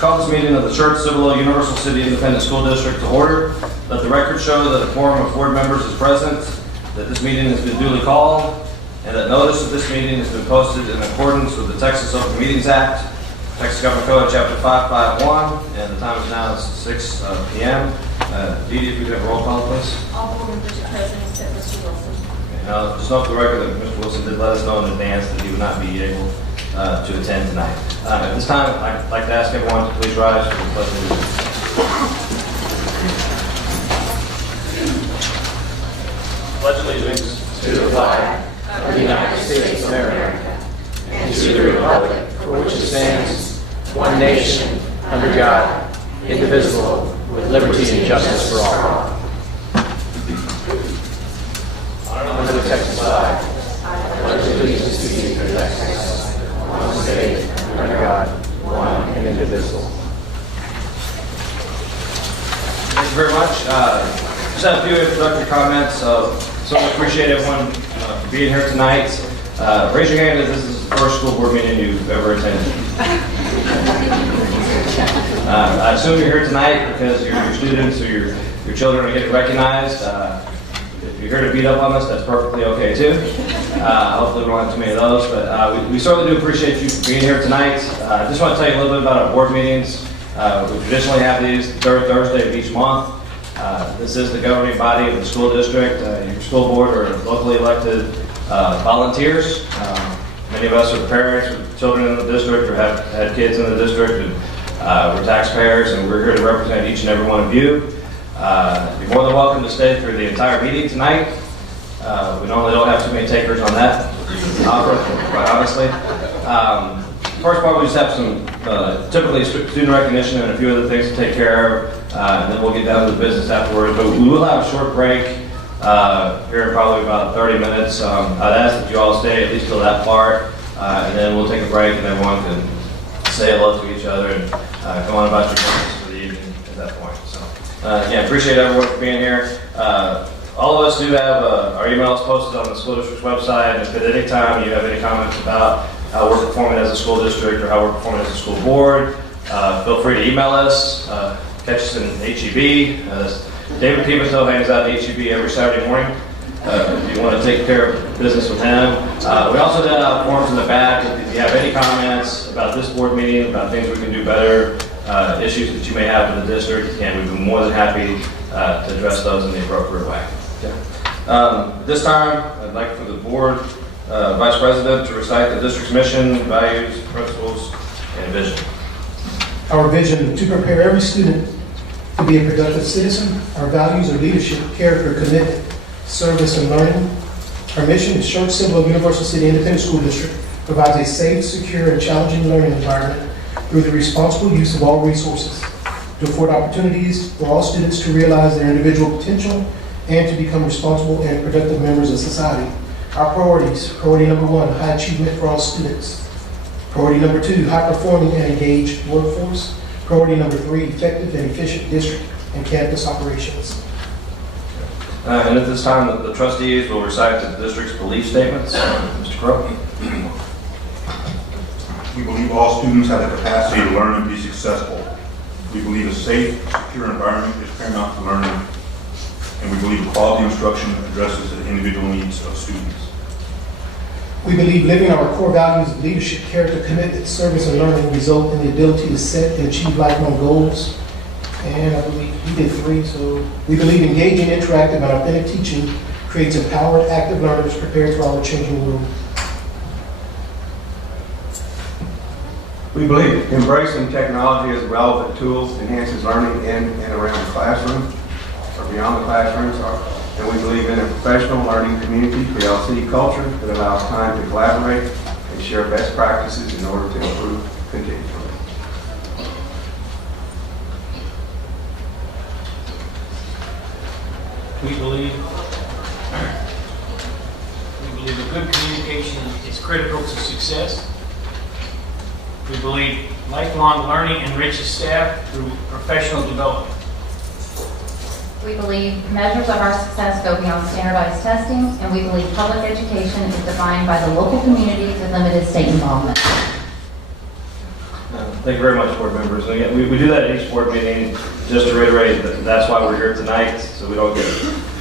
Call this meeting of the Schertz-Cibolo-Universal City Independent School District to order. Let the record show that a quorum of board members is present, that this meeting has been duly called, and that notice of this meeting has been posted in accordance with the Texas Open Meetings Act, Texas Government Code Chapter 551, and the time is now 6 p.m. Dee, if we could have a roll call, please. All board members are present except Mr. Wilson. Now, just note for the record that Mr. Wilson did let us know in advance that he would not be able to attend tonight. At this time, I'd like to ask everyone to please rise for the pledge of allegiance. Pledge allegiance to the flag of the United States of America and to the republic for which it stands, one nation, under God, indivisible, with liberty and justice for all. Under the Texas flag, I pledge allegiance to the Texas, one state, under God, one and indivisible. Thank you very much. Just have a few introductory comments. So I appreciate everyone for being here tonight. Raise your hand if this is the first school board meeting you've ever attended. I assume you're here tonight because your students or your children are getting recognized. If you're here to beat up on us, that's perfectly okay too. Hopefully we don't have too many of those, but we certainly do appreciate you for being here tonight. I just want to tell you a little bit about our board meetings. We traditionally have these the third Thursday of each month. This is the governing body of the school district. Your school board are locally elected volunteers. Many of us are parents with children in the district or have had kids in the district, and we're taxpayers, and we're here to represent each and every one of you. You're more than welcome to stay through the entire meeting tonight. We normally don't have too many takers on that offer, quite honestly. First part, we just have some typically student recognition and a few other things to take care of, and then we'll get down to the business afterwards. But we will have a short break here in probably about 30 minutes. I'd ask that you all stay at least till that part, and then we'll take a break and everyone can say hello to each other and go on about your business for the evening at that point. So, yeah, appreciate everyone for being here. All of us do have our emails posted on the school district's website, and if at any time you have any comments about how we're performing as a school district or how we're performing as a school board, feel free to email us. Catch us in HEB. David Pimentel hangs out in HEB every Saturday morning. If you want to take care of business with him. We also did have forms in the back. If you have any comments about this board meeting, about things we can do better, issues that you may have with the district, and we'd be more than happy to address those in the appropriate way. Okay. This time, I'd like for the board Vice President to recite the district's mission, values, principles, and vision. Our vision: to prepare every student to be a productive citizen. Our values are leadership, character, commitment, service, and learning. Our mission is Schertz-Cibolo-Universal City Independent School District provides a safe, secure, and challenging learning environment through the responsible use of all resources to afford opportunities for all students to realize their individual potential and to become responsible and productive members of society. Our priorities: priority number 1, high achievement for all students. Priority number 2, high performing and engaged workforce. Priority number 3, effective and efficient district and campus operations. And at this time, the trustees will recite the district's belief statements. Mr. Crow. We believe all students have the capacity to learn and be successful. We believe a safe, secure environment is paramount to learning, and we believe quality instruction addresses the individual needs of students. We believe living our core values of leadership, character, commitment, service, and learning result in the ability to set and achieve lifelong goals. And I believe we did 3, so we believe engaging, interactive, and authentic teaching creates empowered, active learners prepared for our changing world. We believe embracing technology as a relevant tool enhances learning in and around the classroom or beyond the classroom. And we believe in a professional learning community, PLC culture, that allows time to collaborate and share best practices in order to improve continually. We believe that good communication is critical to success. We believe lifelong learning enriches staff through professional development. We believe measures of our success go beyond standardized testing, and we believe public education is defined by the local community with limited state involvement. Thank you very much, board members. And again, we do that at each board meeting, just to reiterate that that's why we're here tonight, so we don't get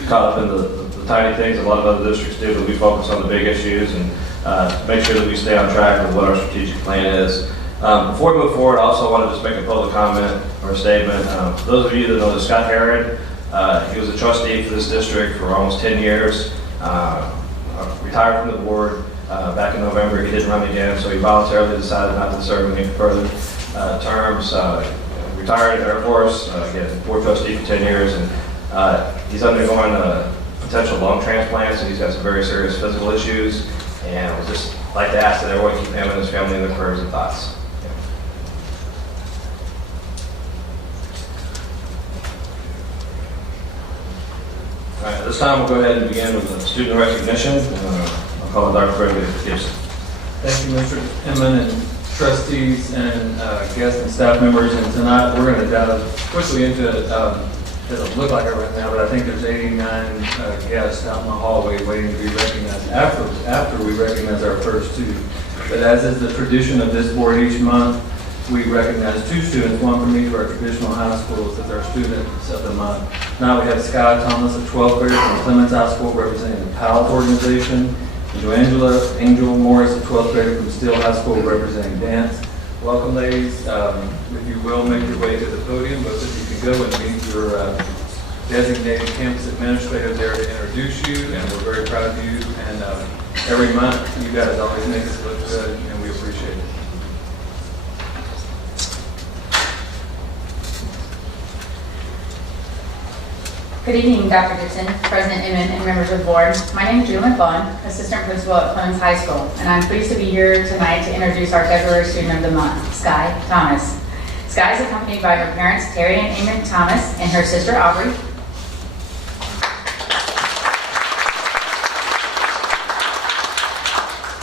caught up in the tiny things a lot of other districts do, but we focus on the big issues and make sure that we stay on track with what our strategic plan is. Before we move forward, I also want to just make a public comment or a statement. Those of you that know Scott Herod, he was a trustee for this district for almost 10 years, retired from the board. Back in November, he didn't run again, so he voluntarily decided not to serve any further terms. Retired Air Force, again, board trustee for 10 years, and he's undergoing a potential lung transplant, so he's got some very serious physical issues, and I would just like to ask that everyone keep him and his family in their prayers and thoughts. All right, at this time, we'll go ahead and begin with the student recognition. I'll call Dr. Gregory Gibson. Thank you, Mr. Inman, and trustees and guests and staff members. And tonight we're going to dive quickly into it. Doesn't look like it right now, but I think there's 89 guests out in the hallway waiting to be recognized after we recognize our first two. But as is the tradition of this board each month, we recognize two students, one from each of our traditional high schools as our students of the month. Now we have Sky Thomas, a 12th grader from Clements High School, representing the PALS organization. Angel Morris, a 12th grader from Steele High School, representing dance. Welcome, ladies. If you will, make your way to the podium. Both of you can go and meet your designated campus administrator there to introduce you, and we're very proud of you. And every month, you guys always make us look good, and we appreciate it. Good evening, Dr. Gibson, President Inman, and members of the board. My name is Julie Vaughn, Assistant Principal at Clements High School, and I'm pleased to be here tonight to introduce our February Student of the Month, Sky Thomas. Sky is accompanied by her parents, Terry and Eamon Thomas, and her sister, Aubrey.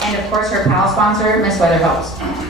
And of course, her PAL sponsor, Ms. Weatherholtz.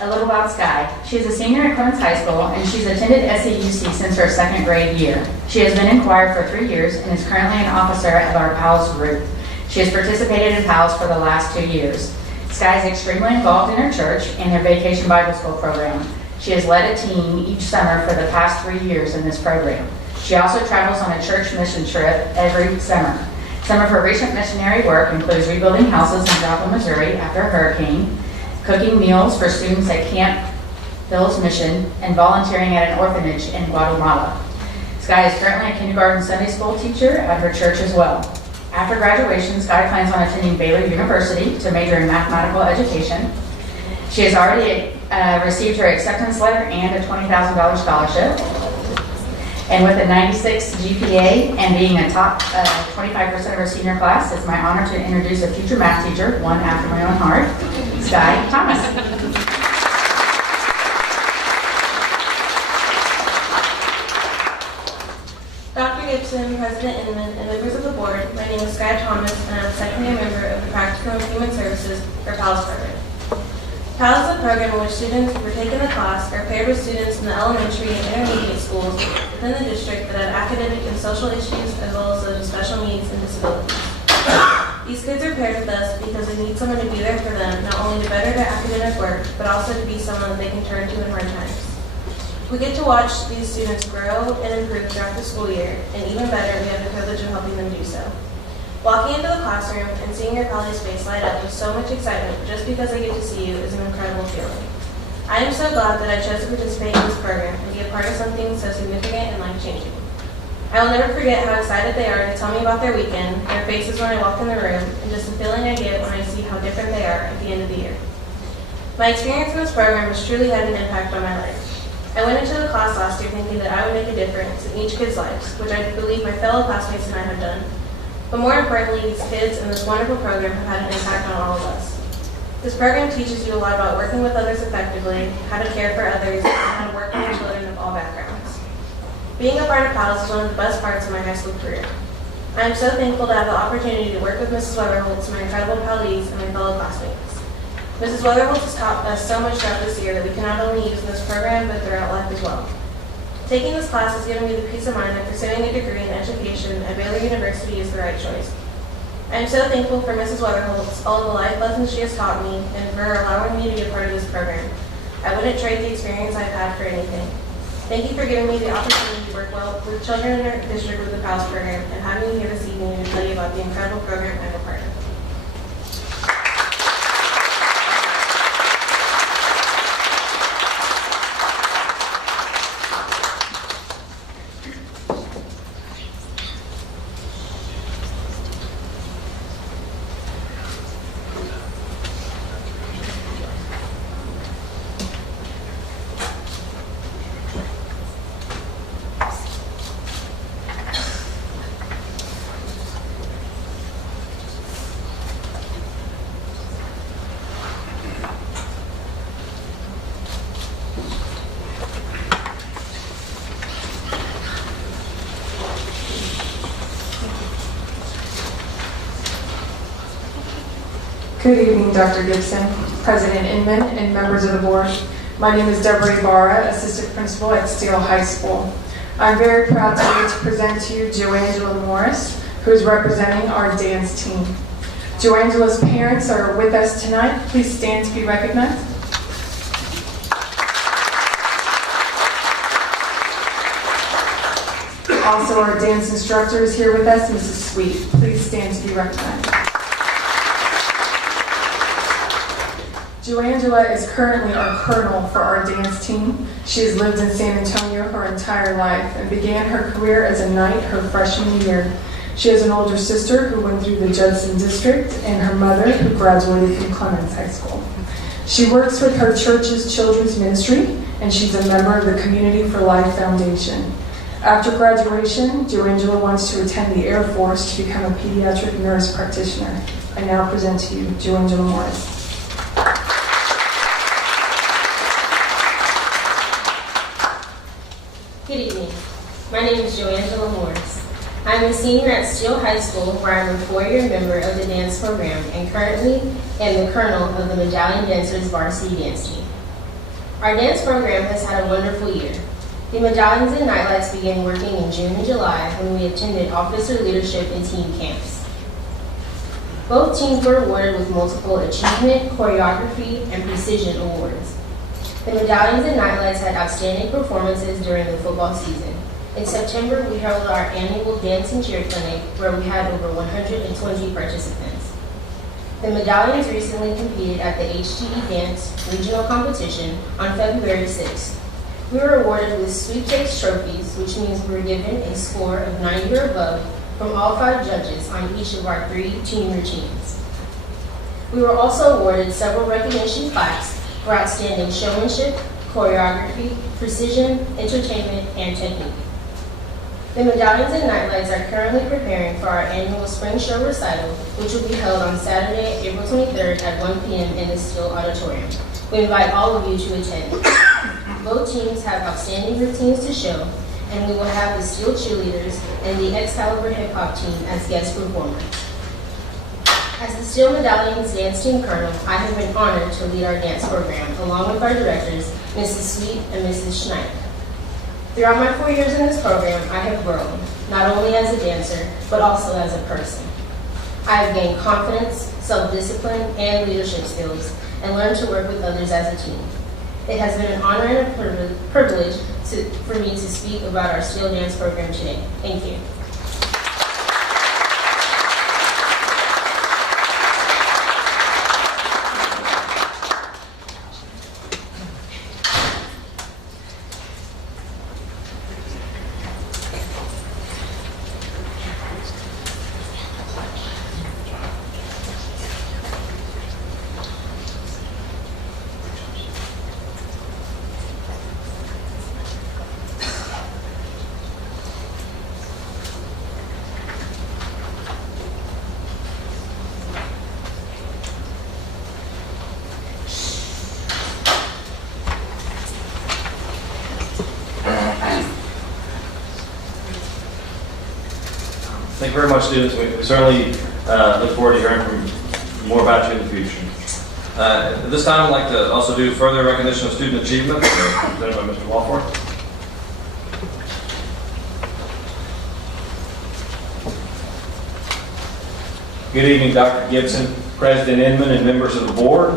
A little about Sky. She is a senior at Clements High School, and she's attended SCUC since her 2nd grade year. She has been in choir for 3 years and is currently an officer of our PALS group. She has participated in PALS for the last 2 years. Sky is extremely involved in her church and their Vacation Bible School program. She has led a team each summer for the past 3 years in this program. She also travels on a church mission trip every summer. Some of her recent missionary work includes rebuilding houses in Joplin, Missouri after a hurricane, cooking meals for students at Camp Hills Mission, and volunteering at an orphanage in Guatemala. Sky is currently a kindergarten Sunday school teacher at her church as well. After graduation, Sky plans on attending Baylor University to major in mathematical education. She has already received her acceptance letter and a $20,000 scholarship. And with a 96 GPA and being a top 25% of her senior class, it's my honor to introduce a future math teacher, one after my own heart, Sky Thomas. Dr. Gibson, President Inman, and members of the board, my name is Sky Thomas, and I'm a second-year member of the Practical and Human Services, or PALS program. PALS is a program in which students who partake in the class are paired with students in the elementary and intermediate schools within the district that have academic and social issues as well as those with special needs and disabilities. These kids are paired with us because they need someone to be there for them, not only to better their academic work, but also to be someone that they can turn to in hard times. We get to watch these students grow and improve throughout the school year, and even better, we have the privilege of helping them do so. Walking into the classroom and seeing your colleague's face light up with so much excitement just because they get to see you is an incredible feeling. I am so glad that I chose to participate in this program and be a part of something so significant and life-changing. I will never forget how excited they are to tell me about their weekend, their faces when I walk in the room, and just the feeling I get when I see how different they are at the end of the year. My experience in this program has truly had an impact on my life. I went into the class last year thinking that I would make a difference in each kid's lives, which I believe my fellow classmates and I have done. But more importantly, these kids and this wonderful program have had an impact on all of us. This program teaches you a lot about working with others effectively, how to care for others, and how to work with children of all backgrounds. Being a part of PALS is one of the best parts of my high school career. I am so thankful to have the opportunity to work with Mrs. Weatherholtz, my incredible colleagues, and my fellow classmates. Mrs. Weatherholtz has taught us so much throughout this year that we can not only use in this program, but throughout life as well. Taking this class has given me the peace of mind that pursuing a degree in education at Baylor University is the right choice. I am so thankful for Mrs. Weatherholtz, all of the life lessons she has taught me, and for allowing me to be a part of this program. I wouldn't trade the experience I've had for anything. Thank you for giving me the opportunity to work well with children in our district with the PALS program and having me here this evening to tell you about the incredible program I'm a part of. Good evening, Dr. Gibson, President Inman, and members of the board. My name is Deborah Ibarra, Assistant Principal at Steele High School. I'm very proud today to present to you Joangela Morris, who is representing our dance team. Joangela's parents are with us tonight. Please stand to be recognized. Also, our dance instructor is here with us, Mrs. Sweet. Please stand to be recognized. Joangela is currently our colonel for our dance team. She has lived in San Antonio her entire life and began her career as a knight her freshman year. She has an older sister who went through the Judson District and her mother who graduated from Clemens High School. She works with her church's children's ministry and she's a member of the Community for Life Foundation. After graduation, Joangela wants to attend the Air Force to become a pediatric nurse practitioner. I now present to you Joangela Morris. Good evening. My name is Joangela Morris. I'm a senior at Steele High School, where I'm a 4-year member of the dance program and currently am the colonel of the Medallion Dancers varsity dance team. Our dance program has had a wonderful year. The Medallions and Nightlights began working in June and July when we attended officer leadership and team camps. Both teams were awarded with multiple achievement, choreography, and precision awards. The Medallions and Nightlights had outstanding performances during the football season. In September, we held our annual Dance and Cheer Clinic, where we had over 120 participants. The Medallions recently competed at the HTE Dance Regional Competition on February 6th. We were awarded with sweepstakes trophies, which means we were given a score of 90 or above from all 5 judges on each of our 3 team routines. We were also awarded several recognition plaques for outstanding showmanship, choreography, precision, entertainment, and technique. The Medallions and Nightlights are currently preparing for our annual Spring Show recital, which will be held on Saturday, April 23rd at 1 p.m. in the Steele Auditorium. We invite all of you to attend. Both teams have outstanding routines to show, and we will have the Steele cheerleaders and the Excalibur hip hop team as guest performers. As the Steele Medallions dance team colonel, I have been honored to lead our dance program along with our directors, Mrs. Sweet and Mrs. Schneider. Throughout my 4 years in this program, I have grown, not only as a dancer, but also as a person. I have gained confidence, self-discipline, and leadership skills, and learned to work with others as a team. It has been an honor and a privilege for me to speak about our Steele dance program today. Thank you. Thank you very much, students. We certainly look forward to hearing from more about you in the future. At this time, I'd like to also do further recognition of student achievement, presented by Mr. Walford. Good evening, Dr. Gibson, President Inman, and members of the board.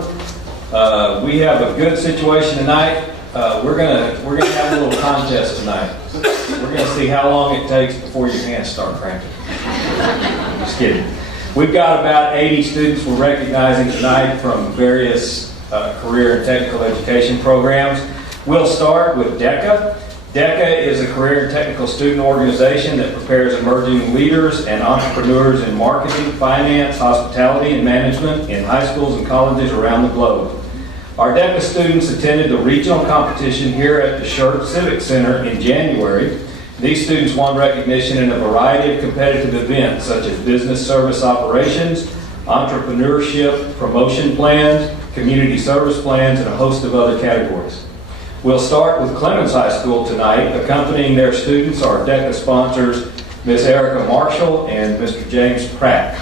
We have a good situation tonight. We're gonna have a little contest tonight. We're gonna see how long it takes before your hands start cramping. Just kidding. We've got about 80 students we're recognizing tonight from various career and technical education programs. We'll start with DECA. DECA is a career and technical student organization that prepares emerging leaders and entrepreneurs in marketing, finance, hospitality, and management in high schools and colleges around the globe. Our DECA students attended the regional competition here at the Schertz Civic Center in January. These students won recognition in a variety of competitive events such as business service operations, entrepreneurship, promotion plans, community service plans, and a host of other categories. We'll start with Clemens High School tonight. Accompanying their students are DECA sponsors Ms. Erica Marshall and Mr. James Pratt.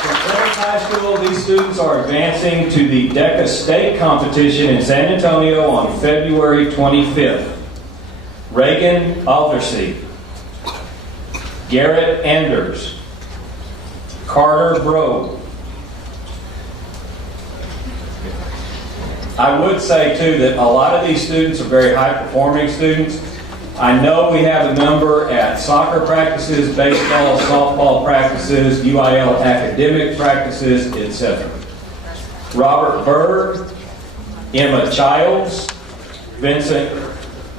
From Clemens High School, these students are advancing to the DECA State Competition in San Antonio on February 25th. Reagan Aldersey, Garrett Anders, Carter Bro. I would say, too, that a lot of these students are very high-performing students. I know we have a number at soccer practices, baseball, softball practices, UIL academic practices, etc. Robert Berg, Emma Childs, Vincent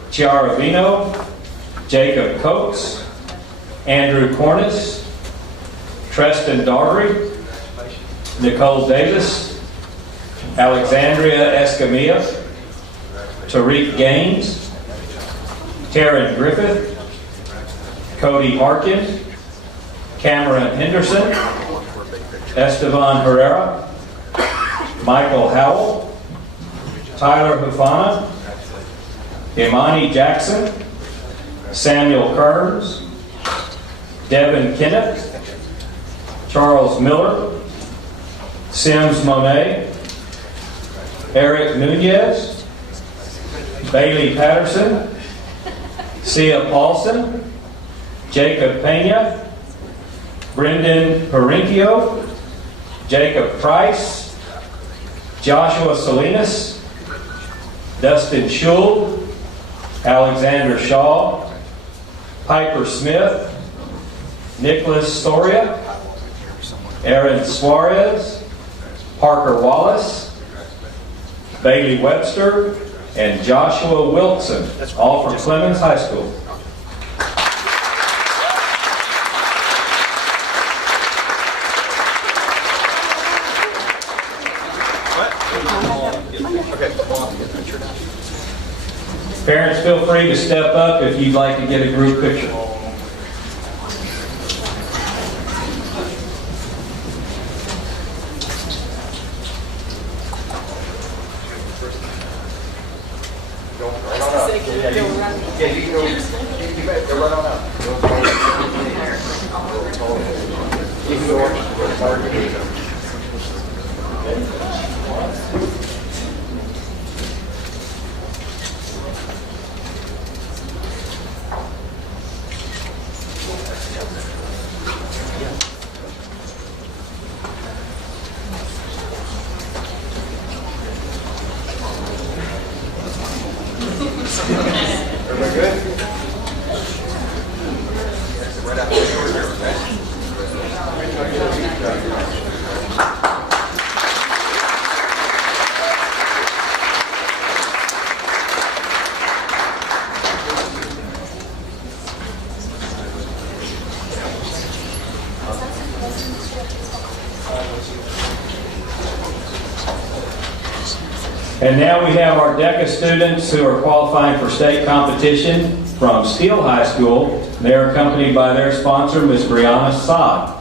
Chiaravino, Jacob Coates, Andrew Cornish, Treston Darby, Nicole Davis, Alexandria Escamilla, Tariq Gaines, Taryn Griffith, Cody Harkin, Cameron Henderson, Esteban Herrera, Michael Howell, Tyler Hufana, Imani Jackson, Samuel Kearns, Devin Kennett, Charles Miller, Sims Monet, Eric Nunez, Bailey Patterson, Sia Paulson, Jacob Pena, Brendan Perinkio, Jacob Price, Joshua Salinas, Dustin Schul, Alexander Shaw, Piper Smith, Nicholas Storia, Aaron Suarez, Parker Wallace, Bailey Webster, and Joshua Wilson, all from Clemens High School. Parents, feel free to step up if you'd like to get a group picture. And now we have our DECA students who are qualifying for state competition from Steele High School. They are accompanied by their sponsor, Ms. Brianna Saad.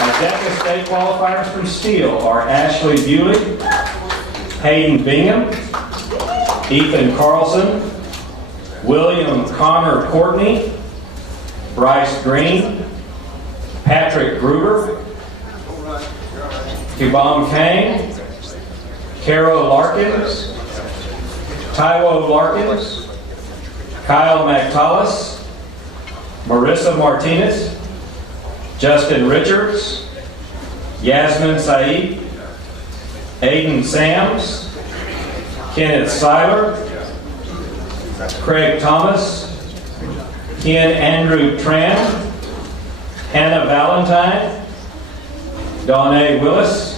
Our DECA state qualifiers from Steele are Ashley Bewley, Hayden Bingham, Ethan Carlson, William Connor Courtney, Bryce Green, Patrick Gruber, Kibam Kane, Caro Larkins, Taiwo Larkins, Kyle McTollis, Marissa Martinez, Justin Richards, Yasmin Saeed, Aiden Sams, Kenneth Seiler, Craig Thomas, Ken Andrew Tran, Hannah Valentine, Dawnae Willis,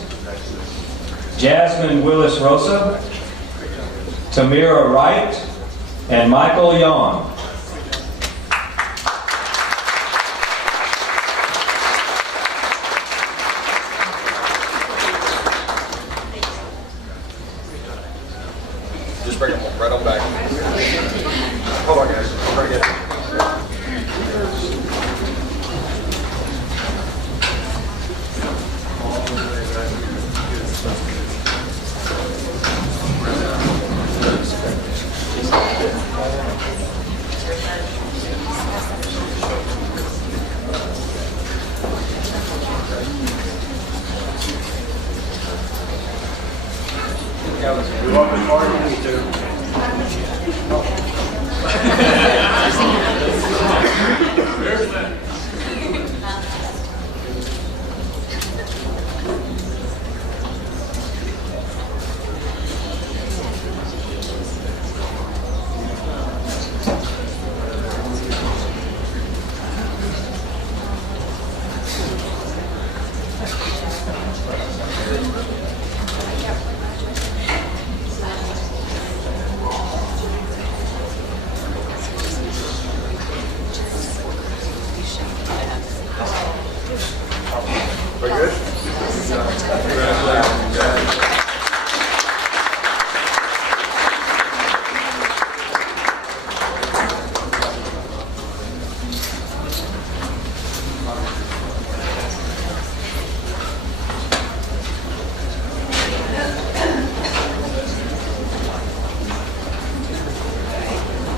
Jasmine Willis Rosa, Tamira Wright, and Michael Yawn. Just bring them right on back. Hold on, guys. I'm trying to get it. You want this hard? You need to. Very good.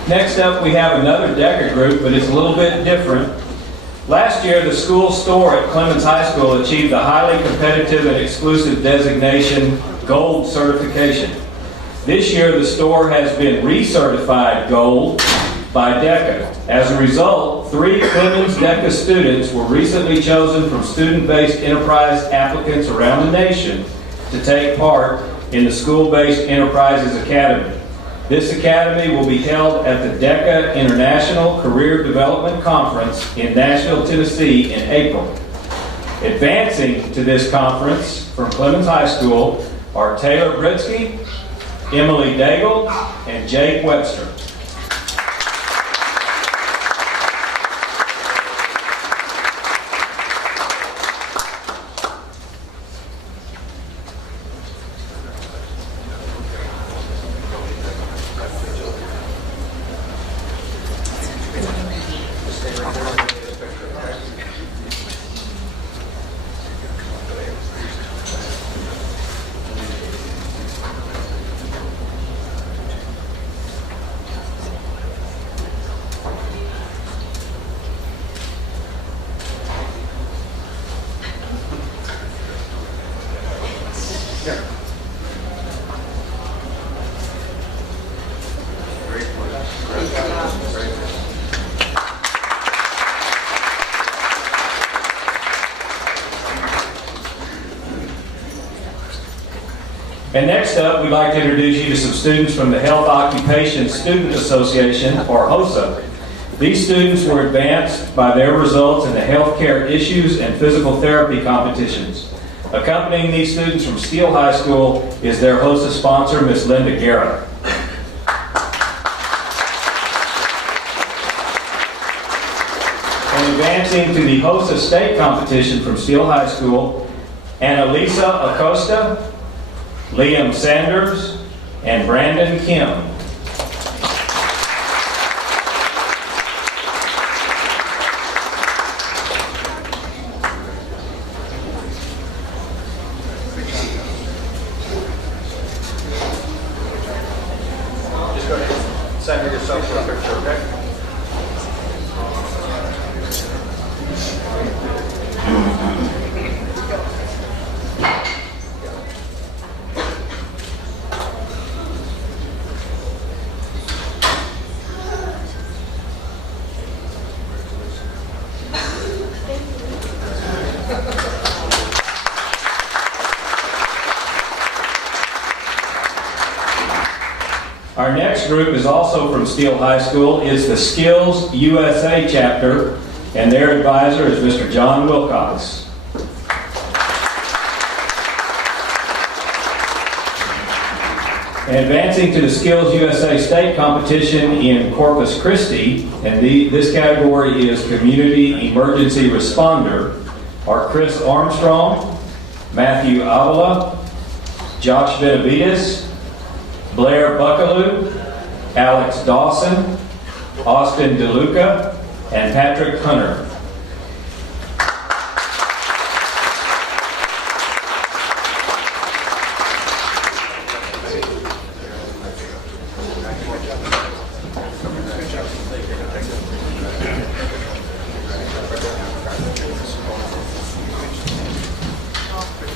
Next up, we have another DECA group, but it's a little bit different. Last year, the school store at Clemens High School achieved the highly competitive and exclusive designation Gold certification. This year, the store has been recertified Gold by DECA. As a result, 3 Clemens DECA students were recently chosen from student-based enterprise applicants around the nation to take part in the School-Based Enterprises Academy. This academy will be held at the DECA International Career Development Conference in Nashville, Tennessee in April. Advancing to this conference from Clemens High School are Taylor Britsky, Emily Daigle, and Jake Webster. And next up, we'd like to introduce you to some students from the Health Occupation Student Association, or HOSA. These students were advanced by their results in the healthcare issues and physical therapy competitions. Accompanying these students from Steele High School is their HOSA sponsor, Ms. Linda Guerra. And advancing to the HOSA state competition from Steele High School, Annalisa Acosta, Liam Sanders, and Brandon Kim. Just go ahead. Center yourself for a picture, okay? Our next group is also from Steele High School. It's the Skills USA chapter, and their advisor is Mr. John Wilcox. Advancing to the Skills USA state competition in Corpus Christi, and this category is Community Emergency Responder, are Chris Armstrong, Matthew Avila, Josh Benavides, Blair Buckaloo, Alex Dawson, Austin DeLuca, and Patrick Hunter.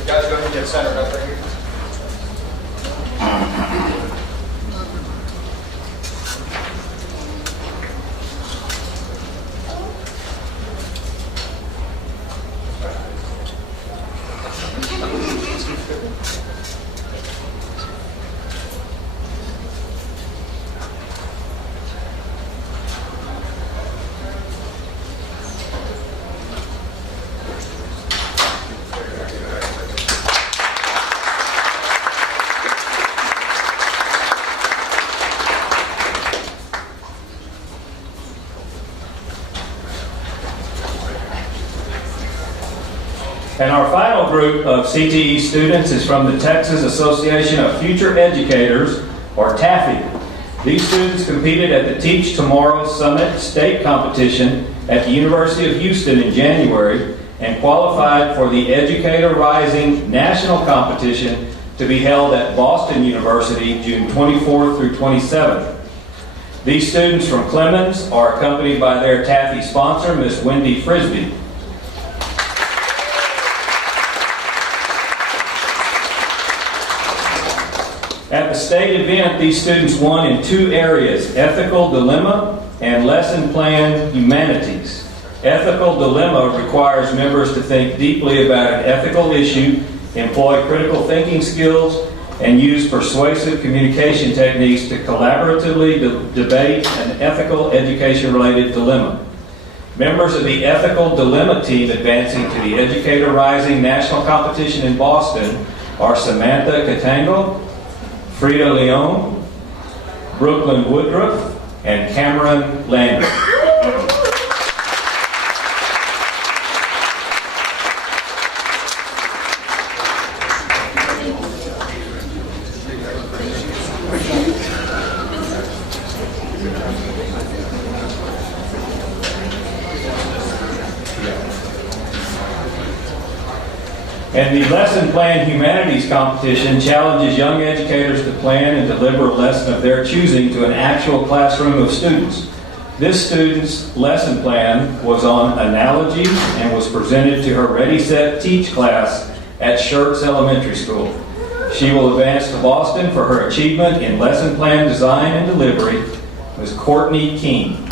Guys, go ahead and get centered up right here. And our final group of CTE students is from the Texas Association of Future Educators, or TAFE. These students competed at the Teach Tomorrow Summit State Competition at the University of Houston in January and qualified for the Educator Rising National Competition to be held at Boston University June 24th through 27th. These students from Clemens are accompanied by their TAFE sponsor, Miss Wendy Frisbee. At the state event, these students won in two areas, Ethical Dilemma and Lesson Plan Humanities. Ethical Dilemma requires members to think deeply about an ethical issue, employ critical thinking skills, and use persuasive communication techniques to collaboratively debate an ethical education-related dilemma. Members of the Ethical Dilemma team advancing to the Educator Rising National Competition in Boston are Samantha Catangle, Frida Leon, Brooklyn Woodruff, and Cameron Lambert. And the Lesson Plan Humanities competition challenges young educators to plan and deliver a lesson of their choosing to an actual classroom of students. This student's lesson plan was on analogy and was presented to her Ready, Set, Teach class at Schertz Elementary School. She will advance to Boston for her achievement in lesson plan design and delivery. Ms. Courtney King.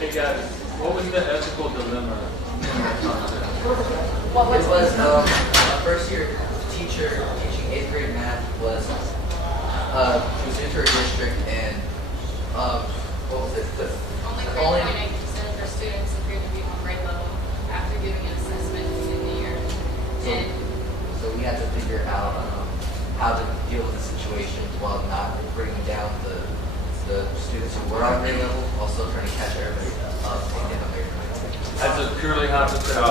Hey guys, what was the ethical dilemma? What was it? Was a first year teacher teaching 8th grade math was into her district, and what was it? Only 0.8% of her students appeared to be on grade level after giving an assessment in the year. So we had to figure out how to deal with the situation while not bringing down the students who were on grade level, also trying to catch everybody up and get them there. That's a purely hypothetical.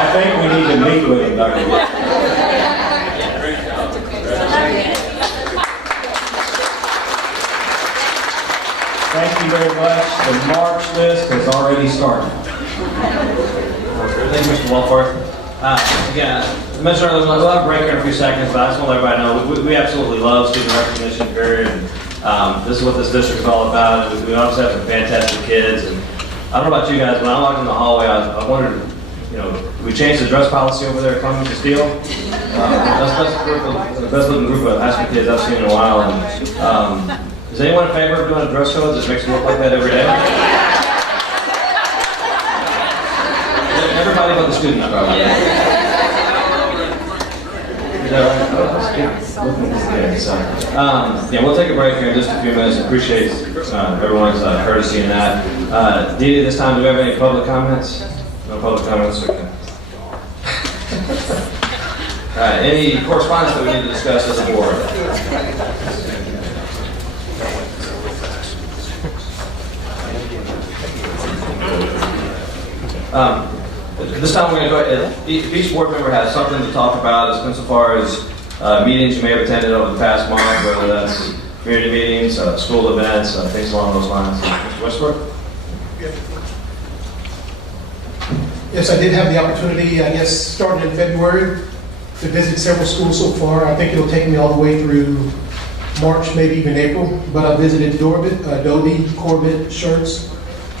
I think we need to meet with him, Dr. Thank you very much. The March list has already started. Thank you, Mr. Walforth. Again, Mr. Early, we'll have a break here in a few seconds, but I just want to let everybody know we absolutely love student recognition, period. This is what this district is all about. We obviously have some fantastic kids. And I don't know about you guys, when I walked in the hallway, I wondered, we changed the dress policy over there at Cummings to Steel. That's the best looking group of high school kids I've seen in a while. And, is anyone in favor of doing a dress code that makes them look like that every day? Everybody but the student, probably. Yeah, we'll take a break here in just a few minutes. Appreciate everyone's courtesy in that. Dee, this time, do we have any public comments? No public comments? Okay. All right, any correspondence that we need to discuss as a board? This time we're going to go ahead. If each board member has something to talk about, insofar as meetings you may have attended over the past month, whether that's community meetings, school events, things along those lines. Mr. Westbrook? Yes, I did have the opportunity, I guess, starting in February, to visit several schools so far. I think it'll take me all the way through March, maybe even April. But I visited Adobe, Corbett, Schertz,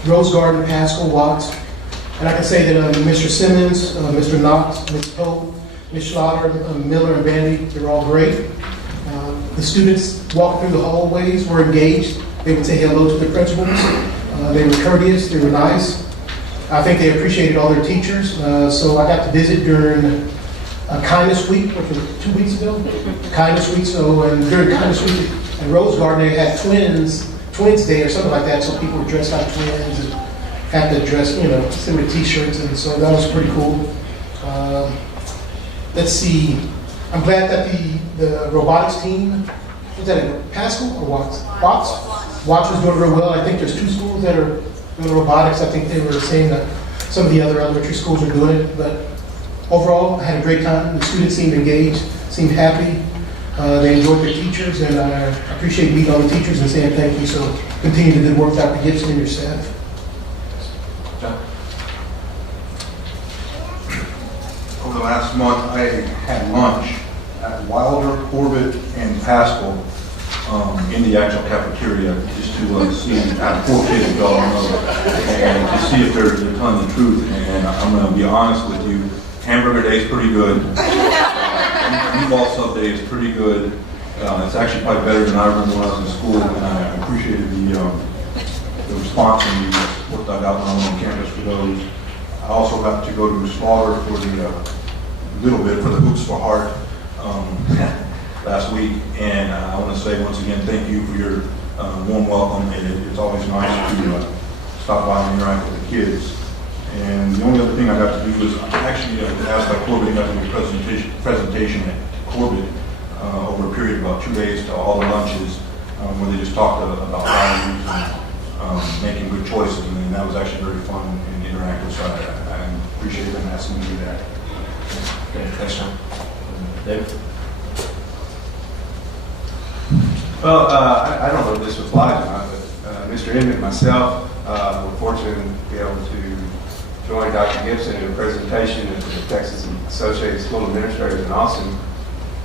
Rose Garden, Pascal, Watts. And I can say that Mr. Simmons, Mr. Knox, Ms. Pope, Ms. Schlatter, Miller, and Bandy, they're all great. The students walked through the hallways, were engaged. They would say hello to the principals. They were courteous, they were nice. I think they appreciated all their teachers. So I got to visit during Kindness Week, which was 2 weeks ago. Kindness Week, and during Kindness Week at Rose Garden, they had Twins Day or something like that, so people were dressed like twins and had to dress, similar t-shirts, and so that was pretty cool. Let's see. I'm glad that the robotics team, was that in Pascal or Watts? Watts was doing real well. I think there's 2 schools that are doing robotics. I think they were saying that some of the other elementary schools are doing it, but overall, I had a great time. The students seemed engaged, seemed happy. They enjoyed their teachers, and I appreciate meeting all the teachers and saying thank you. So continue the good work, Dr. Gibson and your staff. John? Over the last month, I had lunch at Wilder, Corbett, and Pascal in the actual cafeteria just to see how 4 kids go and to see if they're telling the truth. And I'm going to be honest with you, hamburger day is pretty good. Meatball sub day is pretty good. It's actually probably better than I remember when I was in school, and I appreciated the response and the work I got when I was on campus for those. I also got to go to Slaughter for the little bit for the Hoops for Heart last week, and I want to say once again thank you for your warm welcome. It's always nice to stop by and interact with the kids. And the only other thing I got to do was actually asked by Corbett, got to do a presentation at Corbett over a period of about 2 days to all the lunches where they just talked about values and making good choices, and that was actually very fun and interactive, so I appreciate them asking me to do that. Okay, thanks, John. Dave? Well, I don't know if this applies or not, but Mr. Inman and myself were fortunate to be able to join Dr. Gibson in a presentation at the Texas Associated School Administrators in Austin.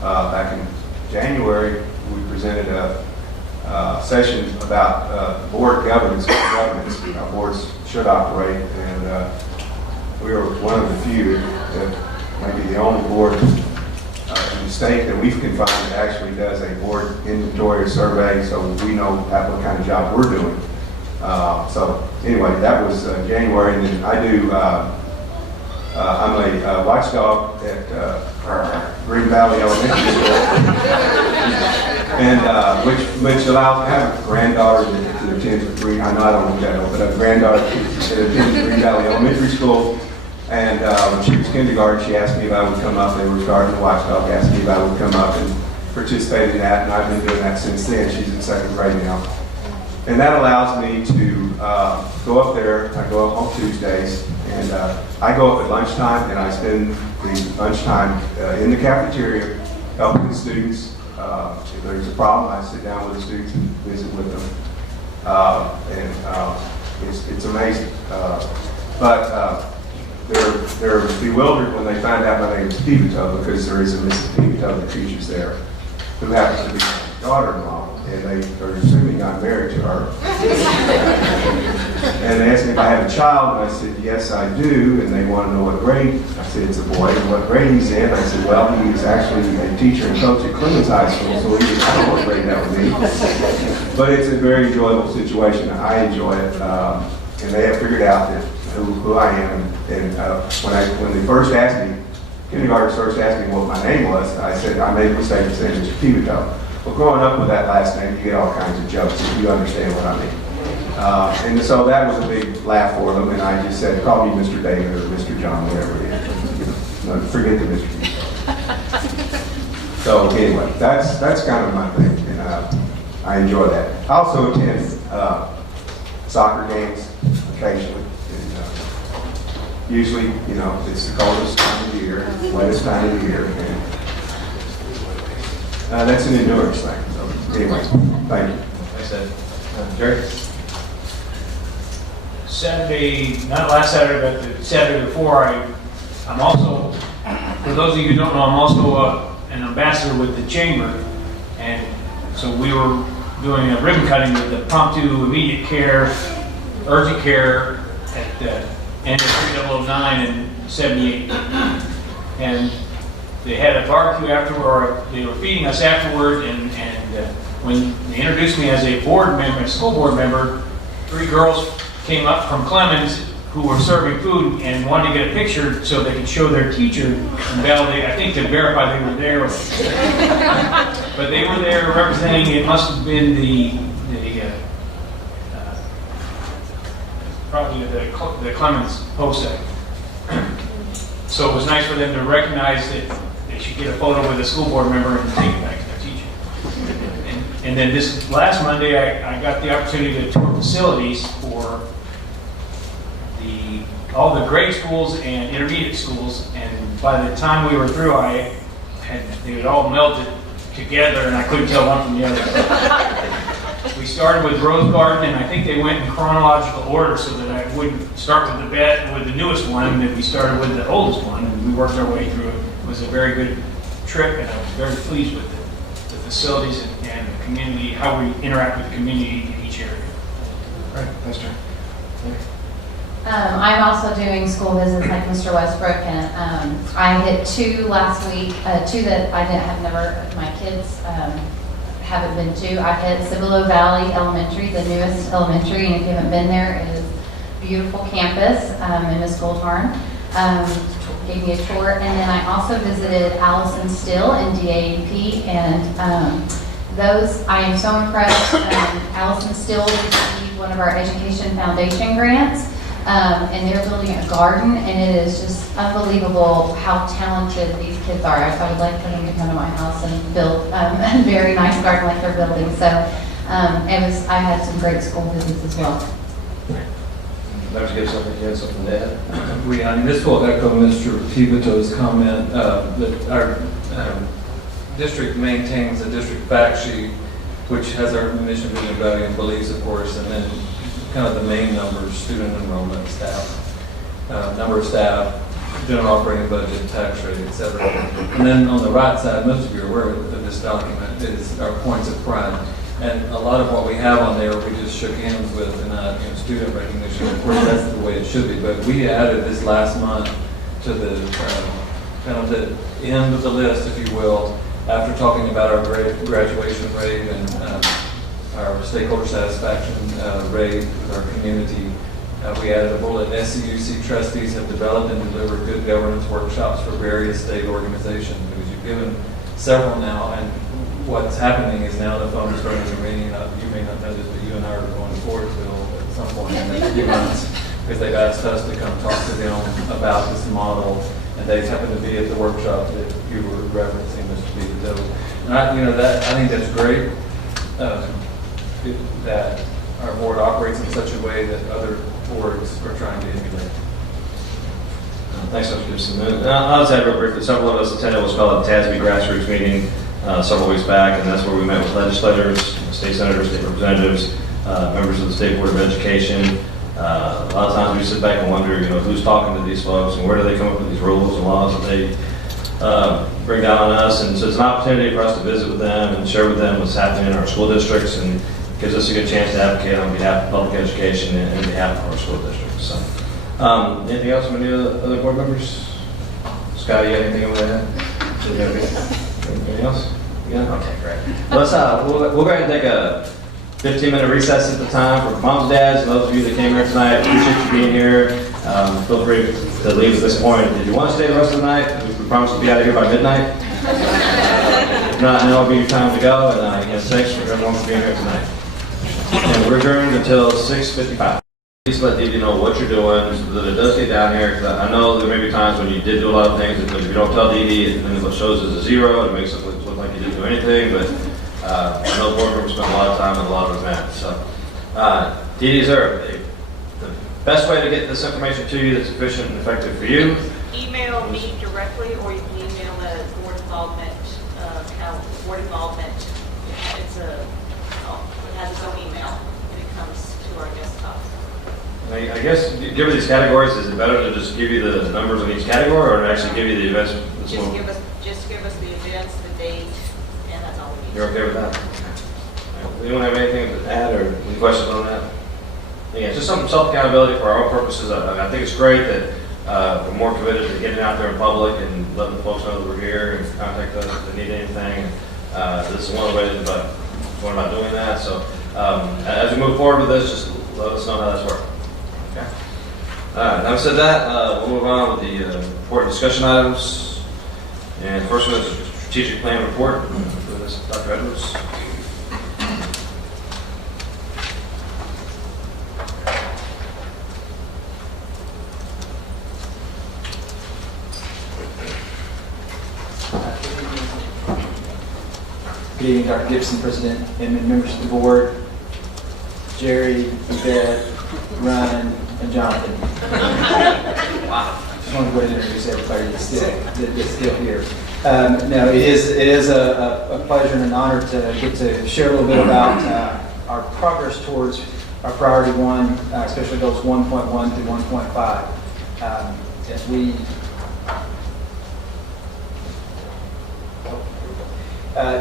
Back in January, we presented a session about board governance, how boards should operate, and we were one of the few, maybe the only board in the state that we've confined that actually does a board inventory or survey, so we know what kind of job we're doing. So anyway, that was January, and then I do, I'm a watchdog at Green Valley Elementary School, and which allows, I have a granddaughter that that attends at Green, I know I don't look that old, but I have a granddaughter that attends Green Valley Elementary School. And when she was kindergarten, she asked me if I would come up. They were starting the watchdog, asked me if I would come up and participate in that. And I've been doing that since then. She's in 2nd grade now. And that allows me to go up there. I go up on Tuesdays. And I go up at lunchtime, and I spend the lunchtime in the cafeteria helping the students. If there's a problem, I sit down with the students and visit with them. It's amazing. But they're bewildered when they find out my name is Pivito, because there is a Mrs. Pivito that teaches there, who happens to be my daughter-in-law, and they are assuming I'm married to her. And they asked me if I have a child, and I said, yes, I do, and they want to know what grade. I said, it's a boy, and what grade he's in. I said, well, he's actually a teacher and coach at Clemens High School, so I don't know what grade that would be. But it's a very enjoyable situation. I enjoy it, and they have figured out that who I am. And when they first asked me, kindergarten first asked me what my name was, I said, I made a mistake and said Mr. Pivito. Well, growing up with that last name, you get all kinds of jokes if you understand what I mean. And so that was a big laugh for them, and I just said, call me Mr. David or Mr. John, whatever it is. No, forget the Mr. Pivito. So anyway, that's kind of my thing, and I enjoy that. I also attend soccer games occasionally. Usually, it's the coldest time of the year, wettest time of the year, and that's an endurance thing. So, anyway, thank you. I said, Jerry? Saturday, not last Saturday, but the Saturday before, I'm also, for those of you who don't know, I'm also an ambassador with the Chamber, and so we were doing a ribbon cutting with the Promptu Immediate Care, Urgent Care at the end of 3009 and 78. And they had a barbecue afterward, or they were feeding us afterward, and when they introduced me as a board member, a school board member, 3 girls came up from Clemens who were serving food and wanted to get a picture so they could show their teacher and validate, I think, to verify they were there. But they were there representing, it must have been probably the Clemens POSEC. So it was nice for them to recognize that they should get a photo with a school board member and take it back to their teacher. And then this last Monday, I got the opportunity to tour facilities for all the grade schools and intermediate schools. And by the time we were through, they had all melted together, and I couldn't tell one from the other. We started with Rose Garden, and I think they went in chronological order so that I wouldn't start with the newest one, and then we started with the oldest one, and we worked our way through it. It was a very good trip, and I was very pleased with the facilities and the community, how we interact with the community in each area. All right, thanks, John. I'm also doing school visits like Mr. Westbrook, and I hit 2 last week, 2 that my kids haven't been to. I hit Cibolo Valley Elementary, the newest elementary, and if you haven't been there, it is a beautiful campus, and Ms. Goldharn gave me a tour. And then I also visited Allison Still in DAEP, and those, I am so impressed. Allison Still received one of our Education Foundation grants, and they're building a garden, and it is just unbelievable how talented these kids are. I would like for them to come to my house and build a very nice garden like they're building. So I had some great school visits as well. Dr. Gibson, you had something to add? And this will echo Mr. Pivito's comment that our district maintains a district fact sheet, which has our mission, vision, value, and beliefs, of course, and then kind of the main numbers: student enrollment, staff, number of staff, general operating budget, tax rate, etc. And then on the right side, most of you are aware of this document, is our points of pride. And a lot of what we have on there, we just shook hands with, and student recognition. Of course, that's the way it should be. But we added this last month to the kind of the end of the list, if you will, after talking about our graduation rate and our stakeholder satisfaction rate with our community. We added a bullet: SCUC trustees have developed and delivered good governance workshops for various state organizations. Because you've given several now, and what's happening is now the phone is starting to ring. You may not know this, but you and I are going to Fordsville at some point in the next few months because they've asked us to come talk to them about this model, and they happen to be at the workshop that you were referencing, Mr. Beaver. And I think that's great that our board operates in such a way that other boards are trying to emulate. Thanks, Mr. Gibson. I'll say real briefly, several of us attended what's called a TASB grassroots meeting several weeks back, and that's where we met with legislators, state senators, state representatives, members of the State Board of Education. A lot of times we sit back and wonder, who's talking to these folks and where do they come up with these rules and laws that they bring down on us. And so it's an opportunity for us to visit with them and share with them what's happening in our school districts, and gives us a good chance to advocate on behalf of public education and on behalf of our school districts. So, anything else from any other board members? Scott, you got anything over there? Anything else? Yeah. Okay, great. Let's we'll go ahead and take a 15-minute recess at the time for moms, dads, and those of you that came here tonight. Appreciate you being here. Feel free to leave at this point. If you want to stay the rest of the night, we promise to be out of here by midnight. If not, now will be your time to go. And again, thanks for everyone for being here tonight. And we're adjourned until 6:55. Please let Dee Dee know what you're doing so that it does get down here. Because I know there may be times when you did do a lot of things, and if you don't tell Dee Dee, then it shows as a 0. It makes it look like you didn't do anything. But I know board members spend a lot of time on a lot of events. So, Dee Dee, is there the best way to get this information to you that's efficient and effective for you? Email me directly, or you can email the board involvement account. Board involvement. It has its own email, and it comes to our desktop. I guess, give her these categories. Is it better to just give you the numbers on each category, or to actually give you the events? Just give us the events, the date, and that's all we need. You're okay with that? Anyone have anything to add or any questions on that? Yeah, just some self-accountability for our own purposes. I think it's great that we're more committed to getting out there in public and letting the folks know that we're here and contact us if they need anything. This is one of the ways about doing that. So as we move forward with this, just let us know how that's working. Okay. Having said that, we'll move on with the important discussion items. And first one is a strategic plan report for this, Dr. Edwards. Good evening, Dr. Gibson, President, and members of the board, Jerry, Yvette, Ryan, and Jonathan. Wow. Just want to go ahead and introduce everybody that's still here. No, it is a pleasure and an honor to get to share a little bit about our progress towards our priority 1, especially goals 1.1 through 1.5. As we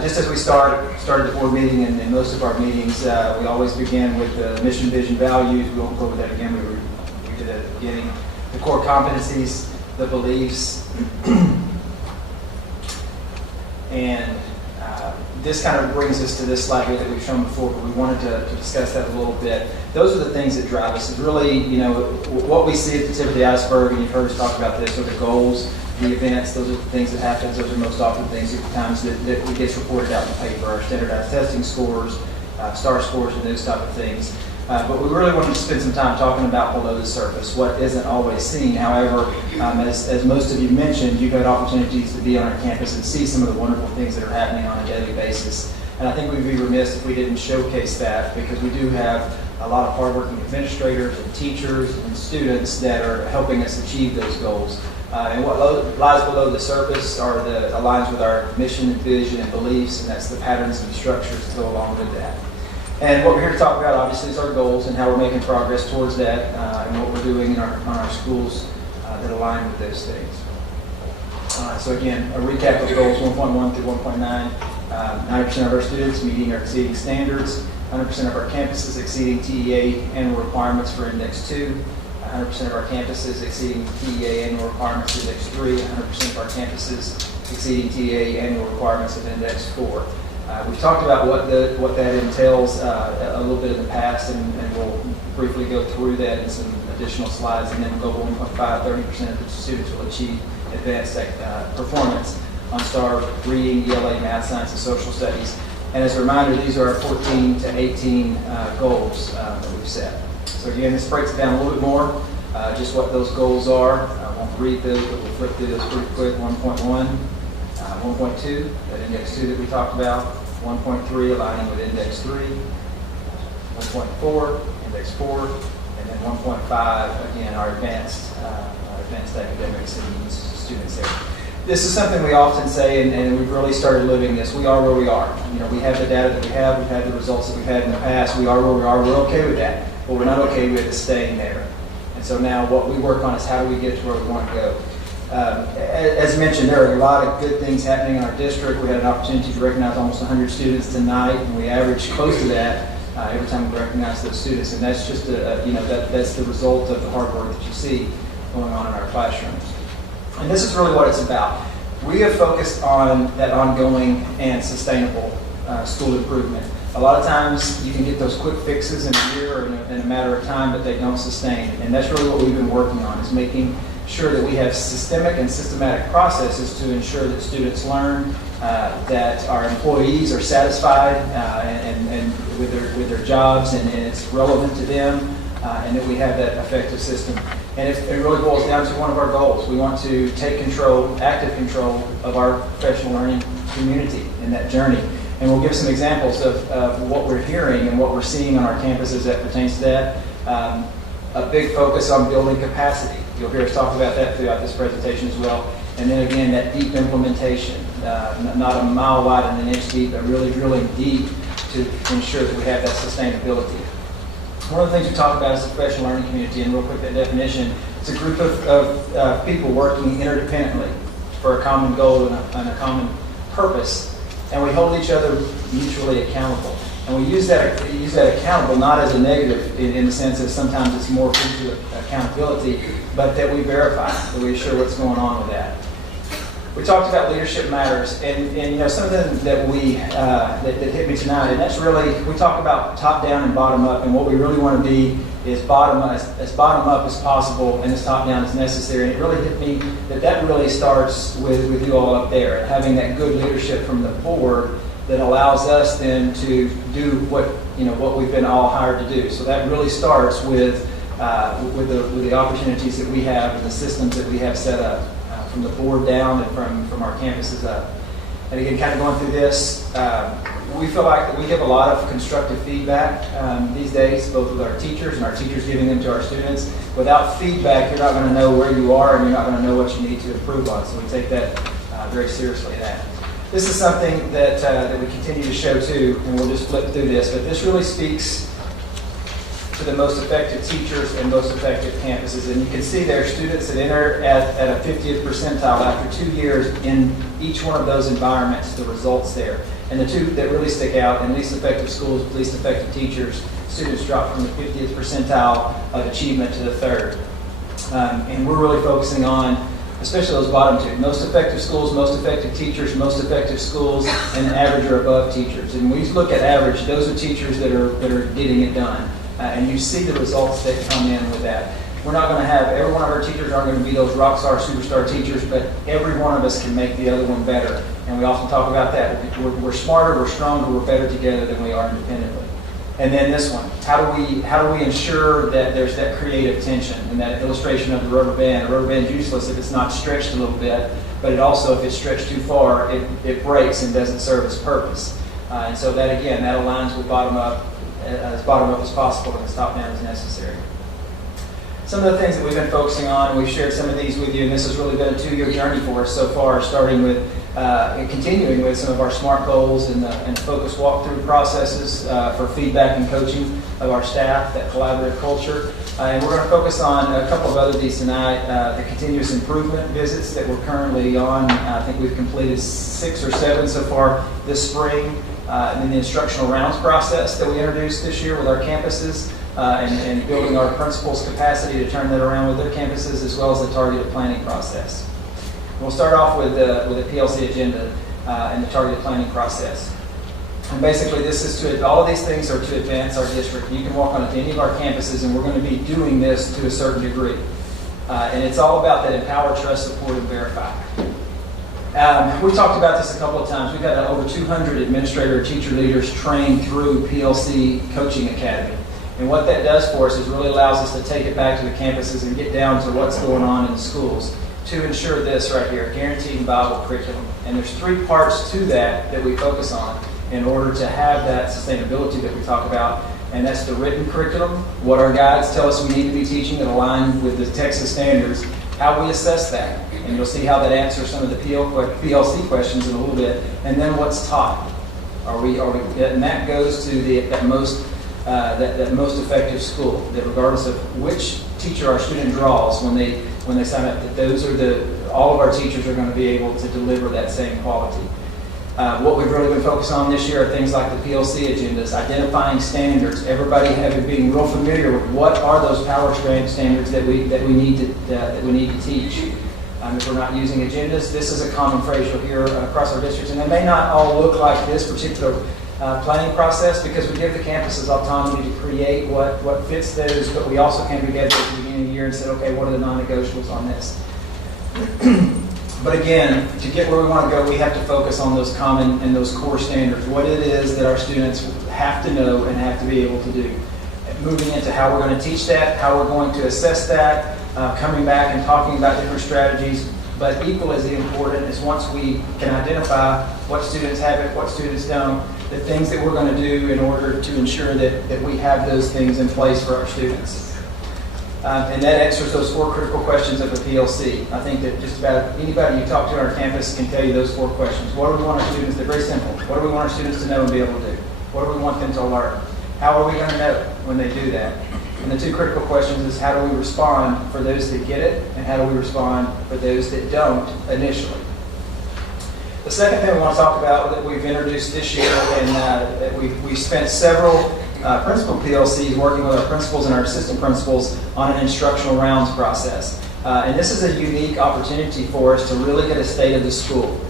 just as we started the board meeting and most of our meetings, we always begin with the mission, vision, values. We won't go over that again. We did that at the beginning. The core competencies, the beliefs, and this kind of brings us to this slide here that we've shown before, but we wanted to discuss that a little bit. Those are the things that drive us. It's really, what we see at the tip of the iceberg, and you've heard us talk about this, are the goals, the events. Those are the things that happen. Those are most often things at times that gets reported out in the paper, our standardized testing scores, STAR scores, and those type of things. But we really wanted to spend some time talking about below the surface, what isn't always seen. However, as most of you mentioned, you've had opportunities to be on our campus and see some of the wonderful things that are happening on a daily basis. And I think we'd be remiss if we didn't showcase that, because we do have a lot of hardworking administrators and teachers and students that are helping us achieve those goals. And what lies below the surface aligns with our mission and vision and beliefs, and that's the patterns and structures that go along with that. And what we're here to talk about, obviously, is our goals and how we're making progress towards that, and what we're doing on our schools that align with those things. So again, a recap of goals 1.1 through 1.9. 90% of our students meeting or exceeding standards, 100% of our campuses exceeding TEA annual requirements for Index 2, 100% of our campuses exceeding TEA annual requirements of Index 3, 100% of our campuses exceeding TEA annual requirements of Index 4. We've talked about what that entails a little bit in the past, and we'll briefly go through that in some additional slides. And then goal 1.5, 30% of the students will achieve advanced performance. OnStar, reading, ELA, math, science, and social studies. And as a reminder, these are our 14 to 18 goals that we've set. So again, this breaks it down a little bit more, just what those goals are. I won't read those, but we'll flip through those pretty quick. 1.1, 1.2, that index 2 that we talked about. 1.3, aligning with index 3. 1.4, index 4. And then 1.5, again, our advanced academics and students there. This is something we often say, and we've really started living this. We are where we are. You know, we have the data that we have. We've had the results that we've had in the past. We are where we are. We're okay with that. But we're not okay with it staying there. And so now what we work on is how do we get to where we want to go. As mentioned, there are a lot of good things happening in our district. We had an opportunity to recognize almost 100 students tonight, and we average close to that every time we recognize those students. And that's just that's the result of the hard work that you see going on in our classrooms. And this is really what it's about. We have focused on that ongoing and sustainable school improvement. A lot of times you can get those quick fixes in a year or in a matter of time, but they don't sustain. And that's really what we've been working on, is making sure that we have systemic and systematic processes to ensure that students learn, that our employees are satisfied and with their jobs and it's relevant to them, and that we have that effective system. And it really boils down to one of our goals. We want to take control, active control of our professional learning community in that journey. And we'll give some examples of what we're hearing and what we're seeing on our campuses that pertains to that. A big focus on building capacity. You'll hear us talk about that throughout this presentation as well. And then again, that deep implementation, not a mile wide and an inch deep, but really drilling deep to ensure that we have that sustainability. One of the things we talk about is the professional learning community, and real quick, that definition, it's a group of people working interdependently for a common goal and a common purpose, and we hold each other mutually accountable. And we use that accountable not as a negative in the sense that sometimes it's more to accountability, but that we verify, that we assure what's going on with that. We talked about leadership matters, and you know, something that that hit me tonight, and that's really, we talk about top down and bottom up, and what we really want to be is as bottom up as possible and as top down as necessary. And it really hit me that really starts with you all up there, and having that good leadership from the board that allows us then to do what we've been all hired to do. So that really starts with the opportunities that we have and the systems that we have set up. From the board down and from our campuses up. And again, kind of going through this, we feel like we give a lot of constructive feedback these days, both with our teachers and our teachers giving them to our students. Without feedback, you're not going to know where you are and you're not going to know what you need to improve on. So we take that very seriously. This is something that we continue to show too, and we'll just flip through this, but this really speaks to the most effective teachers and most effective campuses. And you can see there students that enter at a 50th percentile after 2 years in each one of those environments, the results there. And the two that really stick out, in least effective schools with least effective teachers, students drop from the 50th percentile of achievement to the third. And we're really focusing on especially those bottom two, most effective schools, most effective teachers, most effective schools, and average or above teachers. And when we look at average, those are teachers that are getting it done. And you see the results that come in with that. We're not going to have, every one of our teachers aren't going to be those rock star, superstar teachers, but every one of us can make the other one better. And we often talk about that. We're smarter, we're stronger, we're better together than we are independently. And then this one, how do we ensure that there's that creative tension? And that illustration of the rubber band. The rubber band is useless if it's not stretched a little bit, but it also, if it's stretched too far, it breaks and doesn't serve its purpose. And so that, again, that aligns with bottom up as possible and as top down as necessary. Some of the things that we've been focusing on, and we've shared some of these with you, and this has really been a 2-year journey for us so far, starting with and continuing with some of our SMART goals and focused walkthrough processes for feedback and coaching of our staff, that collaborative culture. And we're going to focus on a couple of other these tonight, the continuous improvement visits that we're currently on. I think we've completed 6 or 7 so far this spring. And then the instructional rounds process that we introduced this year with our campuses, and building our principals' capacity to turn that around with their campuses, as well as the targeted planning process. We'll start off with a PLC agenda and the targeted planning process. And basically, this is all of these things are to advance our district. You can walk on to any of our campuses, and we're going to be doing this to a certain degree. And it's all about that empower, trust, support, and verify. We've talked about this a couple of times. We've got over 200 administrator and teacher leaders trained through PLC Coaching Academy. And what that does for us is really allows us to take it back to the campuses and get down to what's going on in the schools to ensure this right here, guaranteed and viable curriculum. And there's 3 parts to that we focus on in order to have that sustainability that we talk about. And that's the written curriculum, what our guides tell us we need to be teaching that align with the Texas standards, how we assess that. And you'll see how that answers some of the PLC questions in a little bit. And then what's taught. And that goes to that most effective school, that regardless of which teacher our student draws when they sign up, that all of our teachers are going to be able to deliver that same quality. What we've really been focused on this year are things like the PLC agendas, identifying standards, everybody being real familiar with what are those power standards that we need to teach. If we're not using agendas, this is a common phrase you'll hear across our districts, and they may not all look like this particular planning process because we give the campuses autonomy to create what fits those, but we also came together at the beginning of the year and said, okay, what are the non-negotiables on this? But again, to get where we want to go, we have to focus on those common and those core standards, what it is that our students have to know and have to be able to do. Moving into how we're going to teach that, how we're going to assess that, coming back and talking about different strategies, but equally as important is once we can identify what students have it, what students don't, the things that we're going to do in order to ensure that we have those things in place for our students. And that answers those 4 critical questions of the PLC. I think that just about anybody you talk to on our campus can tell you those 4 questions. What do we want our students, they're very simple. What do we want our students to know and be able to do? What do we want them to learn? How are we going to know when they do that? And the 2 critical questions is how do we respond for those that get it, and how do we respond for those that don't initially? The second thing we want to talk about that we've introduced this year, and that we spent several principal PLCs working with our principals and our assistant principals on an instructional rounds process. And this is a unique opportunity for us to really get a state of the school.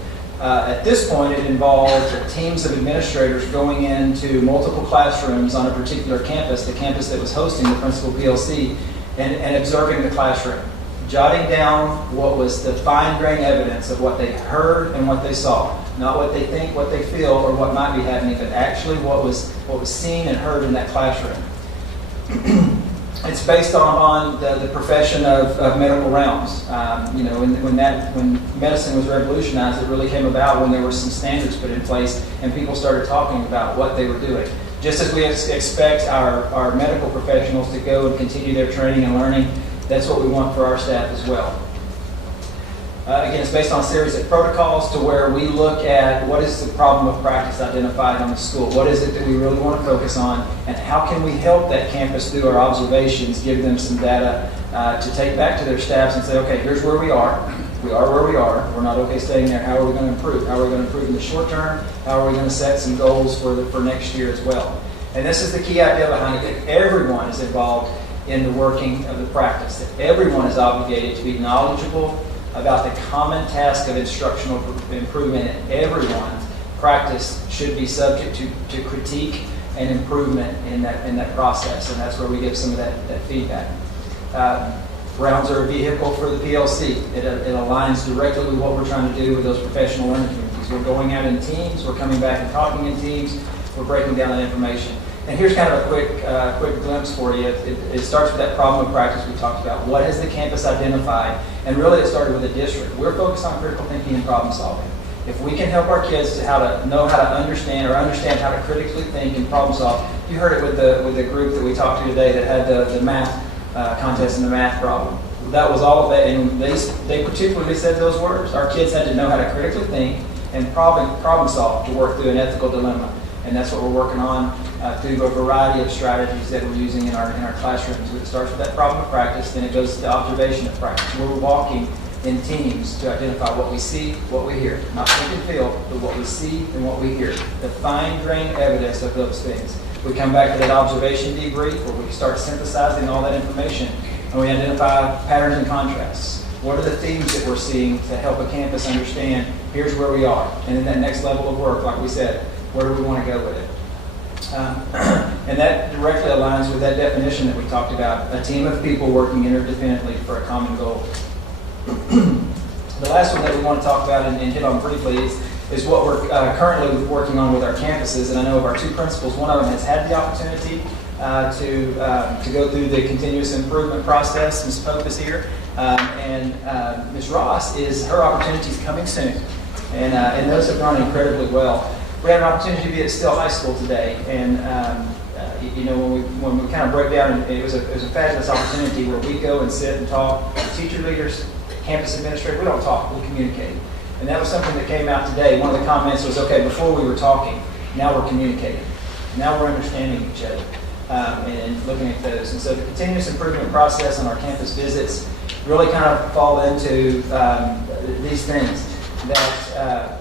At this point, it involved teams of administrators going into multiple classrooms on a particular campus, the campus that was hosting the principal PLC, and observing the classroom, jotting down what was the fine-grained evidence of what they heard and what they saw. Not what they think, what they feel, or what might be happening, but actually what was seen and heard in that classroom. It's based on the profession of medical rounds. When medicine was revolutionized, it really came about when there were some standards put in place and people started talking about what they were doing. Just as we expect our medical professionals to go and continue their training and learning, that's what we want for our staff as well. Again, it's based on a series of protocols to where we look at what is the problem of practice identified on the school, what is it that we really want to focus on, and how can we help that campus through our observations, give them some data to take back to their staffs and say, okay, here's where we are. We are where we are. We're not okay staying there. How are we going to improve? How are we going to improve in the short term? How are we going to set some goals for next year as well? And this is the key idea behind it, that everyone is involved in the working of the practice, that everyone is obligated to be knowledgeable about the common task of instructional improvement, and everyone's practice should be subject to critique and improvement in that process, and that's where we give some of that feedback. Rounds are a vehicle for the PLC. It aligns directly with what we're trying to do with those professional learning communities. We're going out in teams, we're coming back and talking in teams, we're breaking down that information. And here's kind of a quick glimpse for you. It starts with that problem of practice we talked about. What has the campus identified? And really it started with the district. We're focused on critical thinking and problem solving. If we can help our kids to know how to understand how to critically think and problem solve. You heard it with the group that we talked to today that had the math contest and the math problem. That was all of that, and they particularly said those words. Our kids had to know how to critically think and problem solve to work through an ethical dilemma. And that's what we're working on through a variety of strategies that we're using in our classrooms. It starts with that problem of practice, then it goes to the observation of practice. We're walking in teams to identify what we see, what we hear. Not think and feel, but what we see and what we hear. The fine-grained evidence of those things. We come back to that observation debrief where we start synthesizing all that information and we identify patterns and contrasts. What are the themes that we're seeing to help a campus understand here's where we are? And then that next level of work, like we said, where do we want to go with it? And that directly aligns with that definition that we talked about, a team of people working interdependently for a common goal. The last one that we want to talk about and hit on briefly is what we're currently working on with our campuses. And I know of our two principals, one of them has had the opportunity to go through the continuous improvement process. Ms. Pope is here, and Ms. Ross her opportunity is coming soon, and those have gone incredibly well. We had an opportunity to be at Still High School today, and when we kind of broke down, it was a fabulous opportunity where we go and sit and talk. Teacher leaders, campus administrators, we don't talk, we communicate. And that was something that came out today. One of the comments was, okay, before we were talking, now we're communicating. Now we're understanding each other and looking at those. And so the continuous improvement process on our campus visits really kind of fall into these things that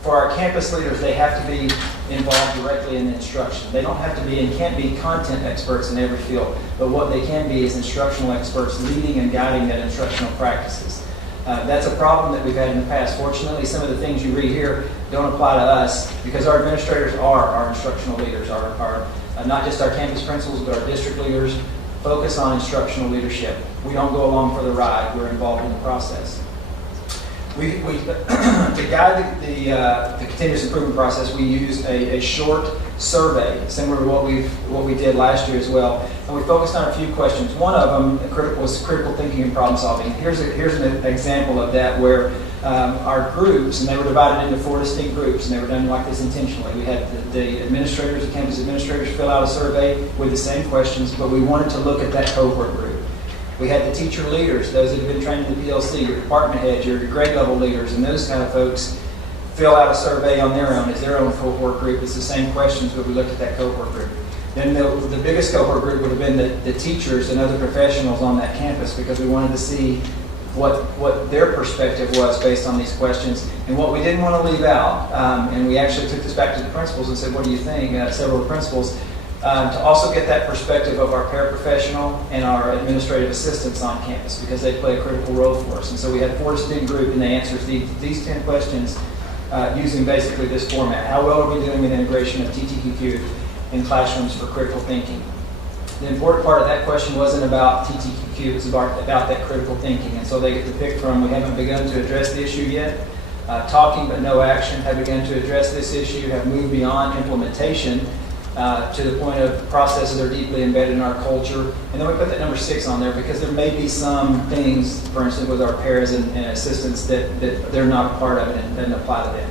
for our campus leaders, they have to be involved directly in the instruction. They don't have to be and can't be content experts in every field, but what they can be is instructional experts leading and guiding that instructional practices. That's a problem that we've had in the past. Fortunately, some of the things you read here don't apply to us because our administrators are our instructional leaders, our not just our campus principals, but our district leaders focus on instructional leadership. We don't go along for the ride. We're involved in the process. To guide the continuous improvement process, we use a short survey, similar to what we did last year as well. And we focused on a few questions. One of them was critical thinking and problem solving. Here's an example of that where our groups, and they were divided into 4 distinct groups, and they were done like this intentionally. We had the administrators, the campus administrators fill out a survey with the same questions, but we wanted to look at that cohort group. We had the teacher leaders, those that have been trained in the PLC, your department heads, your grade level leaders, and those kind of folks fill out a survey on their own as their own cohort group. It's the same questions, but we looked at that cohort group. Then the biggest cohort group would have been the teachers and other professionals on that campus because we wanted to see what their perspective was based on these questions. And what we didn't want to leave out, and we actually took this back to the principals and said, what do you think? Several principals. To also get that perspective of our paraprofessional and our administrative assistants on campus because they play a critical role for us. And so we had 4 distinct groups and they answered these 10 questions using basically this format. How well are we doing in integration of TTQQ in classrooms for critical thinking? The important part of that question wasn't about TTQQ, it was about that critical thinking. And so they get to pick from, we haven't begun to address the issue yet, talking but no action, have begun to address this issue, have moved beyond implementation, to the point of processes that are deeply embedded in our culture. And then we put that number 6 on there because there may be some things, for instance, with our paras and assistants that they're not a part of it and doesn't apply to them.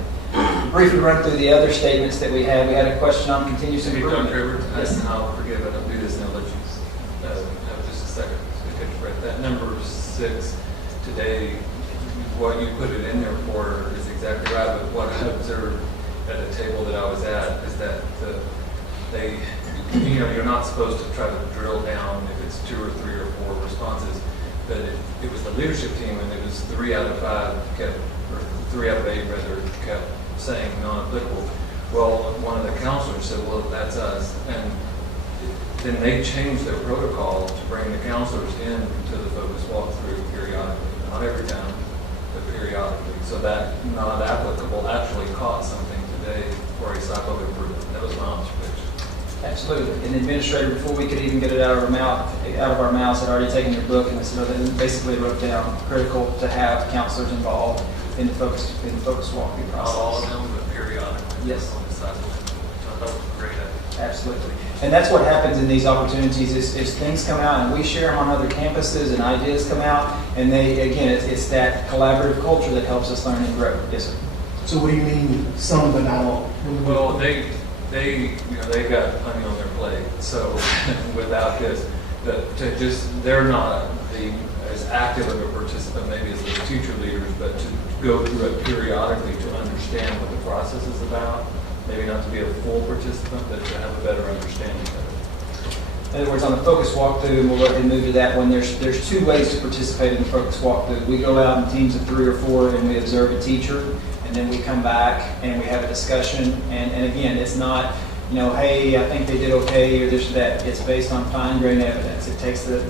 Briefly run through the other statements that we had. We had a question on continuous improvement. Yes. I'll forgive it. I'll do this and I'll let you have just a second to get right. That number 6 today, what you put it in there for is exactly right. But what I observed at a table that I was at is that you're not supposed to try to drill down if it's 2 or 3 or 4 responses, but it was the leadership team and it was 3 out of 5 kept, or 3 out of 8 rather, kept saying non-applicable. Well, one of the counselors said, well, that's us. And then they changed their protocol to bring the counselors in to the focus walkthrough periodically. Not every time, but periodically. So that not applicable actually caught something today for a cycle of improvement. That was my observation. Absolutely. An administrator, before we could even get it out of our mouths, had already taken your book and basically wrote down critical to have counselors involved in the focus walkthrough process. Not all of them, but periodically. Yes. On the cycle. So that was a great idea. Absolutely. And that's what happens in these opportunities is things come out and we share them on other campuses and ideas come out and it's that collaborative culture that helps us learn and grow. Yes, sir. So what do you mean some but not all? Well, they've got plenty on their plate. So without this, they're not as active of a participant maybe as the teacher leaders, but to go through it periodically to understand what the process is about. Maybe not to be a full participant, but to have a better understanding of it. In other words, on the focus walkthrough, and we'll let them move to that one, there's 2 ways to participate in the focus walkthrough. We go out in teams of 3 or 4 and we observe a teacher, and then we come back and we have a discussion. And again, it's not, hey, I think they did okay or this or that. It's based on fine-grained evidence. It takes that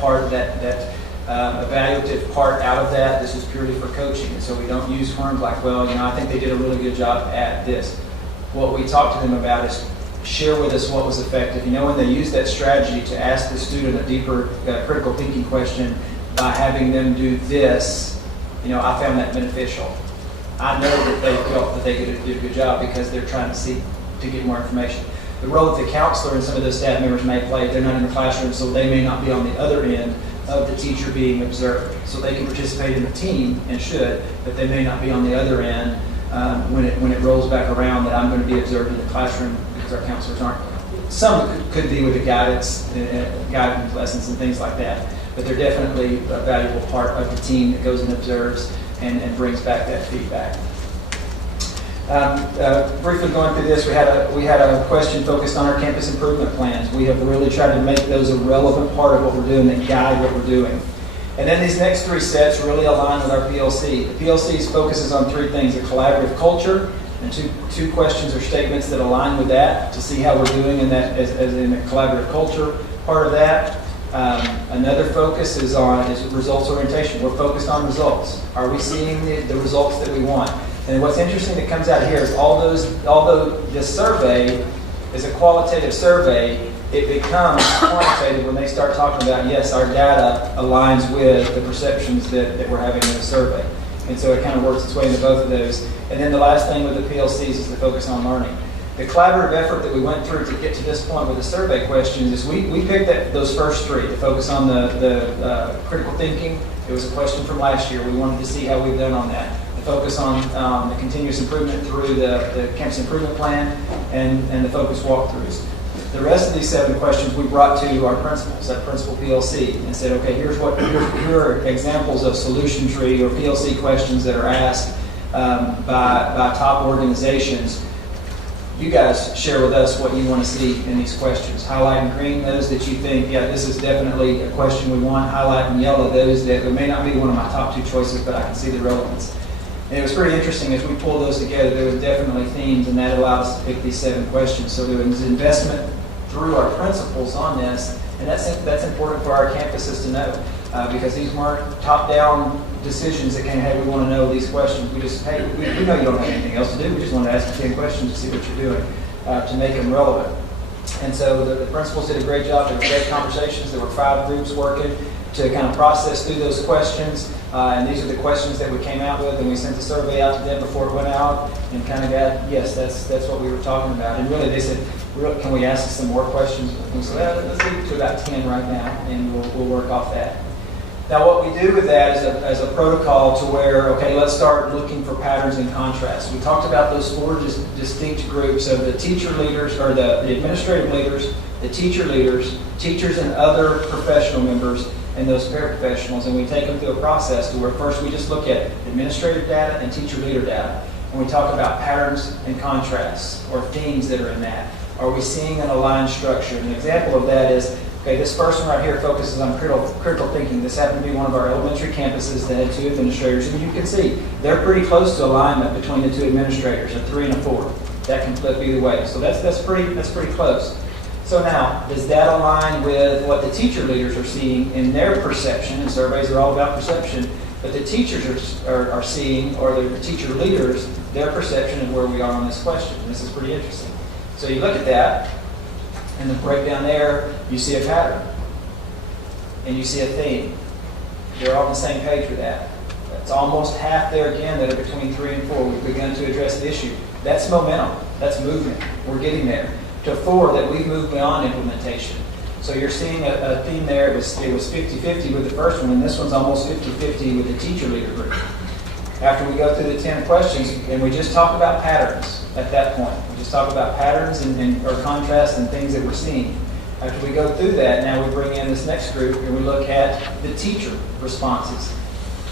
part, that evaluative part out of that. This is purely for coaching. And so we don't use terms like, well, I think they did a really good job at this. What we talk to them about is share with us what was effective. When they use that strategy to ask the student a deeper critical thinking question, by having them do this, I found that beneficial. I know that they felt that they did a good job because they're trying to get more information. The role that the counselor and some of those staff members may play, they're not in the classroom, so they may not be on the other end of the teacher being observed. So they can participate in the team and should, but they may not be on the other end when it rolls back around that I'm going to be observed in the classroom because our counselors aren't. Some could be with the guidance lessons and things like that, but they're definitely a valuable part of the team that goes and observes and brings back that feedback. Briefly going through this, we had a question focused on our campus improvement plans. We have really tried to make those a relevant part of what we're doing, that guide what we're doing. And then these next three sets really align with our PLC. The PLC focuses on three things: a collaborative culture, and two questions or statements that align with that to see how we're doing in that as in the collaborative culture part of that. Another focus is results orientation. We're focused on results. Are we seeing the results that we want? And what's interesting that comes out here is although this survey is a qualitative survey, it becomes quantitative when they start talking about, yes, our data aligns with the perceptions that we're having in the survey. And so it kind of works its way into both of those. And then the last thing with the PLCs is the focus on learning. The collaborative effort that we went through to get to this point with the survey questions is we picked those first three, the focus on the critical thinking. It was a question from last year. We wanted to see how we've done on that. The focus on the continuous improvement through the campus improvement plan and the focus walkthroughs. The rest of these 7 questions we brought to our principals at Principal PLC and said, okay, here are examples of solution tree or PLC questions that are asked by top organizations. You guys share with us what you want to see in these questions. Highlight in green those that you think, yeah, this is definitely a question we want. Highlight in yellow those that may not be one of my top 2 choices, but I can see the relevance. And it was pretty interesting as we pulled those together. There were definitely themes, and that allowed us to pick these 7 questions. So there was investment through our principals on this, and that's important for our campuses to know because these weren't top-down decisions that came, hey, we want to know these questions. We just, hey, we know you don't have anything else to do. We just want to ask you 10 questions to see what you're doing to make them relevant. And so the principals did a great job. There were great conversations. There were 5 groups working to kind of process through those questions. And these are the questions that we came out with, and we sent the survey out to them before it went out and kind of got, yes, that's what we were talking about. And really they said, can we ask some more questions? And we said, well, let's leave it to about 10 right now, and we'll work off that. Now what we do with that is as a protocol to where, okay, let's start looking for patterns and contrasts. We talked about those 4 distinct groups of the teacher leaders, or the administrative leaders, the teacher leaders, teachers and other professional members, and those paraprofessionals, and we take them through a process to where first we just look at administrative data and teacher leader data, and we talk about patterns and contrasts or themes that are in that. Are we seeing an aligned structure? An example of that is, okay, this first one right here focuses on critical thinking. This happened to be one of our elementary campuses that had 2 administrators, and you can see they're pretty close to alignment between the 2 administrators, a 3 and a 4. That can flip either way, so that's pretty close. So now, does that align with what the teacher leaders are seeing in their perception? And surveys are all about perception, but the teachers are seeing, or the teacher leaders, their perception of where we are on this question. And this is pretty interesting. So you look at that, and the breakdown there, you see a pattern, and you see a theme. They're all on the same page with that. It's almost half there again that are between 3 and 4. We've begun to address the issue. That's momentum. That's movement. We're getting there. To 4 that we've moved beyond implementation. So you're seeing a theme there. It was 50-50 with the first one, and this one's almost 50-50 with the teacher leader group. After we go through the 10 questions, and we just talk about patterns at that point. We just talk about patterns or contrast and things that we're seeing. After we go through that, now we bring in this next group, and we look at the teacher responses.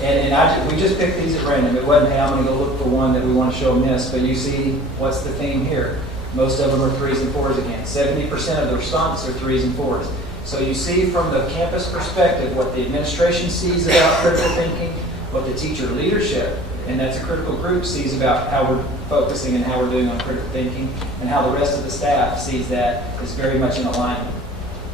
And we just picked these at random. It wasn't, hey, I'm going to go look for one that we want to show them this, but you see what's the theme here. Most of them are 3s and 4s again. 70% of the responses are 3s and 4s. So you see from the campus perspective what the administration sees about critical thinking, what the teacher leadership, and that's a critical group, sees about how we're focusing and how we're doing on critical thinking, and how the rest of the staff sees that is very much in alignment.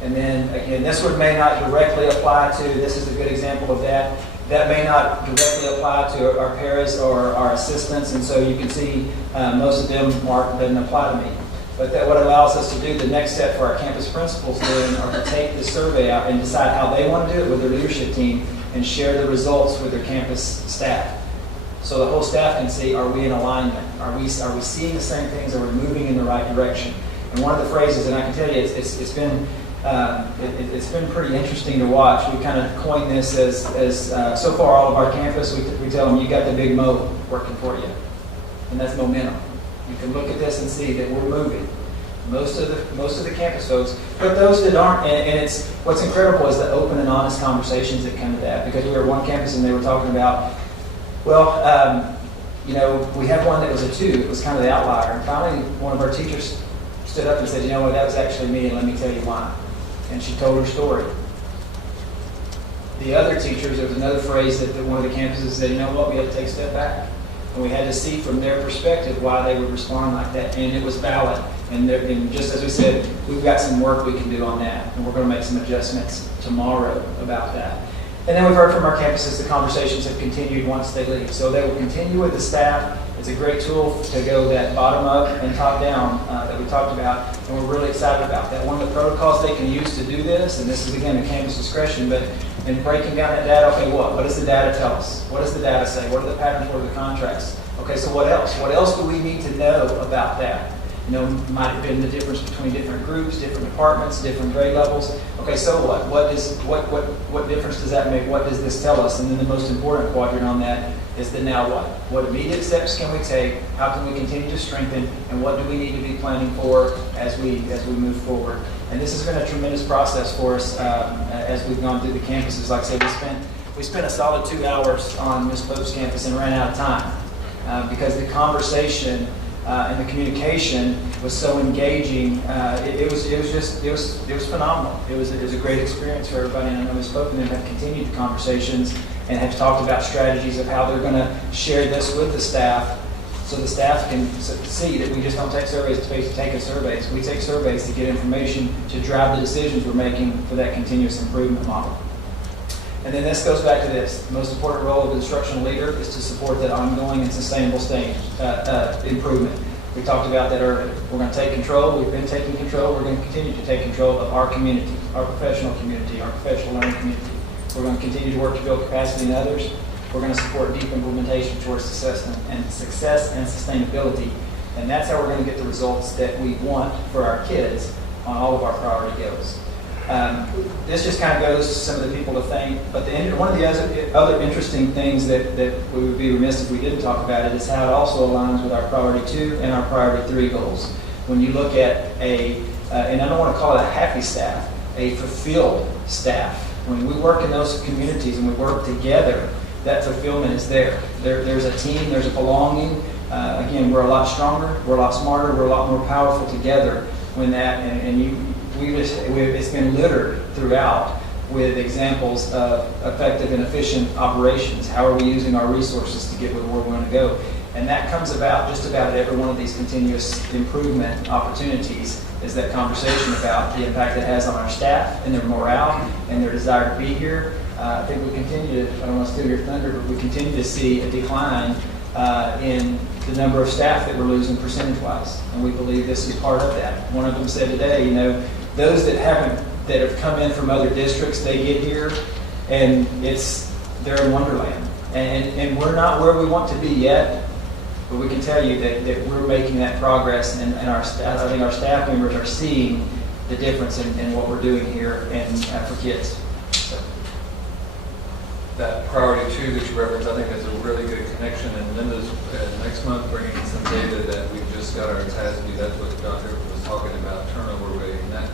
And then again, this one may not directly apply to, this is a good example of that. That may not directly apply to our paras or our assistants, and so you can see most of them doesn't apply to me. But what allows us to do the next step for our campus principals then are to take the survey out and decide how they want to do it with their leadership team and share the results with their campus staff. So the whole staff can see, are we in alignment? Are we seeing the same things? Are we moving in the right direction? And one of the phrases, and I can tell you, it's been pretty interesting to watch. We kind of coined this as so far all of our campus, we tell them, you got the big mo working for you. And that's momentum. You can look at this and see that we're moving. Most of the campus folks, but those that aren't, and it's what's incredible is the open and honest conversations that come to that. Because we were at one campus and they were talking about, well, we had one that was a 2. It was kind of the outlier. And finally, one of our teachers stood up and said, you know what, that was actually me, and let me tell you why. And she told her story. The other teachers, there was another phrase that one of the campuses said, you know what, we had to take a step back. And we had to see from their perspective why they would respond like that. And it was valid. And just as we said, we've got some work we can do on that. And we're going to make some adjustments tomorrow about that. And then we've heard from our campuses, the conversations have continued once they leave. So they will continue with the staff. It's a great tool to go that bottom up and top down that we talked about. And we're really excited about that. One of the protocols they can use to do this, and this is again a campus discretion, but in breaking down that data, okay, what does the data tell us? What does the data say? What are the patterns? What are the contracts? Okay, so what else? What else do we need to know about that? Might have been the difference between different groups, different departments, different grade levels. Okay, so what? What difference does that make? What does this tell us? And then the most important quadrant on that is the now what? What immediate steps can we take? How can we continue to strengthen? And what do we need to be planning for as we move forward? And this has been a tremendous process for us as we've gone through the campuses. Like I said, we spent a solid 2 hours on Ms. Pope's campus and ran out of time because the conversation and the communication was so engaging. It was phenomenal. It was a great experience for everybody. And I know Ms. Pope and them have continued the conversations and have talked about strategies of how they're going to share this with the staff, so the staff can see that we just don't take surveys to take surveys. We take surveys to get information to drive the decisions we're making for that continuous improvement model. And then this goes back to this. The most important role of the instructional leader is to support that ongoing and sustainable improvement. We talked about that earlier. We're going to take control. We've been taking control. We're going to continue to take control of our community, our professional community, our professional learning community. We're going to continue to work to build capacity in others. We're going to support deep implementation towards success and sustainability. And that's how we're going to get the results that we want for our kids on all of our priority goals. This just kind of goes to some of the people to thank, but one of the other interesting things that we would be remiss if we didn't talk about it is how it also aligns with our priority 2 and our priority 3 goals. When you look at and I don't want to call it a happy staff, a fulfilled staff. When we work in those communities and we work together, that fulfillment is there. There's a team, there's a belonging. Again, we're a lot stronger, we're a lot smarter, we're a lot more powerful together when that, it's been littered throughout with examples of effective and efficient operations. How are we using our resources to get where we want to go? And that comes about just about every one of these continuous improvement opportunities is that conversation about the impact it has on our staff and their morale and their desire to be here. I think we continue to, I don't want to steal your thunder, but we continue to see a decline in the number of staff that we're losing percentage-wise. And we believe this is part of that. One of them said today, those that have come in from other districts, they get here and they're in Wonderland. And we're not where we want to be yet, but we can tell you that we're making that progress, and I think our staff members are seeing the difference in what we're doing here and for kids. So. That priority 2 that you referenced, I think that's a really good connection. And Linda's next month bringing some data that we just got our TASB. That's what the doctor was talking about, turnover rate. And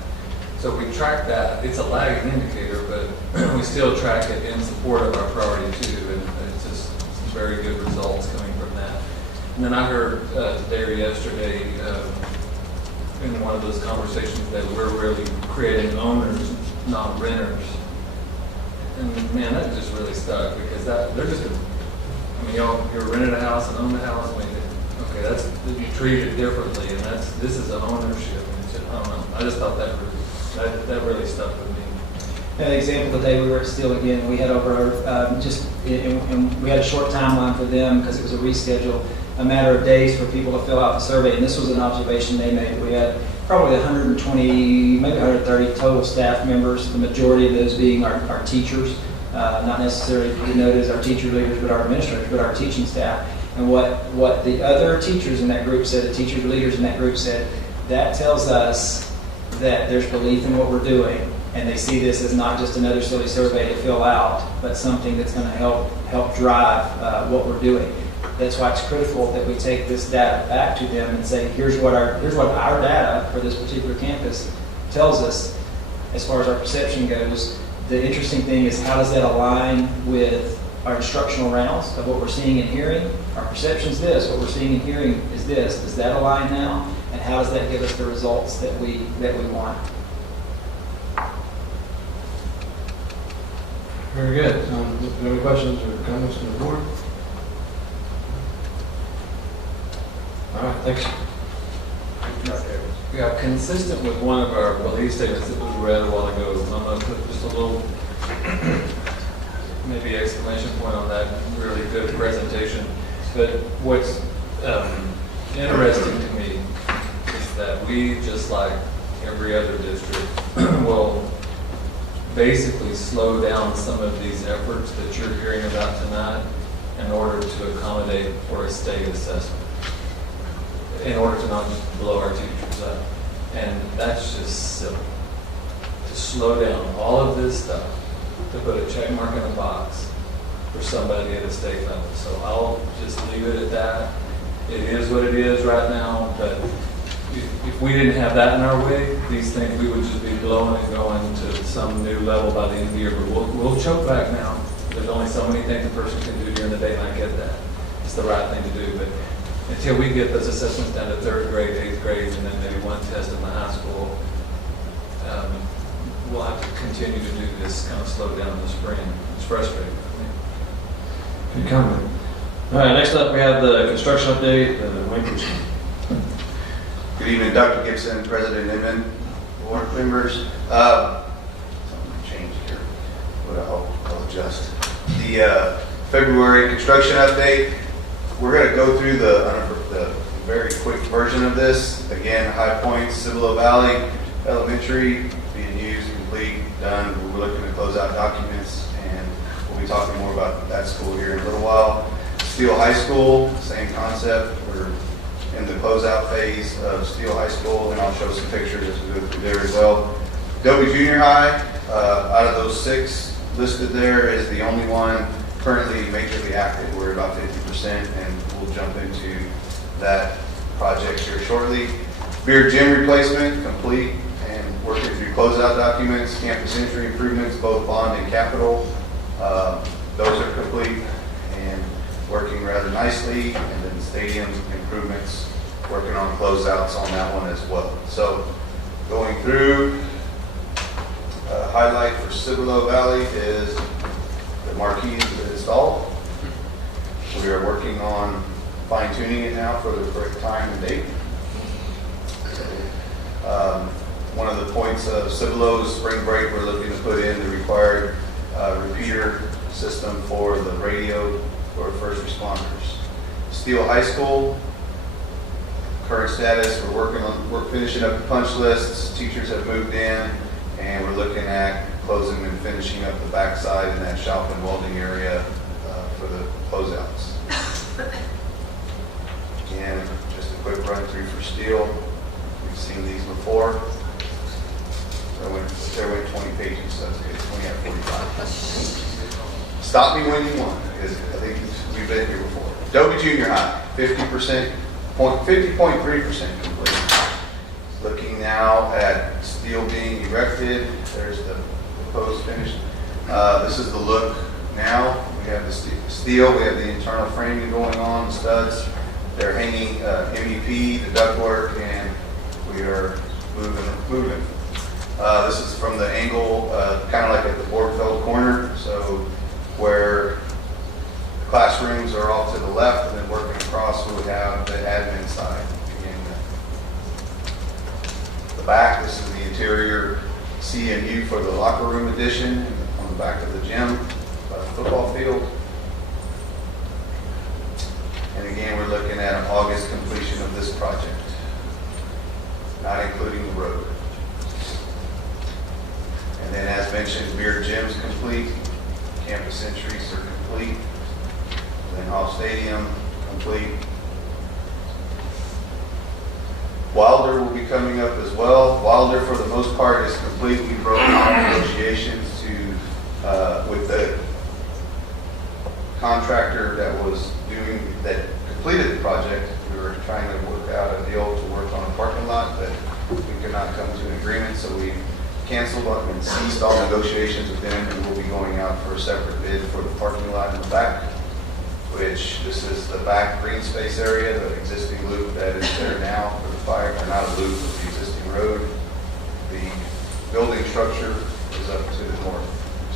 so we track that. It's a lagging indicator, but we still track it in support of our priority 2. And it's just some very good results coming from that. And then I heard today or yesterday in one of those conversations that we're really creating owners, not renters. And man, that just really stuck because they're just, you're rented a house and own a house. Okay, you treat it differently, and this is an ownership. And I don't know. I just thought that really stuck with me. An example today, we were at Steel again. We had and we had a short timeline for them because it was a reschedule, a matter of days for people to fill out the survey. And this was an observation they made. We had probably 120, maybe 130 total staff members, the majority of those being our teachers. not necessarily denoted as our teacher leaders, but our administrators, but our teaching staff. And what the other teachers in that group said, the teachers leaders in that group said, that tells us that there's belief in what we're doing, and they see this as not just another silly survey to fill out, but something that's going to help drive what we're doing. That's why it's critical that we take this data back to them and say, here's what our data for this particular campus tells us as far as our perception goes. The interesting thing is, how does that align with our instructional rounds of what we're seeing and hearing? Our perception's this, what we're seeing and hearing is this. Does that align now? And how does that give us the results that we want? Very good. Any questions or comments from the board? All right, thanks. Yeah, consistent with one of our belief statements that was read a while ago, I'm going to put just a little maybe exclamation point on that really good presentation. But what's interesting to me is that we, just like every other district, will basically slow down some of these efforts that you're hearing about tonight in order to accommodate for a state assessment, in order to not just blow our teachers up. And that's just silly. To slow down all of this stuff, to put a check mark in a box for somebody at a state level. So I'll just leave it at that. It is what it is right now, but if we didn't have that in our way, these things, we would just be blowing and going to some new level by the end of the year. But we'll choke back now. There's only so many things a person can do during the day, and I get that. It's the right thing to do. But until we get those assessments down to 3rd grade, 8th grade, and then maybe one test in the high school, we'll have to continue to do this kind of slow down in the spring. It's frustrating. Good comment. All right, next up we have the construction update. Wayne. Good evening, Dr. Gibson, President Inman, board members. Something changed here, but I'll adjust. The February construction update. We're going to go through the very quick version of this. Again, high points, Cibolo Valley Elementary being used, complete, done. We're looking to close out documents, and we'll be talking more about that school here in a little while. Steele High School, same concept. We're in the closeout phase of Steele High School, and I'll show some pictures as we go through there as well. Dobie Junior High, out of those 6 listed there, is the only one currently majorly active. We're about 50%, and we'll jump into that project here shortly. Beard Gym replacement, complete, and working through closeout documents. Campus entry improvements, both bond and capital. Those are complete and working rather nicely. And then stadium improvements, working on closeouts on that one as well. So going through, highlight for Cibolo Valley is the marquees that are installed. We are working on fine-tuning it now for the correct time and date. One of the points of Cibolo's spring break, we're looking to put in the required repeater system for the radio for first responders. Steele High School, current status, we're finishing up the punch lists. Teachers have moved in, and we're looking at closing and finishing up the backside in that shop and welding area for the closeouts. Again, just a quick run through for Steele. We've seen these before. There went 20 pages, so that's good. 20 out of 45. Stop me when you want, because I think we've been here before. Dobie Junior High, 50.3% complete. Looking now at steel being erected. There's the post finished. This is the look now. We have the steel. We have the internal framing going on, studs. They're hanging MEP, the ductwork, and we are moving. This is from the angle, kind of like at the Borgfeld corner. So where the classrooms are off to the left, and then working across, we would have the admin side. Again, the back, this is the interior CMU for the locker room addition on the back of the gym, football field. And again, we're looking at an August completion of this project, not including the road. And then, as mentioned, Beard Gym's complete. campus entries are complete. Lynn Hall Stadium, complete. Wilder will be coming up as well. Wilder, for the most part, is complete. We broke our negotiations with the contractor that completed the project. We were trying to work out a deal to work on a parking lot, but we could not come to an agreement, so we canceled and ceased all negotiations with them, and we'll be going out for a separate bid for the parking lot in the back, which this is the back green space area, the existing loop that is there now for the fire, or not a loop, but the existing road. The building structure is up to the north.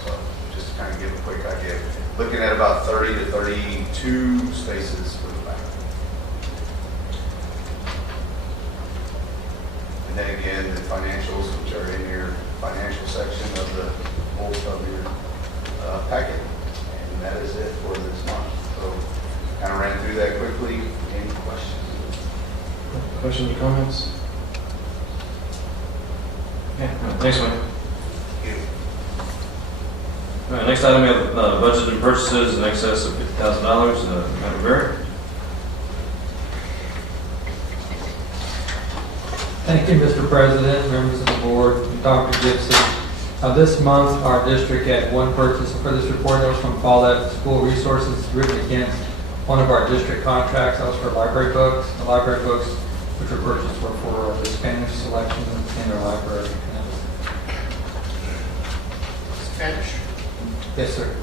So just to kind of give a quick idea, looking at about 30 to 32 spaces for the back. And then again, the financials, which are in your financial section of your packet. And that is it for this month. So kind of ran through that quickly. Any questions? Questions or comments? Yeah, thanks, Mike. All right, next item, we have budgeted purchases in excess of $50,000. Madam Mayor. Thank you, Mr. President, members of the board, Dr. Gibson. This month, our district had one purchase for this report that was from Paulette School Resources, written against one of our district contracts. That was for library books. The library books which were purchased were for the Spanish selection in our library. Spanish? Yes, sir.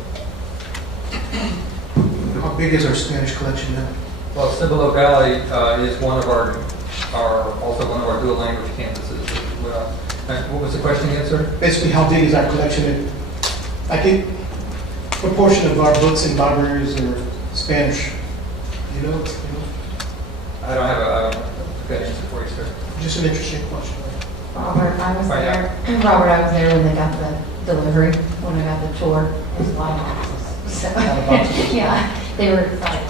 How big is our Spanish collection now? Well, Cibolo Valley is one of our also one of our dual language campuses as well. What was the question again, sir? Basically, how big is our collection? I think proportion of our books in libraries are Spanish. You know? I don't have a good answer for you, sir. Just an interesting question. Robert, I was there. Robert, I was there when they got the delivery, when I got the tour. It was a lot of boxes. So, yeah, they were excited.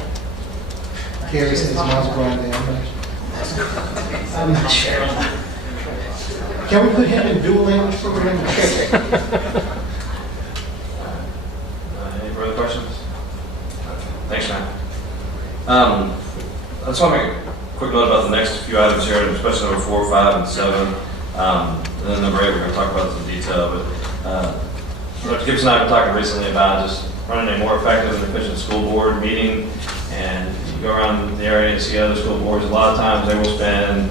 Gary says his mouth's growing down. I'm not sure. Can we put him in dual language program? Any further questions? Thanks, Matt. I just want to make a quick note about the next few items here, especially number 4, 5, and 7. And then number 8, we're going to talk about this in detail. But Dr. Gibson and I have been talking recently about just running a more effective and efficient school board meeting. And you go around the area and see other school boards. A lot of times they will spend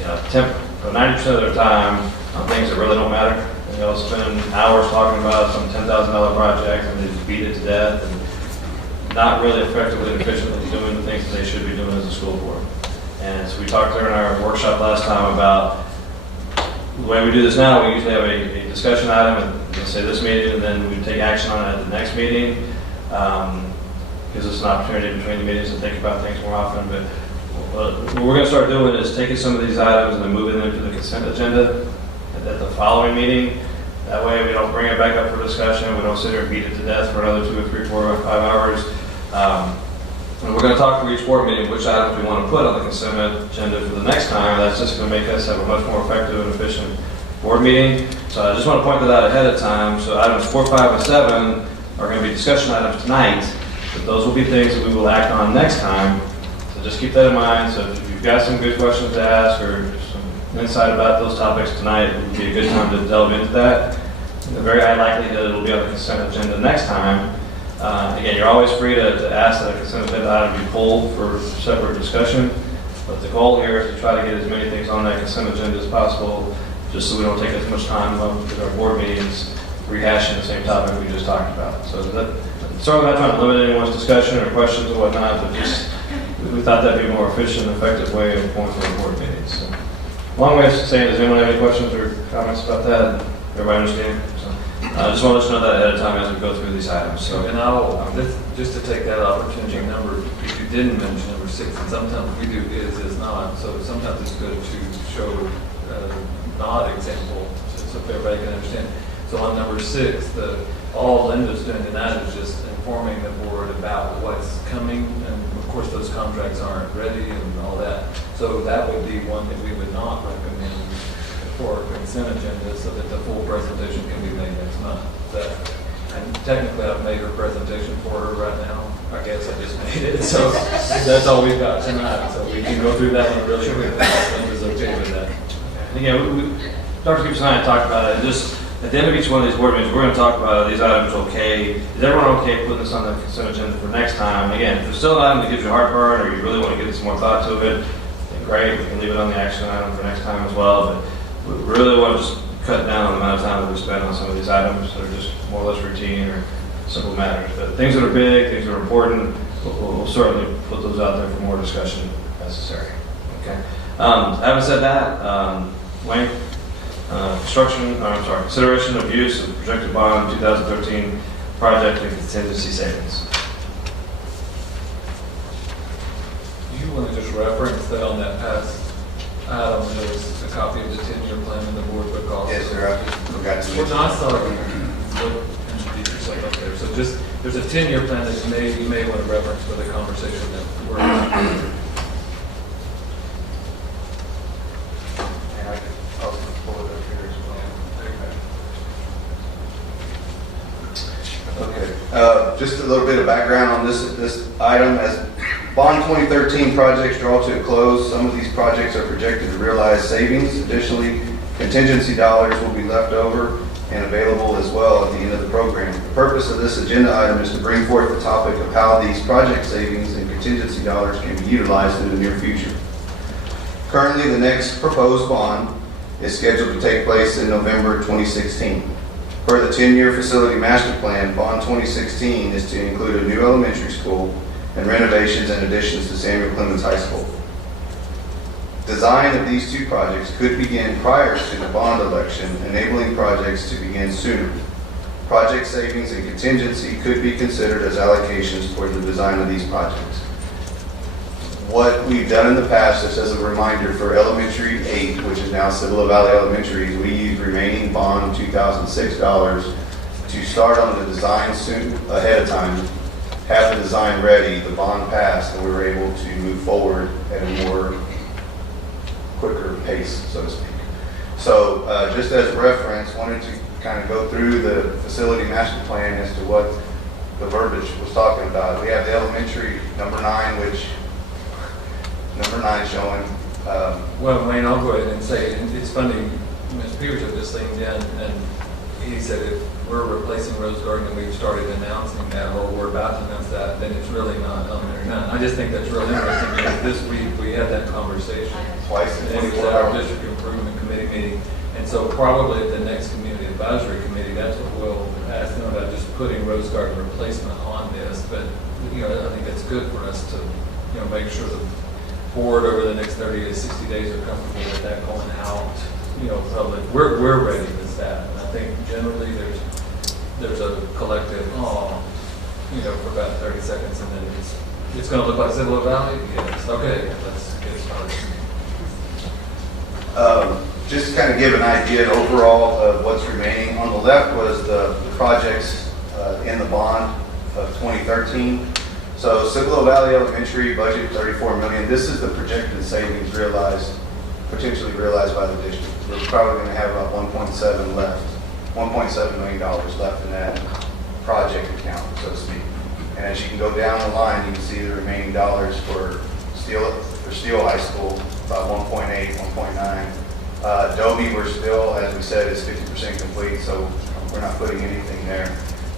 90% of their time on things that really don't matter. And they'll spend hours talking about some $10,000 project and they just beat it to death and not really effectively and efficiently doing the things that they should be doing as a school board. And so we talked during our workshop last time about the way we do this now. We usually have a discussion item and say this meeting, and then we take action on it at the next meeting. Gives us an opportunity between the meetings to think about things more often. But what we're going to start doing is taking some of these items and then moving them to the consent agenda at the following meeting. That way we don't bring it back up for discussion. We don't sit here and beat it to death for another 2 or 3, 4, or 5 hours. And we're going to talk for each board meeting which items we want to put on the consent agenda for the next time. That's just going to make us have a much more effective and efficient board meeting. So I just want to point that out ahead of time. So items 4, 5, and 7 are going to be discussion items tonight. But those will be things that we will act on next time. So just keep that in mind. So if you've got some good questions to ask or some insight about those topics tonight, it would be a good time to delve into that. And the very high likelihood it will be on the consent agenda next time. Again, you're always free to ask that a consent agenda item be pulled for separate discussion. But the goal here is to try to get as many things on that consent agenda as possible, just so we don't take as much time with our board meetings rehashing the same topic we just talked about. So certainly not trying to limit anyone's discussion or questions or whatnot, but just we thought that'd be a more efficient and effective way of going through a board meeting. So, long way of saying, does anyone have any questions or comments about that? Everybody understand? So, I just want to let you know that ahead of time as we go through these items. So, and I'll just to take that opportunity, if you didn't mention number 6, and sometimes we do is not. So sometimes it's good to show not example, so everybody can understand. So on number 6, all Linda's doing tonight is just informing the board about what's coming, and of course those contracts aren't ready and all that. So that would be one that we would not recommend for a consent agenda, so that the full presentation can be made next month. Is that And technically, I've made her presentation for her right now. I guess I just made it, so that's all we've got tonight. So we can go through that one really quick. I was okay with that. And again, Dr. Gibson and I talked about it. Just at the end of each one of these board meetings, we're going to talk about these items. Okay, is everyone okay putting this on the consent agenda for next time? Again, if there's still an item that gives you heartburn, or you really want to give some more thought to it, then great. We can leave it on the action item for next time as well. But we really want to just cut down on the amount of time that we spend on some of these items that are just more or less routine or simple matters. But things that are big, things that are important, we'll certainly put those out there for more discussion if necessary. Okay. Having said that, Wayne, consideration of use of projected bond 2013 project and contingency savings. Do you want to just reference that on that past item? There was a copy of the 10-year plan in the board book also. Yes, sir. I just forgot to Well, no, I saw you introduce yourself up there. So just, there's a 10-year plan that you may want to reference for the conversation that we're having. And I could also pull it up here as well. Okay. Just a little bit of background on this item. As Bond 2013 projects draw to a close, some of these projects are projected to realize savings. Additionally, contingency dollars will be left over and available as well at the end of the program. The purpose of this agenda item is to bring forth the topic of how these project savings and contingency dollars can be utilized in the near future. Currently, the next proposed bond is scheduled to take place in November 2016. Per the 10-year facility master plan, Bond 2016 is to include a new elementary school and renovations and additions to Samuel Clemens High School. Design of these two projects could begin prior to the bond election, enabling projects to begin sooner. Project savings and contingency could be considered as allocations toward the design of these projects. What we've done in the past, just as a reminder, for Elementary 8, which is now Cibolo Valley Elementary, we used remaining bond 2006 dollars to start on the design soon ahead of time, have the design ready, the bond passed, and we were able to move forward at a more quicker pace, so to speak. So just as a reference, wanted to kind of go through the facility master plan as to what the verbiage was talking about. We have the elementary number 9, which number 9 showing. Well, Wayne, I'll go ahead and say it's funny. Ms. Peters took this thing down, and he said if we're replacing Rose Garden and we've started announcing that, or we're about to announce that, then it's really not elementary 9. I just think that's really interesting because this week we had that conversation Twice in and it was 24 our hours. district improvement committee meeting, and so probably at the next community advisory committee, that's what we'll ask them about, just putting Rose Garden replacement on this. But I think it's good for us to make sure the board over the next 30 to 60 days are comfortable with that going out, public. We're ready with that. And I think generally there's a collective, for about 30 seconds, and then it's going to look like Cibolo Valley. Yes. Okay, let's get started. Just to kind of give an idea overall of what's remaining. On the left was the projects in the bond of 2013. So Cibolo Valley Elementary budget $34 million. This is the projected savings potentially realized by the district. We're probably going to have about $1.7 million left in that project account, so to speak. And as you can go down the line, you can see the remaining dollars for Steele High School, about 1.8, 1.9. Adobe, we're still, as we said, is 50% complete, so we're not putting anything there.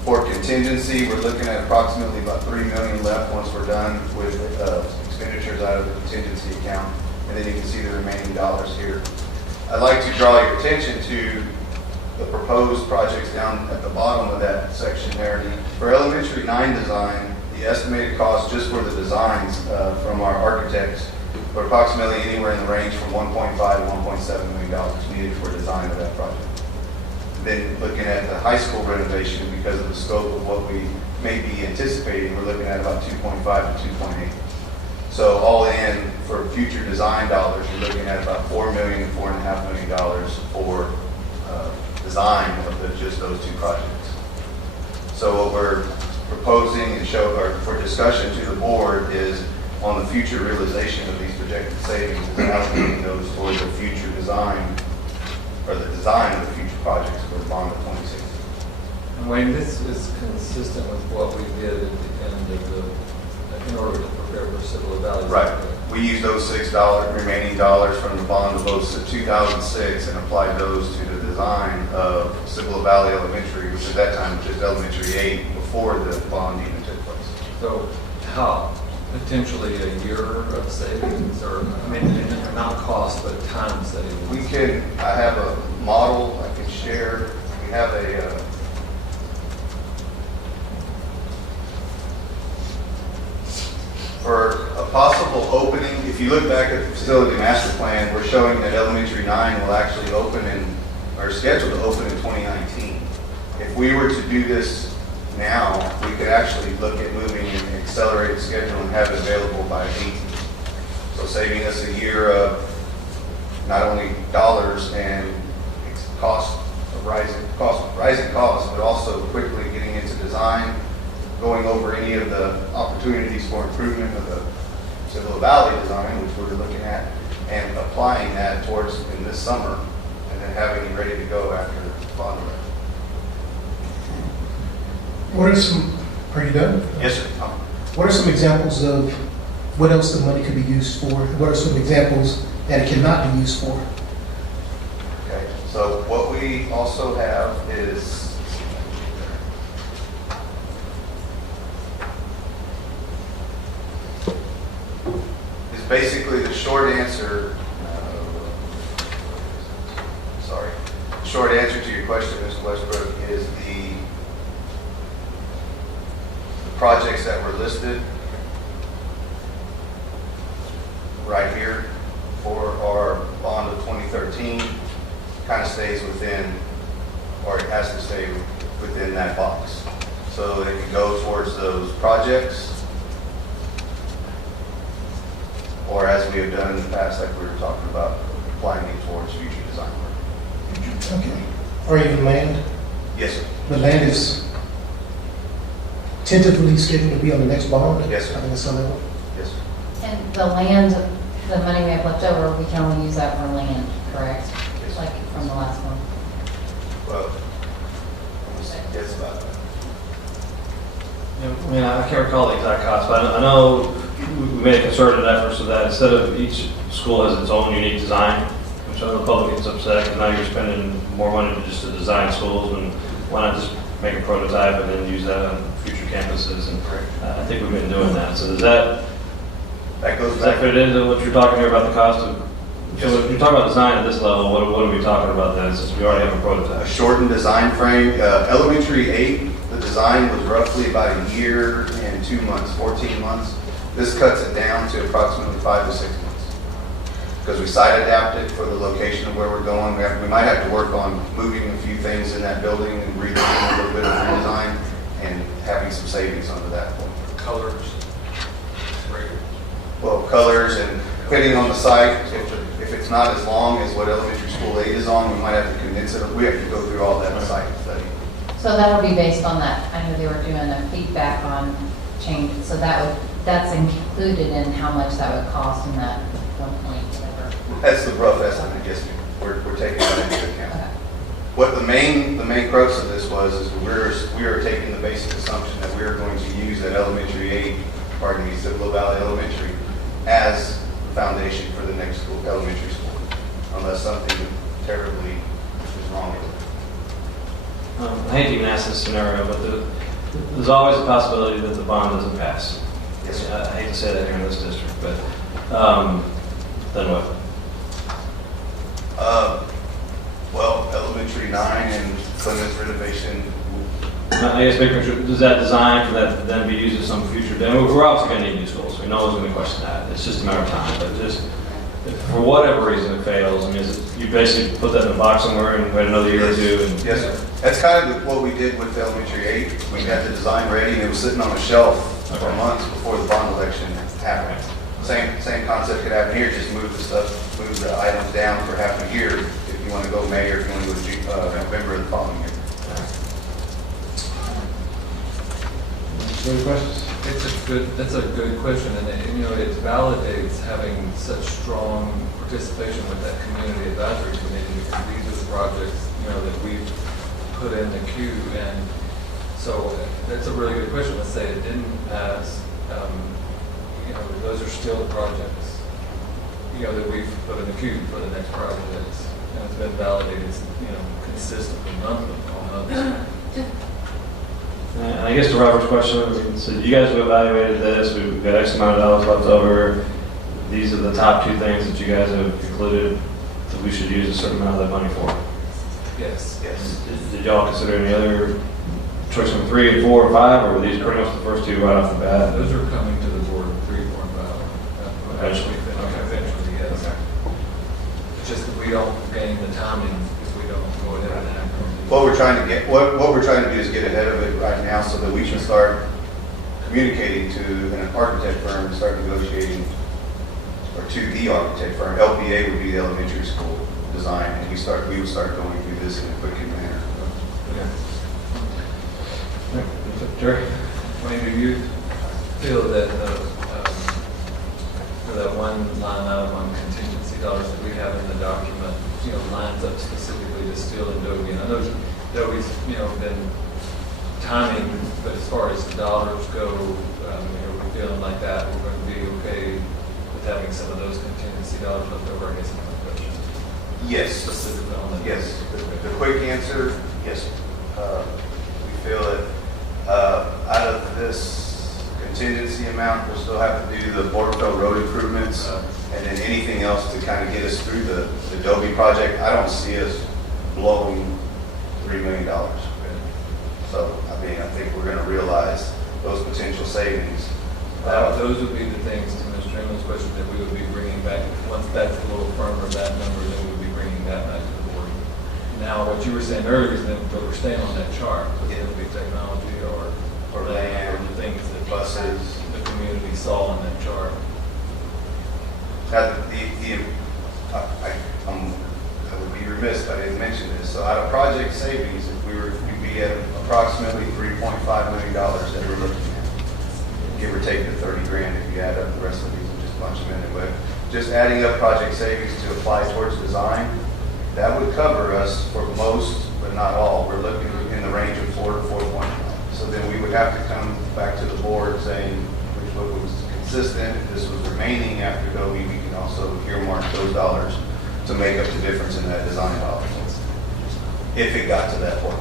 For contingency, we're looking at approximately about $3 million left once we're done with expenditures out of the contingency account. And then you can see the remaining dollars here. I'd like to draw your attention to the proposed projects down at the bottom of that section there. For Elementary 9 design, the estimated cost just for the designs from our architects were approximately anywhere in the range from $1.5 to $1.7 million needed for design of that project. Then looking at the high school renovation, because of the scope of what we may be anticipating, we're looking at about 2.5 to 2.8. So all in for future design dollars, you're looking at about $4 million to $4.5 million for design of just those two projects. So what we're proposing and for discussion to the board is on the future realization of these projected savings and allocating those towards the future design or the design of the future projects for the bond of 2016. Wayne, this is consistent with what we did at the end of in order to prepare for Cibolo Valley. Right. We used those $6 remaining dollars from the bond of those 2006 and applied those to the design of Cibolo Valley Elementary, which at that time was just Elementary 8 before the bond even took place. So how? Potentially a year of savings, or I mean, not cost, but time savings. We can, I have a model I can share. We have a, for a possible opening, if you look back at the facility master plan, we're showing that Elementary 9 will actually open or scheduled to open in 2019. If we were to do this now, we could actually look at moving an accelerated schedule and have it available by 18. So saving us a year of not only dollars and rising costs, but also quickly getting into design, going over any of the opportunities for improvement of the Cibolo Valley design, which we're looking at, and applying that towards in this summer, and then having it ready to go after bond. What are some, are you done? Yes, sir. What are some examples of what else the money could be used for? What are some examples that it cannot be used for? Okay, so what we also have is basically the short answer. The short answer to your question, Mr. Westbrook, is the projects that were listed right here for our bond of 2013 kind of stays within, or it has to stay within that box. So it can go towards those projects, or as we have done in the past, like we were talking about, applying it towards future design work. Okay. Or even land? Yes, sir. The land is tentatively scheduled to be on the next bond? Yes, sir. I think that's on that one. Yes, sir. And the land, the money we have left over, we can only use that for land, correct? Yes. Like from the last one. Well, yes, about that. I mean, I can't recall the exact cost, but I know we made a concerted effort so that instead of each school has its own unique design, which I know the public gets upset because now you're spending more money just to design schools, and why not just make a prototype and then use that on future campuses? And I think we've been doing that. So does that fit into what you're talking here about the cost of? So if you're talking about design at this level, what are we talking about then, since we already have a prototype? A shortened design frame. Elementary 8, the design was roughly about a year and 2 months, 14 months. This cuts it down to approximately 5 to 6 months. Because we site adapted for the location of where we're going. We might have to work on moving a few things in that building and redoing a little bit of redesign and having some savings under that point. Colors. Well, colors, and depending on the site, if it's not as long as what elementary school 8 is on, we might have to condense it. We have to go through all that site study. So that'll be based on that. I know they were doing a feedback on changes. So that's included in how much that would cost in that 1 point whatever. That's the rough estimate. Yes, we're taking that into account. Okay. What the main crux of this was is we are taking the basic assumption that we are going to use that elementary 8, Cibolo Valley Elementary, as the foundation for the next elementary school, unless something terribly is wrong with it. I hate to even ask this scenario, but there's always a possibility that the bond doesn't pass. Yes, I hate to say that here in this district, but then what? Well, elementary 9 and Plymouth renovation. I guess big picture, does that design for that to then be used as some future? We're obviously going to need new schools. We know one's going to question that. It's just a matter of time. But just if for whatever reason it fails, I mean, you basically put that in a box somewhere and wait another year or two. And yes, sir. That's kind of what we did with elementary 8. We got the design ready and it was sitting on a shelf for months before the bond election happened. Same concept could happen here. Just move the items down for half a year if you want to go May or if you want to go November of the following year. Any questions? That's a good question, and it validates having such strong participation with that community advisory committee, because these are the projects that we've put in the queue, and So that's a really good question. Let's say it didn't pass. Those are still projects, that we've put in the queue for the next projects. And it's been validated, consistently monthly on those. And I guess to Robert's question, so you guys have evaluated this, we've got X amount of dollars left over. These are the top two things that you guys have concluded that we should use a certain amount of that money for. Yes. Did y'all consider any other choice from 3 and 4 or 5, or were these pretty much the first two right off the bat? Those are coming to the board 3, 4, and 5. Eventually. Eventually, yes. Okay. It's just that we don't gain the timing if we don't go ahead and act on it. What we're trying to do is get ahead of it right now so that we can start communicating to an architect firm and start negotiating, or to the architect firm. LPA would be the elementary school design, and we would start going through this in a quicker manner. Jerry? Wayne, do you feel that for that one line item on contingency dollars that we have in the document, lines up specifically to steel and Adobe? And I know Adobe's, been timing, but as far as the dollars go, we're feeling like that we're going to be okay with having some of those contingency dollars left over, I guess, in my question. Yes. Specifically on that. Yes. The quick answer, yes. We feel that out of this contingency amount, we'll still have to do the Borderville road improvements and then anything else to kind of get us through the Adobe project. I don't see us blowing $3 million. So, I think we're going to realize those potential savings. Those would be the things, to Mr. Chairman's question, that we would be bringing back. Once that's a little firmer, that number, then we'll be bringing that back to the board. Now, what you were saying earlier is that we're staying on that chart, whether it be technology or land, or the things that buses, the community saw on that chart. Now, I would be remiss if I didn't mention this. So out of project savings, we'd be at approximately $3.5 million that we're looking at. Give or take the 30 grand if you add up the rest of these and just bunch them in there. But just adding up project savings to apply towards design, that would cover us for most, but not all. We're looking in the range of 4 to 4.5. So then we would have to come back to the board saying which one was consistent. If this was remaining after Adobe, we can also earmark those dollars to make up the difference in that design dollar. If it got to that point.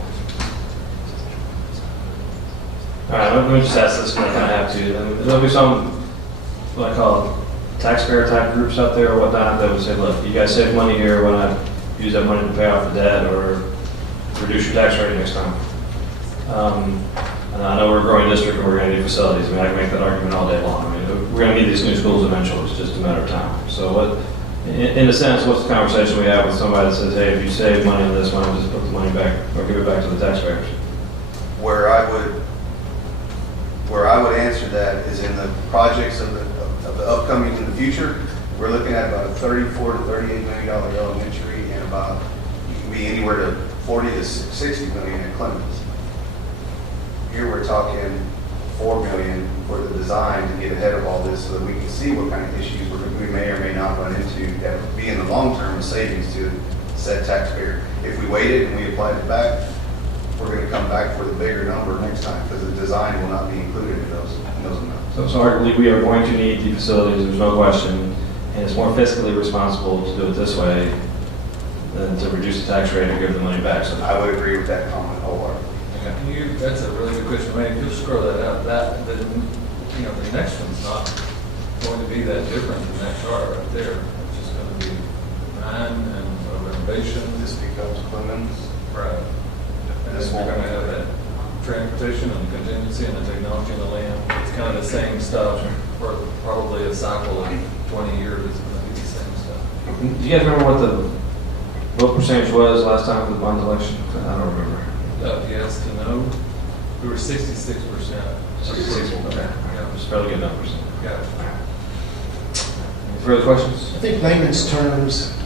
All right, let me just ask this, because I kind of have to. There'll be some, what I call taxpayer type groups out there or whatnot that would say, look, you guys save money here, why not use that money to pay off the debt or reduce your tax rate next time? And I know we're a growing district and we're going to need facilities. I can make that argument all day long. We're going to need these new schools eventually. It's just a matter of time. So what, in a sense, what's the conversation we have with somebody that says, hey, if you save money on this, why don't you just put the money back or give it back to the taxpayers? Where I would answer that is in the projects of the upcoming in the future. We're looking at about a $34 to $38 million elementary and about, you can be anywhere to 40 to 60 million in Clemens. Here we're talking $4 million for the design to get ahead of all this so that we can see what kind of issues we may or may not run into that would be in the long term savings to said taxpayer. If we waited and we applied it back, we're going to come back for the bigger number next time because the design will not be included in those amounts. So arguably, we are going to need the facilities, there's no question, and it's more fiscally responsible to do it this way than to reduce the tax rate or give the money back. So I would agree with that comment wholeheartedly. That's a really good question. Man, if you scroll that out, the next one's not going to be that different than that chart right there. It's just going to be 9 and a renovation. This becomes Clemens. Right. And then we're going to have that transportation and the contingency and the technology and the land. It's kind of the same stuff for probably a cycle of 20 years. It's going to be the same stuff. do you guys remember what percentage was last time for the bond election? I don't remember. Yes to no. We were 66%. 66, okay. Yeah, it's fairly good numbers. Yeah. Any further questions? I think layman's terms,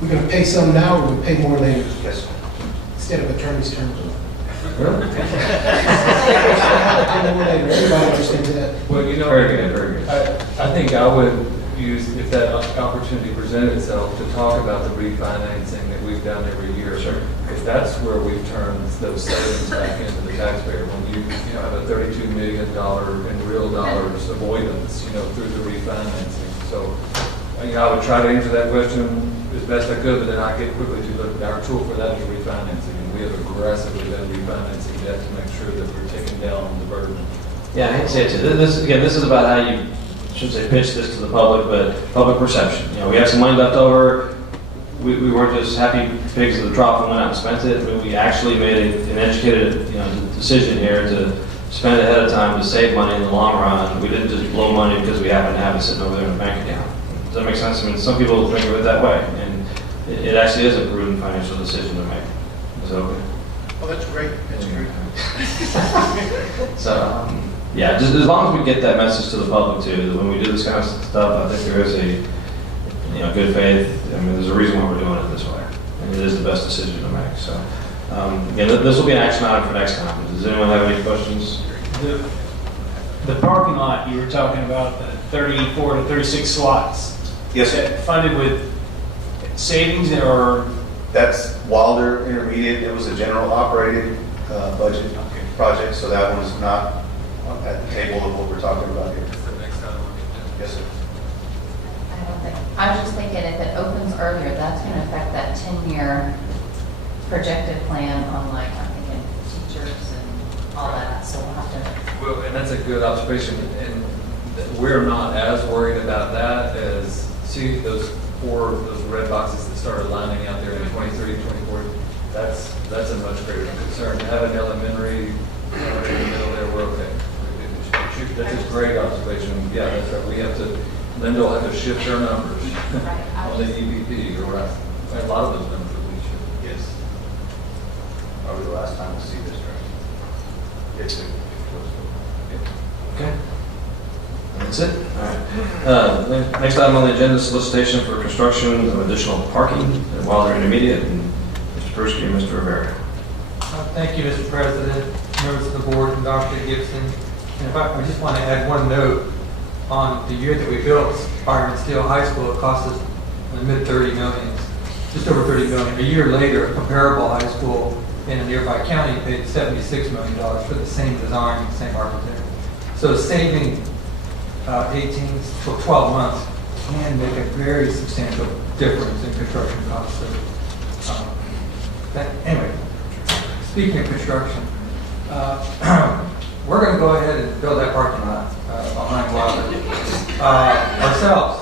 we're going to pay some now or we pay more later? Yes. Instead of attorney's terms. Really? Pay more later. Everybody understands that. Well, very good, very good. I think I would use, if that opportunity presented itself, to talk about the refinancing that we've done every year. Sure. Because that's where we turn those savings back into the taxpayer. When you have a $32 million in real dollars avoidance, through the refinancing. So, I would try to answer that question as best I could, but then I get quickly to look at our tool for that is refinancing. And we have aggressively been refinancing debt to make sure that we're taking down the burden. Yeah, I hate to say it too. This is about how you, I shouldn't say pitch this to the public, but public perception. We have some money left over. We weren't just happy pigs of the trough and went out and spent it. I mean, we actually made an educated decision here to spend ahead of time to save money in the long run. We didn't just blow money because we happened to have it sitting over there in the bank account. Does that make sense? I mean, some people think of it that way, and it actually is a prudent financial decision to make. Is that okay? Oh, that's great. That's great. So, yeah, just as long as we get that message to the public too, that when we do this kind of stuff, I think there is a good faith. I mean, there's a reason why we're doing it this way, and it is the best decision to make. So, again, this will be an action item for next time. Does anyone have any questions? The parking lot, you were talking about the 34 to 36 slots. Yes, Is that funded with savings or? that's Wilder Intermediate. It was a general operating budget project, so that one's not at the table of what we're talking about here. Yes, sir. I was just thinking if it opens earlier, that's going to affect that 10-year projected plan on I'm thinking teachers and all that, so we'll have to. Well, and that's a good observation, and we're not as worried about that as, see those red boxes that started lining out there in 2030, 2040, that's a much greater concern. To have an elementary in the middle there, we're okay. That's a great observation. Yeah, that's right. We have to, Linda will have to shift our numbers on the EVP. You're right. A lot of those numbers will be shifted. Yes. Probably the last time we'll see this, right? Yes, sir. Okay. That's it. All right. Next item on the agenda: solicitation for construction of additional parking at Wilder Intermediate. And Mr. Persky and Mr. Rivera. Thank you, Mr. President, members of the board, and Dr. Gibson. And if I just want to add one note on the year that we built Byron Steele High School. It cost us in the mid-30 millions, just over 30 million. A year later, a comparable high school in a nearby county paid $76 million for the same design, same architect. So saving 18 to 12 months can make a very substantial difference in construction costs. So, anyway, speaking of construction, we're going to go ahead and build that parking lot behind Wilder ourselves.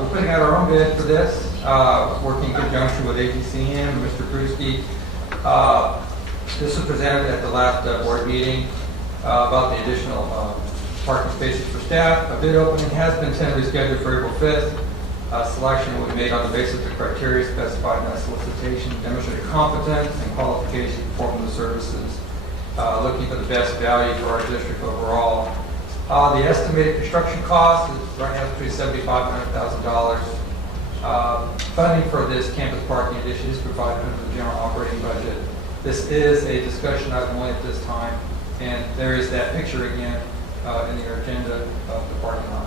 We're putting out our own bid for this, working in conjunction with ATCM and Mr. Krusky. This was presented at the last board meeting about the additional parking spaces for staff. A bid opening has been tentatively scheduled for April 5th. Selection will be made on the basis of the criteria specified in that solicitation, demonstrating competence and qualification to perform the services, looking for the best value for our district overall. The estimated construction cost is right now between $75,000 and $100,000. Funding for this campus parking addition is provided under the general operating budget. This is a discussion item only at this time, and there is that picture again in your agenda of the parking lot.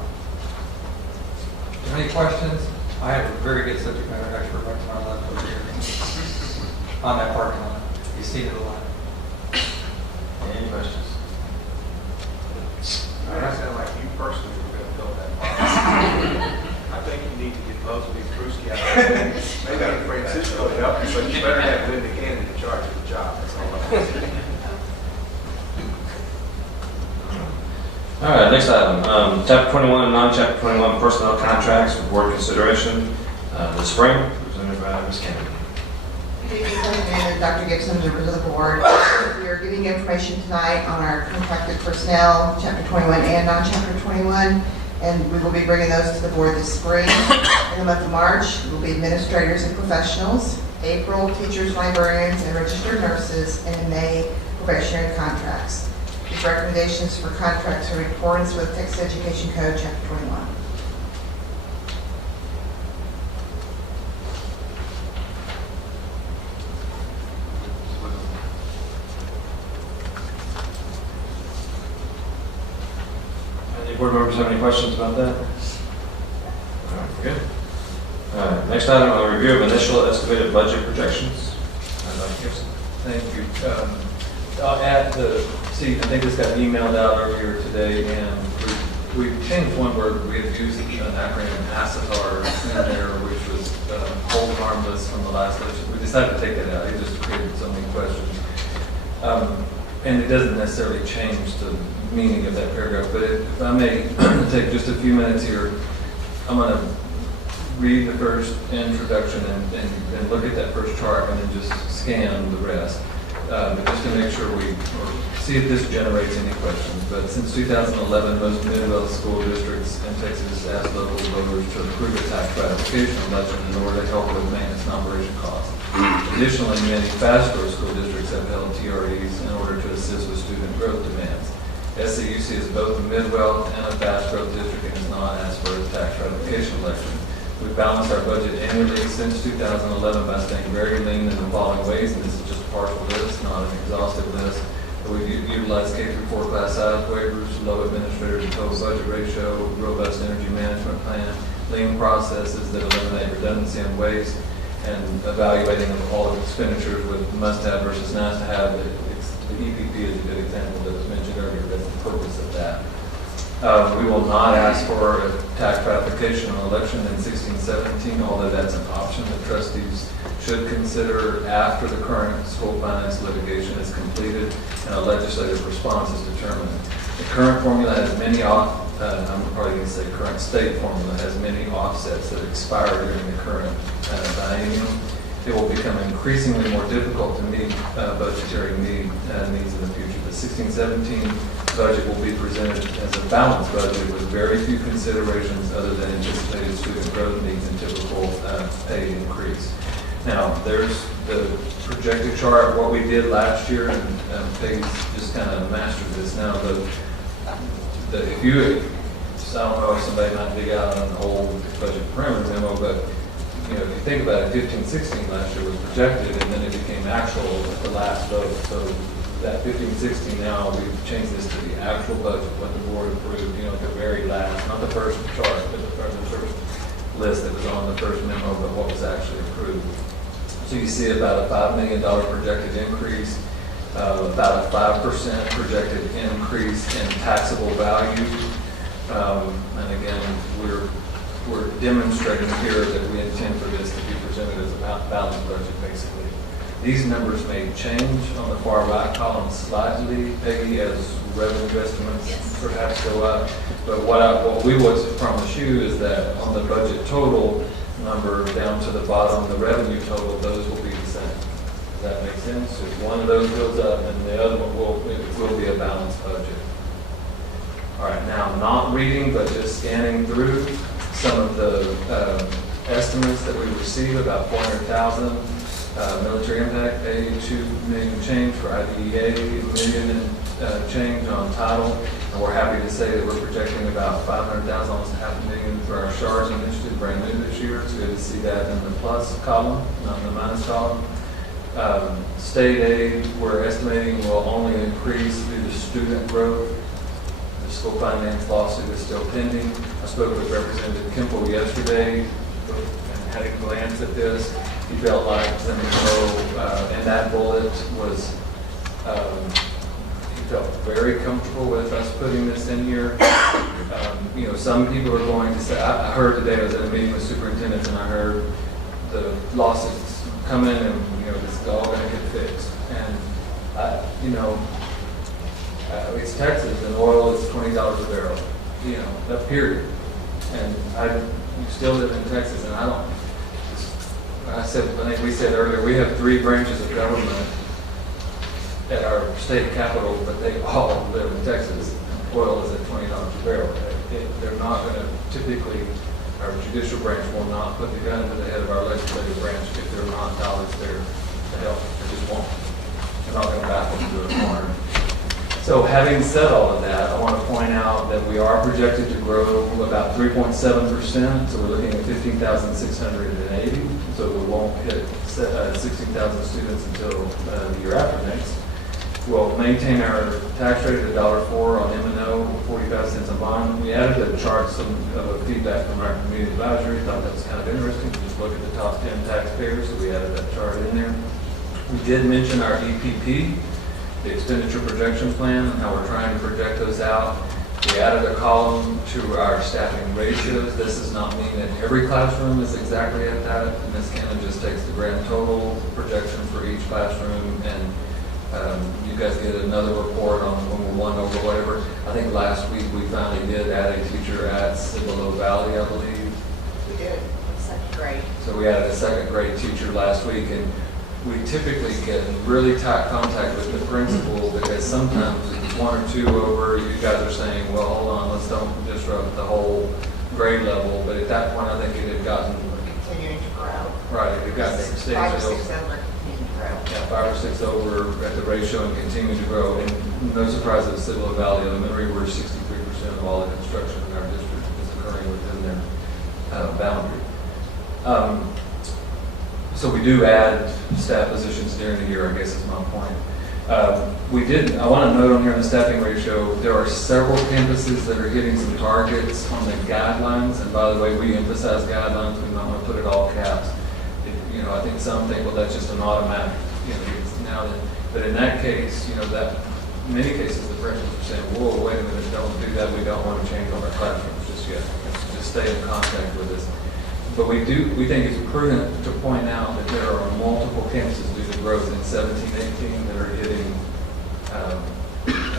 Any questions? I have a very good subject matter expert right to my left over here on that parking lot. You've seen it a lot. Any questions? I sound like you personally were going to build that park. I think you need to get Mosley and Brewski out there. Maybe Francisco to help you, but you better have Linda Cannon in charge of the job. That's all I'm saying. All right, next item. Chapter 21 and non-Chapter 21 personnel contracts for board consideration this spring, presented by Ms. Kennedy. Good evening, President, Dr. Gibson, members of the board. We are giving information tonight on our contracted personnel, Chapter 21 and non-Chapter 21, and we will be bringing those to the board this spring. In the month of March, it will be administrators and professionals. April, teachers, librarians, and registered nurses, and in May, probationary contracts. These recommendations for contracts are in accordance with Texas Education Code, Chapter 21. Any board members have any questions about that? All right, good. Next item, a review of initial estimated budget projections. Dr. Gibson. Thank you. I think this got emailed out earlier today, and we changed one word. We had used an acronym ASATAR in there, which was hold harmless from the last legislation. We decided to take that out. It just created so many questions. And it doesn't necessarily change the meaning of that paragraph, but if I may take just a few minutes here, I'm going to read the first introduction and look at that first chart and then just scan the rest, just to make sure or see if this generates any questions. But since 2011, most Midwest school districts in Texas asked local voters to approve a tax ratification election in order to help with maintenance and operation costs. Additionally, many fast-growth school districts have held TREs in order to assist with student growth demands. SCUC is both a Midwest and a fast-growth district and has not asked for a tax ratification election. We've balanced our budget annually since 2011 by staying very lean in the following ways, and this is just a partial list, not an exhaustive list. We've utilized K-4 class size waivers, low administrator to total budget ratio, robust energy management plan, lean processes that eliminate redundancy and waste, and evaluating of all expenditures with must-have versus nice-to-have. The EPP is a good example that was mentioned earlier. That's the purpose of that. We will not ask for a tax ratification on election in 1617, although that's an option that trustees should consider after the current school finance litigation is completed and a legislative response is determined. The current formula has many, I'm probably going to say current state formula has many offsets that expire during the current biennium. It will become increasingly more difficult to meet budgetary needs in the future. The 1617 budget will be presented as a balanced budget with very few considerations other than anticipated student growth needs and typical pay increase. Now, there's the projected chart, what we did last year, and Peggy's just kind of mastered this now. If you, I don't know if somebody might dig out an old budget parameter memo, but if you think about it, 15-16 last year was projected, and then it became actual at the last vote. So that 15-16 now, we've changed this to the actual budget, what the board approved, at the very last, not the first chart, but the first list that was on the first memo, but what was actually approved. So you see about a $5 million projected increase, about a 5% projected increase in taxable value. And again, we're demonstrating here that we intend for this to be presented as a balanced budget, basically. These numbers may change on the far right column slightly, Peggy, as revenue estimates perhaps go up. But what we would promise you is that on the budget total number down to the bottom, the revenue total, those will be the same. Does that make sense? If one of those goes up, and the other one will be a balanced budget. All right, now I'm not reading, but just scanning through some of the estimates that we receive, about $400,000 military impact pay, $2 million change for IDEA, $1 million and change on title, and we're happy to say that we're projecting about $500,000, almost $500,000 for our Schertz initiative, brand new this year. It's good to see that in the plus column, not in the minus column. State aid, we're estimating will only increase due to student growth. The school finance lawsuit is still pending. I spoke with Representative Kimple yesterday and had a glance at this. He felt like the memo and that bullet was, he felt very comfortable with us putting this in here. Some people are going to say, I heard today, I was at a meeting with superintendents and I heard the lawsuits come in and, this is all going to get fixed. And, it's Texas and oil is $20 a barrel, that period. And you still live in Texas and I think we said earlier, we have 3 branches of government at our state capital, but they all live in Texas. Oil is at $20 a barrel. They're not going to, typically, our judicial branch will not put the gun to the head of our legislative branch if there are not dollars there to help. They just won't. They're not going to back them to a corner. So having said all of that, I want to point out that we are projected to grow about 3.7%. So we're looking at 15,680. So we won't hit 16,000 students until the year after next. We'll maintain our tax rate at $1.04 on M&O, 45 cents a bond. We added a chart, some feedback from our community advisory. Thought that was kind of interesting to just look at the top 10 taxpayers. So we added that chart in there. We did mention our EPP, the expenditure projection plan, and how we're trying to project those out. We added a column to our staffing ratios. This does not mean that every classroom is exactly at that. Ms. Cannon just takes the grand total projection for each classroom, and you guys get another report on when we're 1 over whatever. I think last week we finally did add a teacher at Cibolo Valley, I believe. We did. Second grade. So we added a second grade teacher last week, and we typically get in really tight contact with the principal because sometimes it's 1 or 2 over, you guys are saying, well, hold on, let's don't disrupt the whole grade level. But at that point, I think it had gotten... Continuing to grow. Right, it had gotten substantial. 5 or 6 over, continuing to grow. Yeah, 5 or 6 over at the ratio and continue to grow. And no surprise at Cibolo Valley Elementary, where 63% of all the construction in our district is occurring within their boundary. So we do add staff positions during the year, I guess is my point. I want to note on here in the staffing ratio, there are several campuses that are hitting some targets on the guidelines. And by the way, we emphasize guidelines. We might want to put it all caps. I think some think, well, that's just an automatic, it's now that. But in that case, that in many cases the principals are saying, whoa, wait a minute, don't do that. We don't want to change all our classrooms just yet. Just stay in contact with us. But we think it's prudent to point out that there are multiple campuses due to growth in 17-18 that are hitting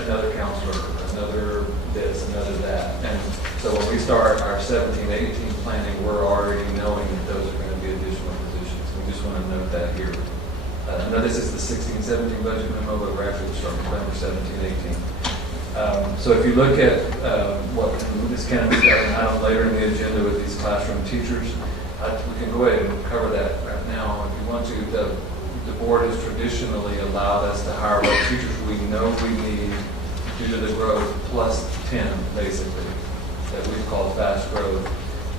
another counselor, another this, another that. And so when we start our 17-18 planning, we're already knowing that those are going to be additional positions. We just want to note that here. I know this is the 16-17 budget memo, but we're actually starting to plan for 17-18. So if you look at what Ms. Kennedy's got an item later in the agenda with these classroom teachers, we can go ahead and cover that right now if you want to. The board has traditionally allowed us to hire what teachers we know we need due to the growth plus 10, basically, that we've called fast growth.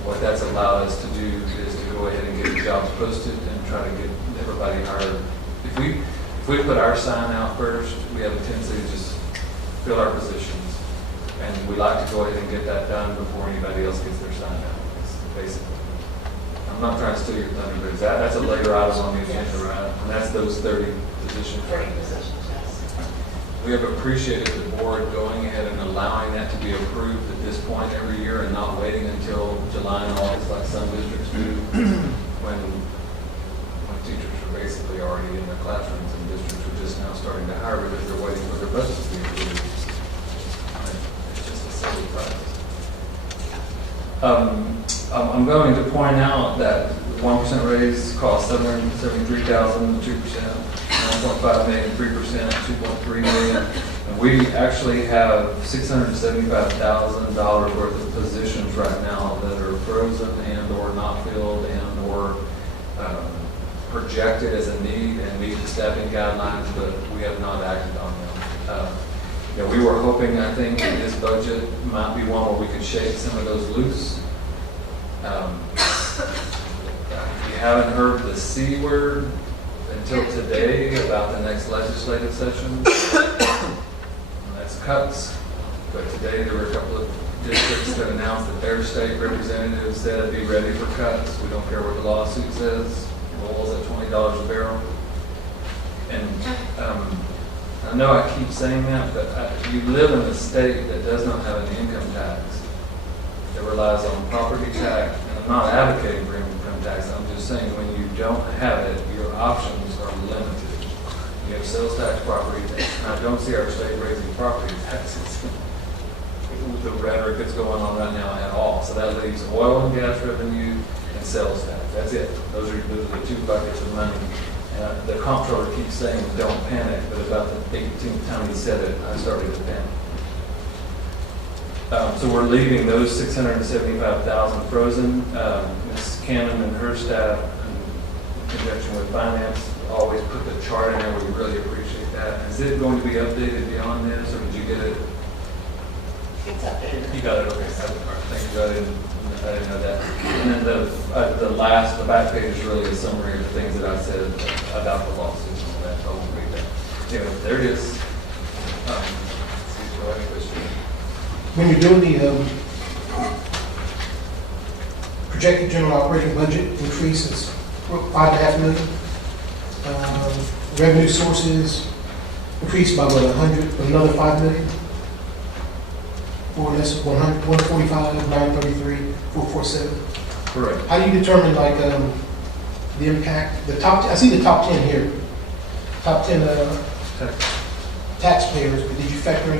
What that's allowed us to do is to go ahead and get the jobs posted and try to get everybody hired. If we put our sign out first, we have a tendency to just fill our positions. And we like to go ahead and get that done before anybody else gets their sign out, basically. I'm not trying to steal your thunder, but that's a later item on the agenda, right? And that's those 30 positions. 30 positions, yes. We have appreciated the board going ahead and allowing that to be approved at this point every year and not waiting until July and August like some districts do when teachers are basically already in their classrooms and districts are just now starting to hire because they're waiting for their budgets to be approved. It's just a silly process. I'm going to point out that 1% raise costs $773,000, 2%, 9.5 million, 3%, 2.3 million. And we actually have $675,000 worth of positions right now that are frozen and or not filled and or projected as a need and meet the staffing guidelines, but we have not acted on them. We were hoping, I think, that this budget might be one where we could shake some of those loose. You haven't heard the C word until today about the next legislative session. That's cuts. But today there were a couple of districts that announced that their state representatives said be ready for cuts. We don't care what the lawsuit says. Oil's at $20 a barrel. And I know I keep saying that, but you live in a state that does not have an income tax. It relies on property tax. And I'm not advocating for income tax. I'm just saying when you don't have it, your options are limited. You have sales tax, property tax. And I don't see our state raising property taxes with the rhetoric that's going on right now at all. So that leaves oil and gas revenue and sales tax. That's it. Those are the 2 buckets of money. And the comptroller keeps saying, don't panic, but about the 18th time he said it, I started to panic. So we're leaving those $675,000 frozen. Ms. Cannon and her staff, in conjunction with finance, always put the chart in there. We really appreciate that. Is it going to be updated beyond this, or did you get it? It's updated. You got it. Okay. Thank you. I didn't know that. And then the back page is really a summary of the things that I said about the lawsuit and all that. So I won't read that. Anyway, there it is. When you're doing the projected general operating budget increase, it's $5.5 million. Revenue sources increased by what, 100, another 5 million? Or less, 145, 933, 447. Correct. How do you determine like the impact, the top, I see the top 10 here. Top 10 taxpayers, but did you factor in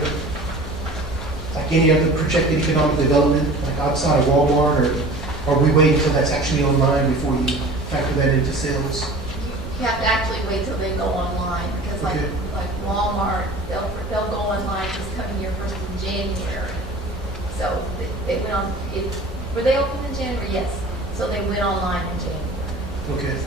like any other projected economic development, like outside of Walmart, or are we waiting until that's actually online before you factor that into sales? You have to actually wait till they go online, because like Walmart, they'll go online this coming year, first in January. So they went on, were they open in January? Yes. So they went online in January. Okay.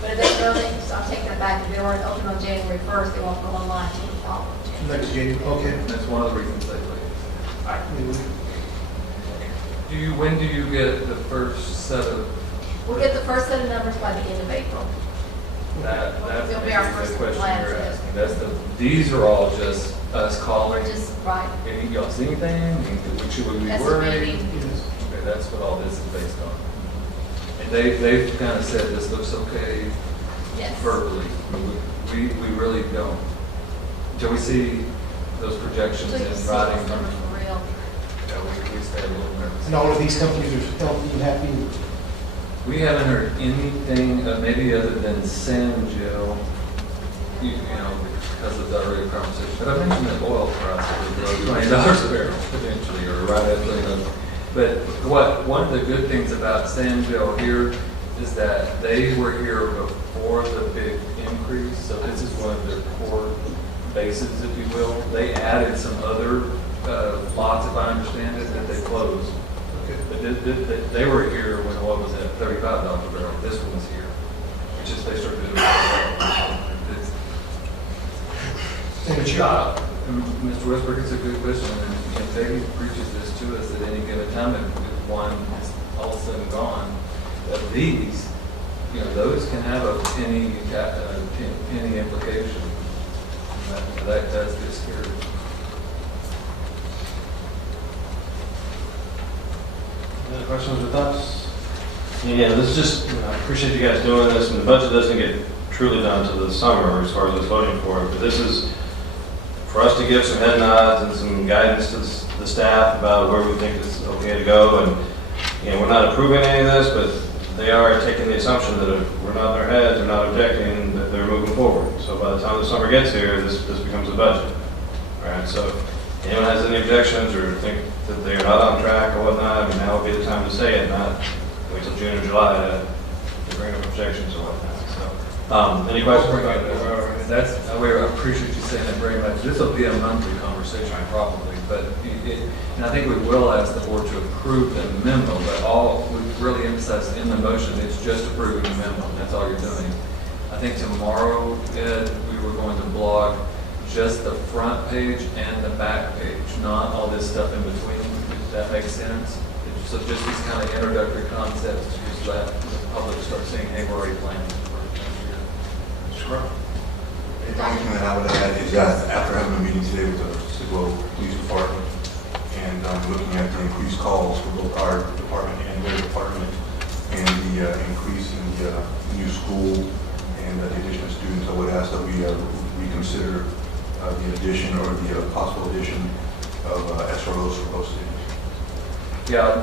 But if they really, so I'm taking it back, if they weren't open on January 1st, they won't go online until the following January. Next January, okay. That's one of the reasons they leave. When do you get the first set of? We'll get the first set of numbers by the end of April. That's It'll be our first the question glance you're at it. asking. These are all just us calling. Just right. Y'all see anything? Should we be That's worried? meeting. Okay, that's what all this is based on. And they've kind of said this looks okay Yes. verbally. We really don't. Until we see those projections So you in see writing. those numbers for real. We stay a little nervous. And all of these companies are healthy and happy. We haven't heard anything, maybe other than Sangel, you know, because of the earlier conversation. But I mentioned that oil prices would grow $20 a barrel potentially, or right after, you know. But one of the good things about Sangel here is that they were here before the big increase. So this is one of their core bases, if you will. They added some other lots, if I understand it, that they closed. But they were here when what was at $35 a barrel. This one's here. It's just they started doing Mr. Westbrook, it's a good question. And if Peggy preaches this to us at any given time, if one is all of a sudden gone, of these, you know, those can have a penny implication. That does get scary. Any other questions or thoughts? Yeah, this is just, I appreciate you guys doing this, and the budget doesn't get truly done until the summer as far as us voting for it, but this is for us to give some head nods and some guidance to the staff about where we think it's okay to go, and you know, we're not approving any of this, but they are taking the assumption that if we're not in their heads, they're not objecting, that they're moving forward. So by the time the summer gets here, this becomes a budget. All right, so if anyone has any objections or think that they're not on track or whatnot, I mean, now would be the time to say it, not wait till June or July to bring up objections or whatnot. So, any questions? We appreciate you saying that very much. This will be a monthly conversation probably, but and I think we will ask the board to approve the memo, but all we really emphasize in the motion, it's just approving the memo. That's all you're doing. I think tomorrow, Ed, we were going to blog just the front page and the back page, not all this stuff in between, if that makes sense. So just these kind of introductory concepts to just let the public start seeing, hey, we're already planning for next year. Sure. The only thing that I would add is that after having a meeting today with the Cibolo Police Department and looking at the increased calls for both our department and their department and the increase in the new school and the addition of students, I would ask that we reconsider the addition or the possible addition of SROs for both cities. Yeah,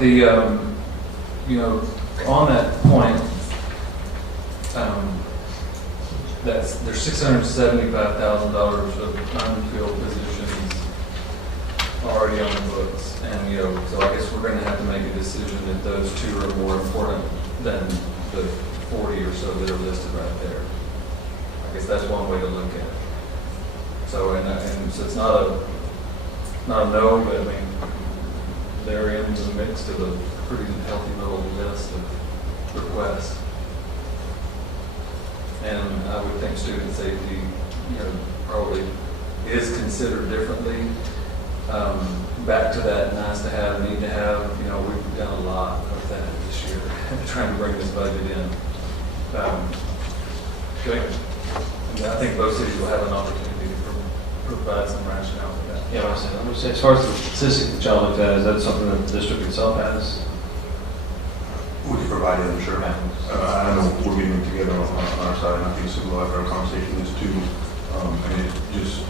you know, on that point, there's $675,000 of unfilled positions already on the books, and you know, so I guess we're going to have to make a decision that those two are more important than the 40 or so that are listed right there. I guess that's one way to look at it. So, and so it's not a no, but I mean, they're in the midst of a pretty healthy little list of requests. And I would think student safety, you know, probably is considered differently. Back to that nice to have, need to have, you know, we've done a lot of that this year, trying to bring this budget in. Good. And I think both cities will have an opportunity to provide some rationale for that. Yeah, I would say as far as the statistic that y'all looked at, is that something that the district itself has? We can provide it, I'm sure. I know we're getting together on our side, and I think Civil will have our conversation is too. And it just,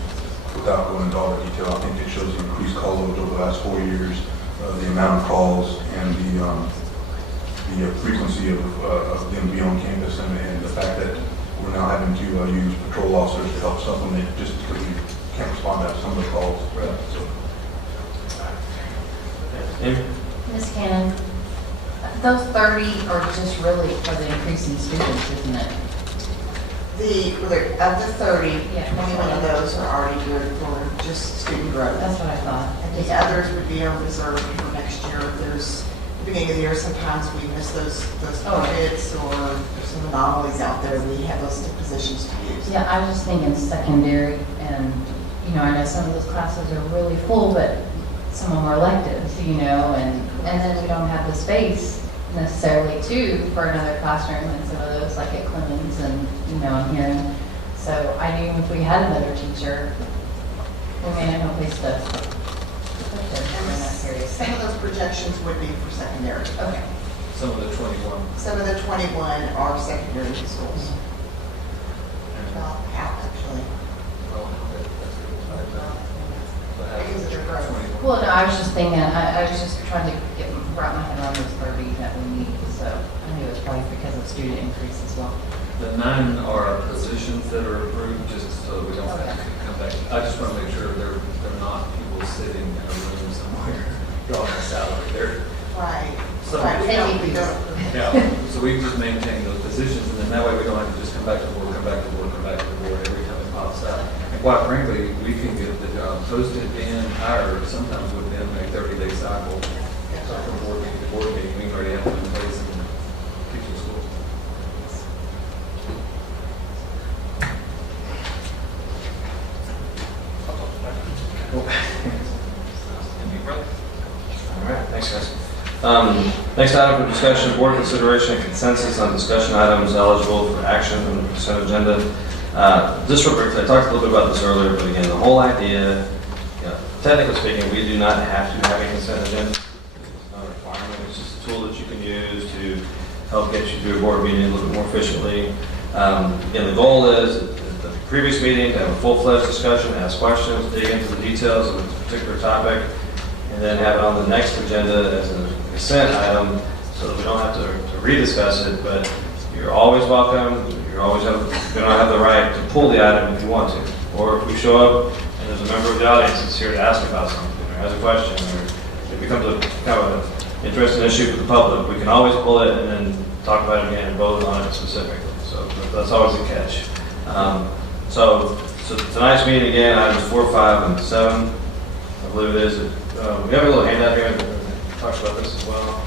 without going into all the detail, I think it shows the increased call loads over the last 4 years, the amount of calls and the frequency of them being on campus, and the fact that we're now having to use patrol officers to help supplement just because we can't respond to some of the calls. Right. So. Ms. Cannon, those 30 are just really for the increase in students, isn't it? Of the 30, 21 of those are already good for just student growth. That's what I thought. And the others would be on reserve for next year. If there's, at the beginning of the year, sometimes we miss those permits or there's some anomalies out there. We have those positions to use. Yeah, I was just thinking secondary, and, you know, I know some of those classes are really full, but some of them are electives, you know, and then we don't have the space necessarily too for another classroom, and some of those like at Clemens and, you know, I'm hearing. So I knew if we had another teacher, we may have no place to put them in that period. Some of those projections would be for secondary. Okay. Some of the 21. Some of the 21 are secondary schools. About half, actually. Well, no, I was just thinking, I was just trying to wrap my head around those 30 that we need, so I knew it was probably because of student increase as well. The 9 are positions that are approved, just so we don't have to come back. I just want to make sure they're not people sitting in a room somewhere drawing a salary. They're right. Right. We don't. Yeah. So we just maintain those positions, and then that way we don't have to just come back to the board, come back to the board, come back to the board every time it pops out. And quite frankly, we can get the job posted and hired sometimes within a 30-day cycle. So from board meeting to board meeting, we already have them in place in teaching school. All right, thanks, guys. Next item for discussion, board consideration and consensus on discussion items eligible for action on the consent agenda. Just real briefly, I talked a little bit about this earlier, but again, the whole idea, technically speaking, we do not have to have a consent agenda. It's not a requirement. It's just a tool that you can use to help get you through a board meeting a little bit more efficiently. Again, the goal is at the previous meeting to have a full-fledged discussion, ask questions, dig into the details of a particular topic, and then have it on the next agenda as a consent item so that we don't have to rediscuss it, but you're always welcome. You don't have the right to pull the item if you want to. Or if we show up and there's a member of the audience that's here to ask about something or has a question or it becomes a kind of an interesting issue for the public, we can always pull it and then talk about it again and vote on it specifically. So that's always the catch. So tonight's meeting again, items 4, 5, and 7. I believe it is. We have a little handout here that talks about this as well.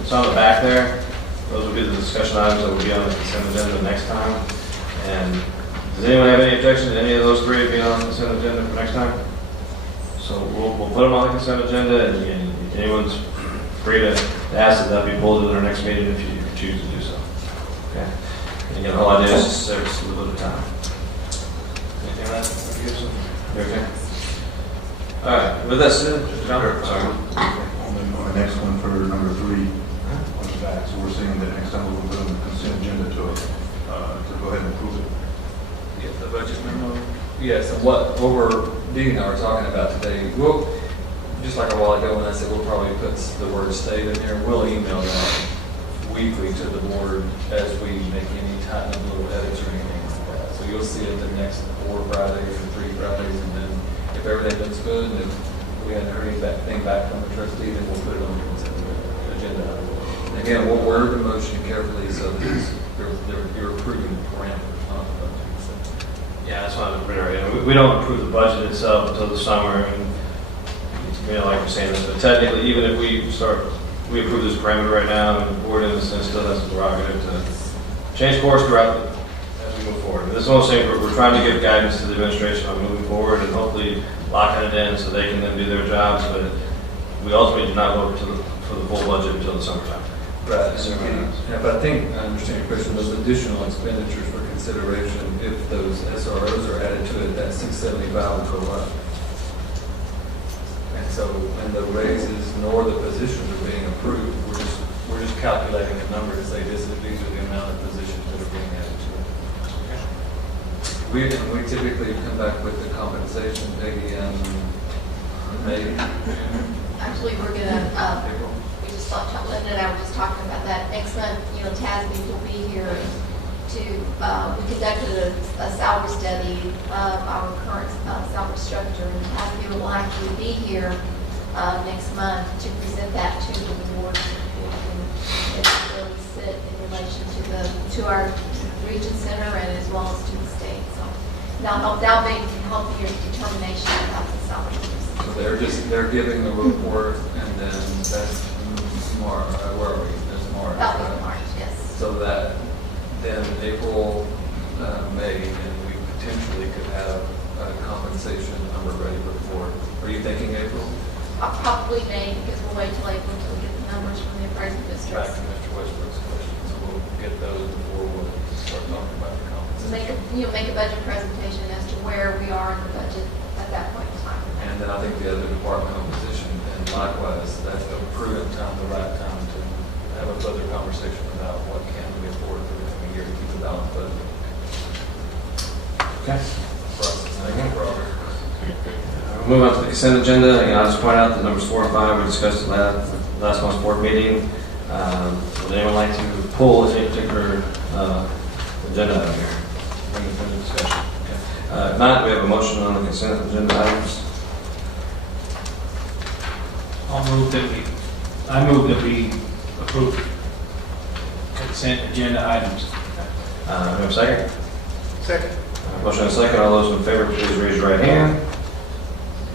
It's on the back there. Those will be the discussion items that will be on the consent agenda next time. And does anyone have any objection to any of those 3 being on the consent agenda for next time? So we'll put them on the consent agenda, and again, anyone's free to ask that that be pulled to their next meeting if you choose to do so. Okay. And again, the whole idea is just to save us a little bit of time. Anything on that? Dr. Gibson? You okay? All right. With that said, John, sorry. On the next one for number 3 on the back. So we're saying that next time we'll put on the consent agenda to go ahead and approve it. Yeah, the budget memo. Yes, and what Dee and I were talking about today, we'll, just like a while ago when I said we'll probably put the word state in there, we'll email that weekly to the board as we make any type of little edits or anything like that. So you'll see it the next 4 Fridays or 3 Fridays, and then if everything looks good and if we haven't heard anything back from the trustee, then we'll put it on the consent agenda. And again, we'll word the motion carefully so that you're approving the parameters, not the budget. Yeah, that's why I'm reiterating. We don't approve the budget itself until the summer. And, like you're saying this, but technically, even if we approve this parameter right now, and the board in this sense still has the prerogative to change course throughout as we move forward. And this is what I'm saying. We're trying to give guidance to the administration on moving forward and hopefully locking it in so they can then do their jobs. But we ultimately do not vote for the full budget until the summertime. Right. Yeah, but I think I understand your question. Those additional expenditures for consideration, if those SROs are added to it, that $675 will go up. So, and the raises nor the positions are being approved. We're just calculating a number to say these are the amount of positions that are being added to it. We typically come back with the compensation, Peggy, and maybe. Actually, we're gonna, we just thought, Linda and I were just talking about that. Next month, you know, Tasby will be here to, we conducted a salary study of our current salary structure, and Tasby will likely be here next month to present that to the board. And really sit in relation to our region center and as well as to the state. So that'll be help your determination about the salary. So they're giving the report, and then that's March. Where are we? There's March. Right? March, yes. So that then April, May, and we potentially could have a compensation number ready before. Are you thinking April? I'll probably May because we'll wait till April to get the numbers from the appraisal Back districts. to Mr. Westbrook's questions. We'll get those before we start talking about the compensation. Make a budget presentation as to where we are in the budget at that point in time. And then I think the other departmental position, and likewise, that's a prudent time, the right time to have a further conversation about what can we afford for the coming year to keep a balanced budget. Okay. Process. Move on to the consent agenda. Again, I'll just point out that numbers 4 and 5 we discussed at last month's board meeting. Would anyone like to pull any particular agenda item here? Bring it for the discussion. Okay. If not, we have a motion on the consent agenda items. I move that we approve consent agenda items. We have a second? Second. Motion and a second. All those in favor, please raise your right hand.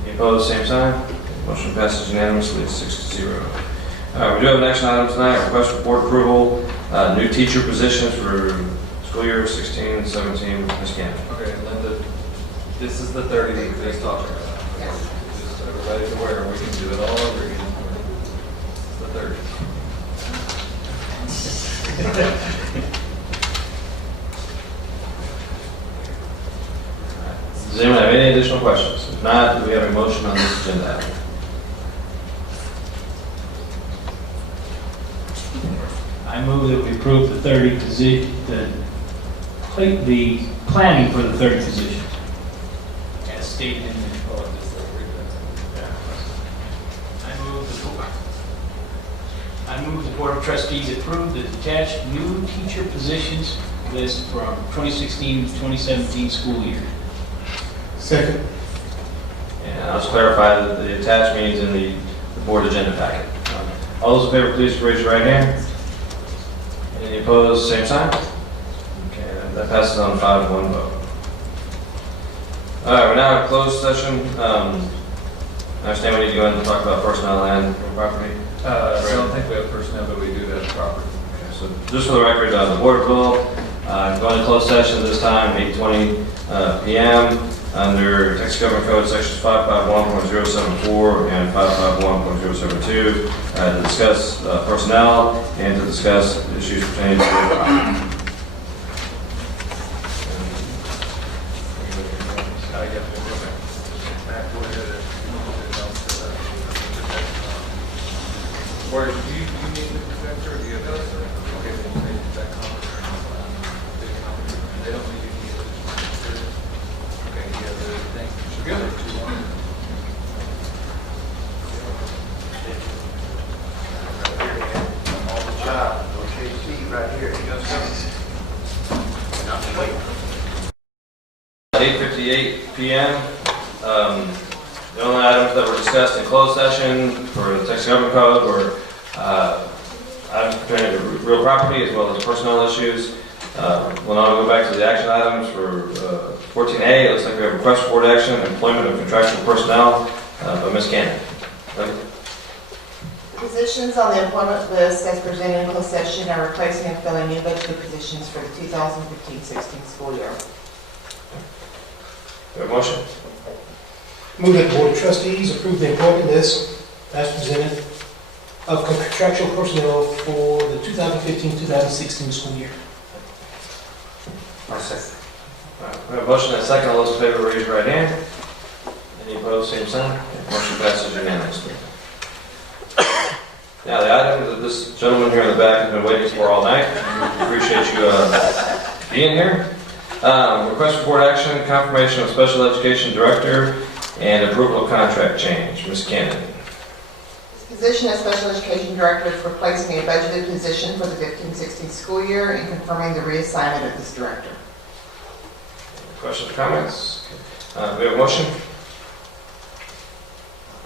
Any opposed, same sign. Motion passes unanimously, 6-0. We do have an action item tonight, request for board approval, new teacher positions for school year 16-17. Ms. Cannon. Okay, Linda, this is the 30 that we just talked about. Just everybody's aware, we can do it all over again. It's the 30. Does anyone have any additional questions? If not, do we have a motion on this agenda item? I move that we approve the 30 position, the planning for the 30 positions. As stated in the report. I move the Board of Trustees approve the detached new teacher positions list from 2016-2017 school year. Second. And I'll just clarify that the attached means in the board agenda packet. All those in favor, please raise your right hand. Any opposed, same sign. Okay, that passes on a 5-1 vote. All right, we're now in closed session. I understand we need to go ahead and talk about personnel and property. I don't think we have personnel, but we do have property. Okay, so just for the record, the board will go into closed session this time, 8:20 p.m. under Texas Government Code sections 551.074 and 551.072 to discuss personnel and to discuss issues pertaining to property. Or do you need the projector or do you have those? Okay, then you make that comment. They don't need you to use it. Okay, you have the thing. Should go there. All the job, OKC right here. You know something? Not wait. 8:58 p.m. The only items that were discussed in closed session for the Texas Government Code were items pertaining to real property as well as personnel issues. We'll now go back to the action items for 14A. It looks like we have a request for board action, employment of contractual personnel by Ms. Cannon. Positions on the employment list as presented in closed session are replacing and filling new budgeted positions for the 2015-16 school year. Do we have a motion? Move that the Board of Trustees approve the employment list as presented of contractual personnel for the 2015-2016 school year. I'll second. We have a motion and a second. All those in favor, raise your right hand. Any opposed, same sign. Motion passes unanimously. Now, the item that this gentleman here in the back has been waiting for all night. We appreciate you being here. Request for board action, confirmation of special education director, and approval of contract change. Ms. Cannon. This position as special education director is replacing a budgeted position for the 15-16 school year and confirming the reassignment of this director. Questions or comments? We have a motion.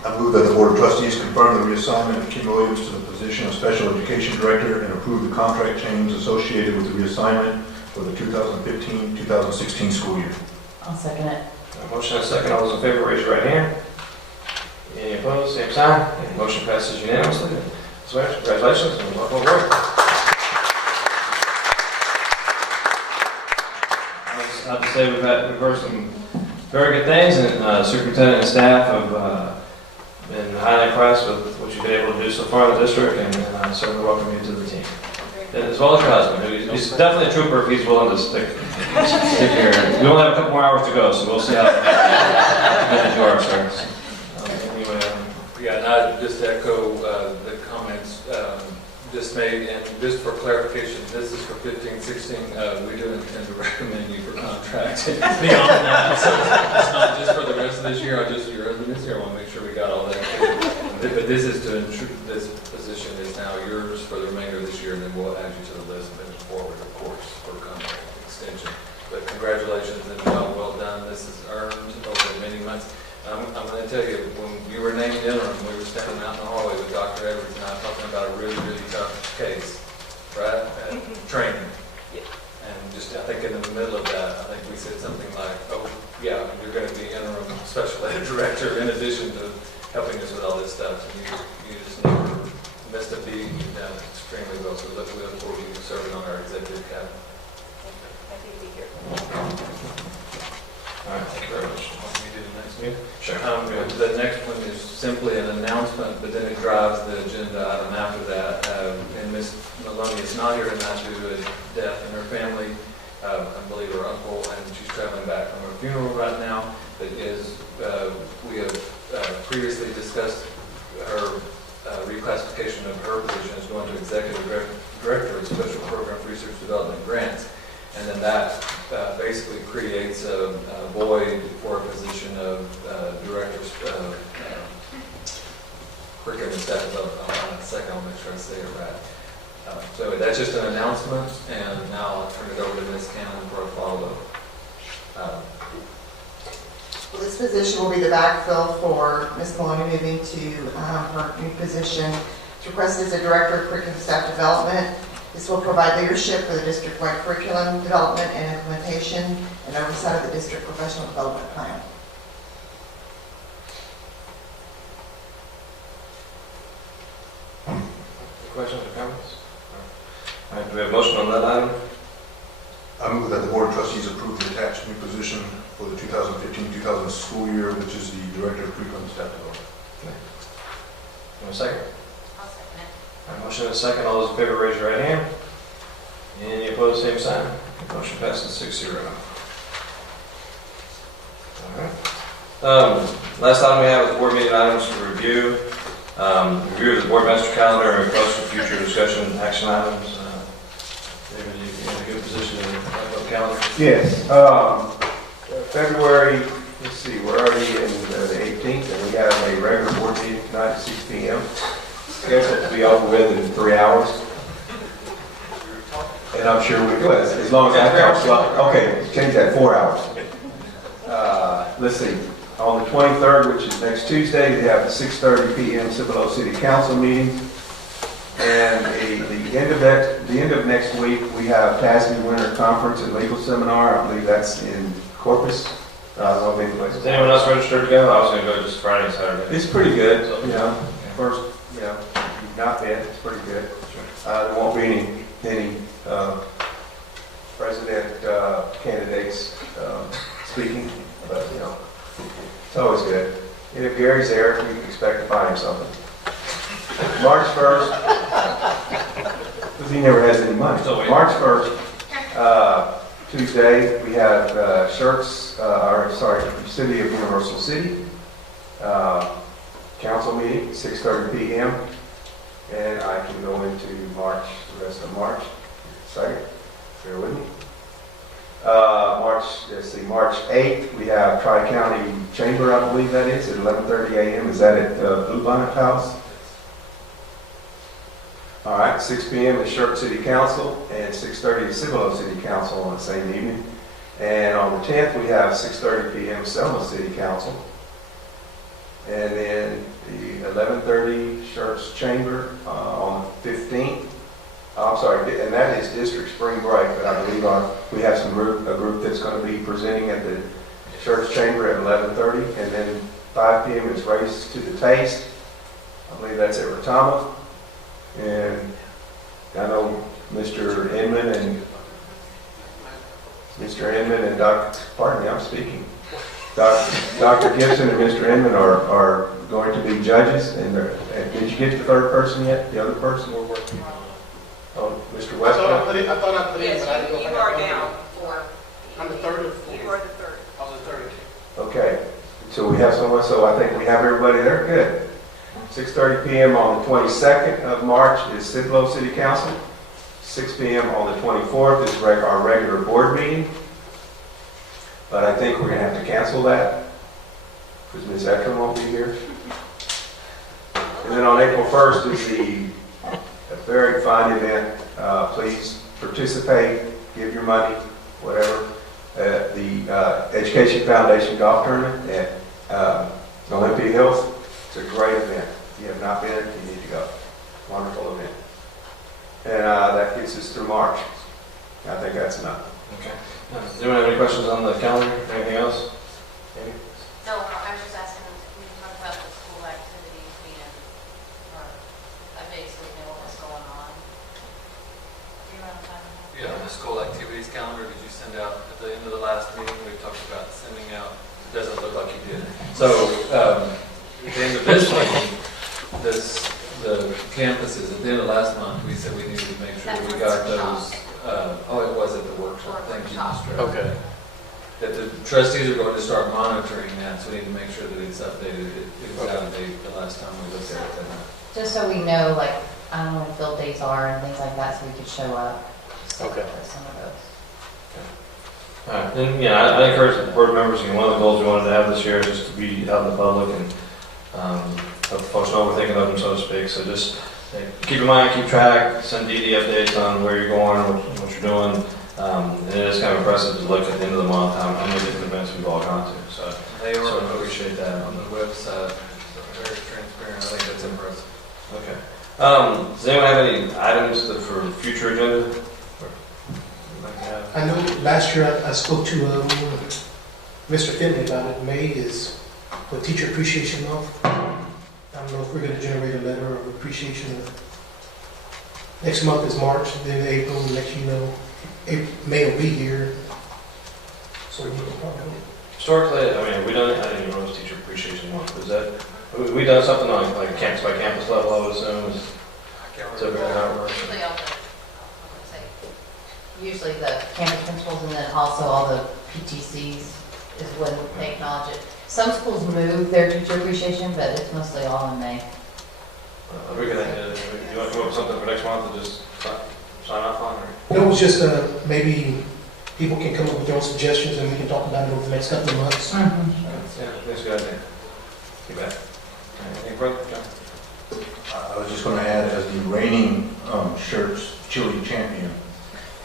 I move that the Board of Trustees confirm the reassignment of Kim Williams to the position of Special Education Director and approve the contract change associated with the reassignment for the 2015-2016 school year. I'll second it. A motion and a second. All those in favor, raise your right hand. Any opposed, same sign. And motion passes unanimously. So, congratulations and welcome aboard. I have to say we've heard some very good things, and superintendent and staff have been highly impressed with what you've been able to do so far in the district, and certainly welcome you to the team. And as well as your husband. He's definitely a trooper if he's willing to stick here. We only have a couple more hours to go, so we'll see how committed you are, sir. Anyway, Yeah, and I just echo the comments just made, and just for clarification, this is for 15-16. We do intend to recommend you for contract beyond that. So it's not just for the rest of this year. I just your husband is here. I want to make sure we got all that clear. But this is to ensure this position is now yours for the remainder of this year, and then we'll add you to the list moving forward, of course, for contract extension. But congratulations and well done. This is earned over many months. I'm going to tell you, when you were named interim, we were standing out in the hallway with Dr. Edwards and I talking about a really, really tough case, right? Training. And just, I think in the middle of that, I think we said something like, oh, yeah, you're going to be interim special ed director in addition to helping us with all this stuff. And you just never missed a beat. You've done extremely well. So we look forward to you serving on our executive cabinet. Happy to be here. all right, thank you very much. Sure. The next one is simply an announcement, but then it drives the agenda item after that. And Ms. Maloney is not here tonight due to a death in her family. I believe her uncle, and she's traveling back from her funeral right now. But we have previously discussed her reclassification of her position as going to Executive Director of Special Programs Research Development Grants. And then that basically creates a void for a position of Director of Curriculum and Staff Development. Hold on a second, I'll make sure I say it right. So that's just an announcement, and now I'll turn it over to Ms. Cannon for a follow-up. Well, this position will be the backfill for Ms. Maloney moving to her new position. It's requested as a Director of Curriculum and Staff Development. This will provide leadership for the district-wide curriculum development and implementation and oversight of the district professional development plan. Any questions or comments? All right, do we have a motion on that item? I move that the Board of Trustees approve the attached new position for the 2015-2000 school year, which is the Director of Curriculum and Staff Development. You want a second? I'll second it. All right, motion and a second. All those in favor, raise your right hand. Any opposed, same sign. Motion passes 6-0. All right. Last item we have is board meeting items to review. Review of the board master calendar and request for future discussion and action items. David, you in a good position to talk about the calendar? Yes. February, let's see, we're already in the 18th, and we have a regular board meeting tonight at 6 p.m. Scheduled to be over with in 3 hours. And I'm sure we will, as long as I talk. Okay, change that 4 hours. Let's see. On the 23rd, which is next Tuesday, we have a 6:30 p.m. Cibolo City Council meeting. And the end of next week, we have TASB Winter Conference and Legal Seminar. I believe that's in Corpus. Is anyone else registered to go? I was going to go just Friday and Saturday. It's pretty good. You know, first, you know, you've not been. It's pretty good. There won't be any president candidates speaking, but you know, it's always good. And if Gary's there, you can expect to find him something. March 1st, because he never has any money. March 1st, Tuesday, we have Schertz, City of Universal City. Council meeting, 6:30 p.m. And I can go into March, the rest of March. Second, bear with me. March 8th, we have Tri-County Chamber, I believe that is, at 11:30 a.m. Is that at Blue Bonnet House? All right, 6 p.m. at Schertz City Council and 6:30 at Cibolo City Council on the same evening. And on the 10th, we have 6:30 p.m. Selma City Council. And then the 11:30 Schertz Chamber on the 15th. I'm sorry, and that is District Spring Break, but I believe we have a group that's going to be presenting at the Schertz Chamber at 11:30, and then 5 p.m. is Race to the Taste. I believe that's at Rotama. And I know Mr. Inman and Dr. Pardon me, I'm speaking. Dr. Gibson and Mr. Inman are going to be judges. And did you get the third person yet? The other person we're working on? Oh, Mr. Westbrook? I thought I put in, Yes, but I didn't know if you I are got down for. I'm the third or fourth? You are the third. I'm the third. Okay, so we have someone, so I think we have everybody there. Good. 6:30 p.m. on the 22nd of March is Cibolo City Council. 6 p.m. on the 24th is our regular board meeting. But I think we're going to have to cancel that because Ms. Ekstrom won't be here. And then on April 1st is a very fine event. Please participate, give your money, whatever. The Education Foundation Golf Tournament at Olympia Hills. It's a great event. If you have not been, you need to go. Wonderful event. And that gets us through March. I think that's enough. Okay. Does anyone have any questions on the calendar? Anything else? Amy? No, I was just asking them if we talk about the school activities being, I basically know what's going on. Do you want to talk about that? Yeah, the school activities calendar, did you send out at the end of the last meeting? We talked about sending out, it doesn't look like you did. So, at the end of this meeting, the campuses, at the end of last month, we said we needed to make sure that we got those. It was at the workshop. Thank you, Mr. Okay. That the trustees are going to start monitoring that, so we need to make sure that it's updated. It was out of date the last time we looked at it. Just so we know, like, I don't know when field days are and things like that, so we could show up. Okay. For some of those. All right. And yeah, I encourage the board members. One of the goals we wanted to have this year is just to be out in the public and let folks know we're thinking of them, so to speak. So just keep in mind, keep track, send DD updates on where you're going, what you're doing. And it is kind of impressive to look at the end of the month how many different events we've all gone to. So I appreciate that. On the website, very transparent. I think that's impressive. Okay. Does anyone have any items for future agenda? I know last year I spoke to Mr. Finley about it. May is the Teacher Appreciation Month. I don't know if we're going to generate a letter of appreciation. Next month is March, then April, next May will be here. So we need to probably. Historically, I mean, I didn't even know it was Teacher Appreciation Month. Is that, we done something on like campus by campus level, I would assume? Usually the campus principals and then also all the PTCs is when they acknowledge it. Some schools move their teacher appreciation, but it's mostly all in May. Are we going to, do you want to come up with something for next month to just sign off on? Or? No, it's just maybe people can come up with their own suggestions and we can talk about it over the next couple of months. Mm-hmm. Yeah, that's a good idea. Too bad. Anything further, John? I was just going to add, as the reigning Schertz chili champion,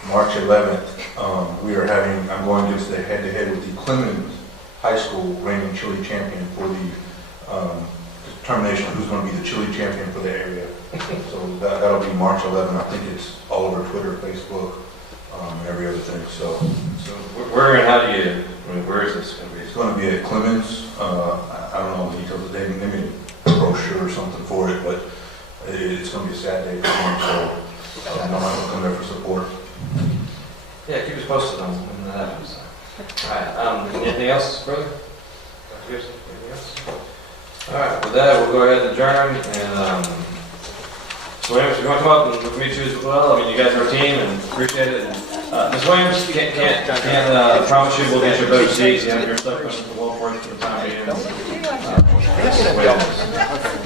March 11th, I'm going against the head-to-head with the Clemens High School reigning chili champion for the determination of who's going to be the chili champion for the area. So that'll be March 11th. I think it's all over Twitter, Facebook, and every other thing. So where and how do you, where is this going to be? It's going to be at Clemens. I don't know the details. They made a brochure or something for it, but it's going to be a sad day for them. So I'm going to come there for support. Yeah, keep us posted on when that happens. All right. Anything else, brother? Anything else? All right. With that, we'll go ahead and adjourn. And so, Williams, if you want to come up and meet you as well, I mean, you guys are a team and appreciate it. And, Ms. Williams, can't promise you we'll get you a better seat. You have your stuff coming to the wall for you for the time being. Speaking of dogs.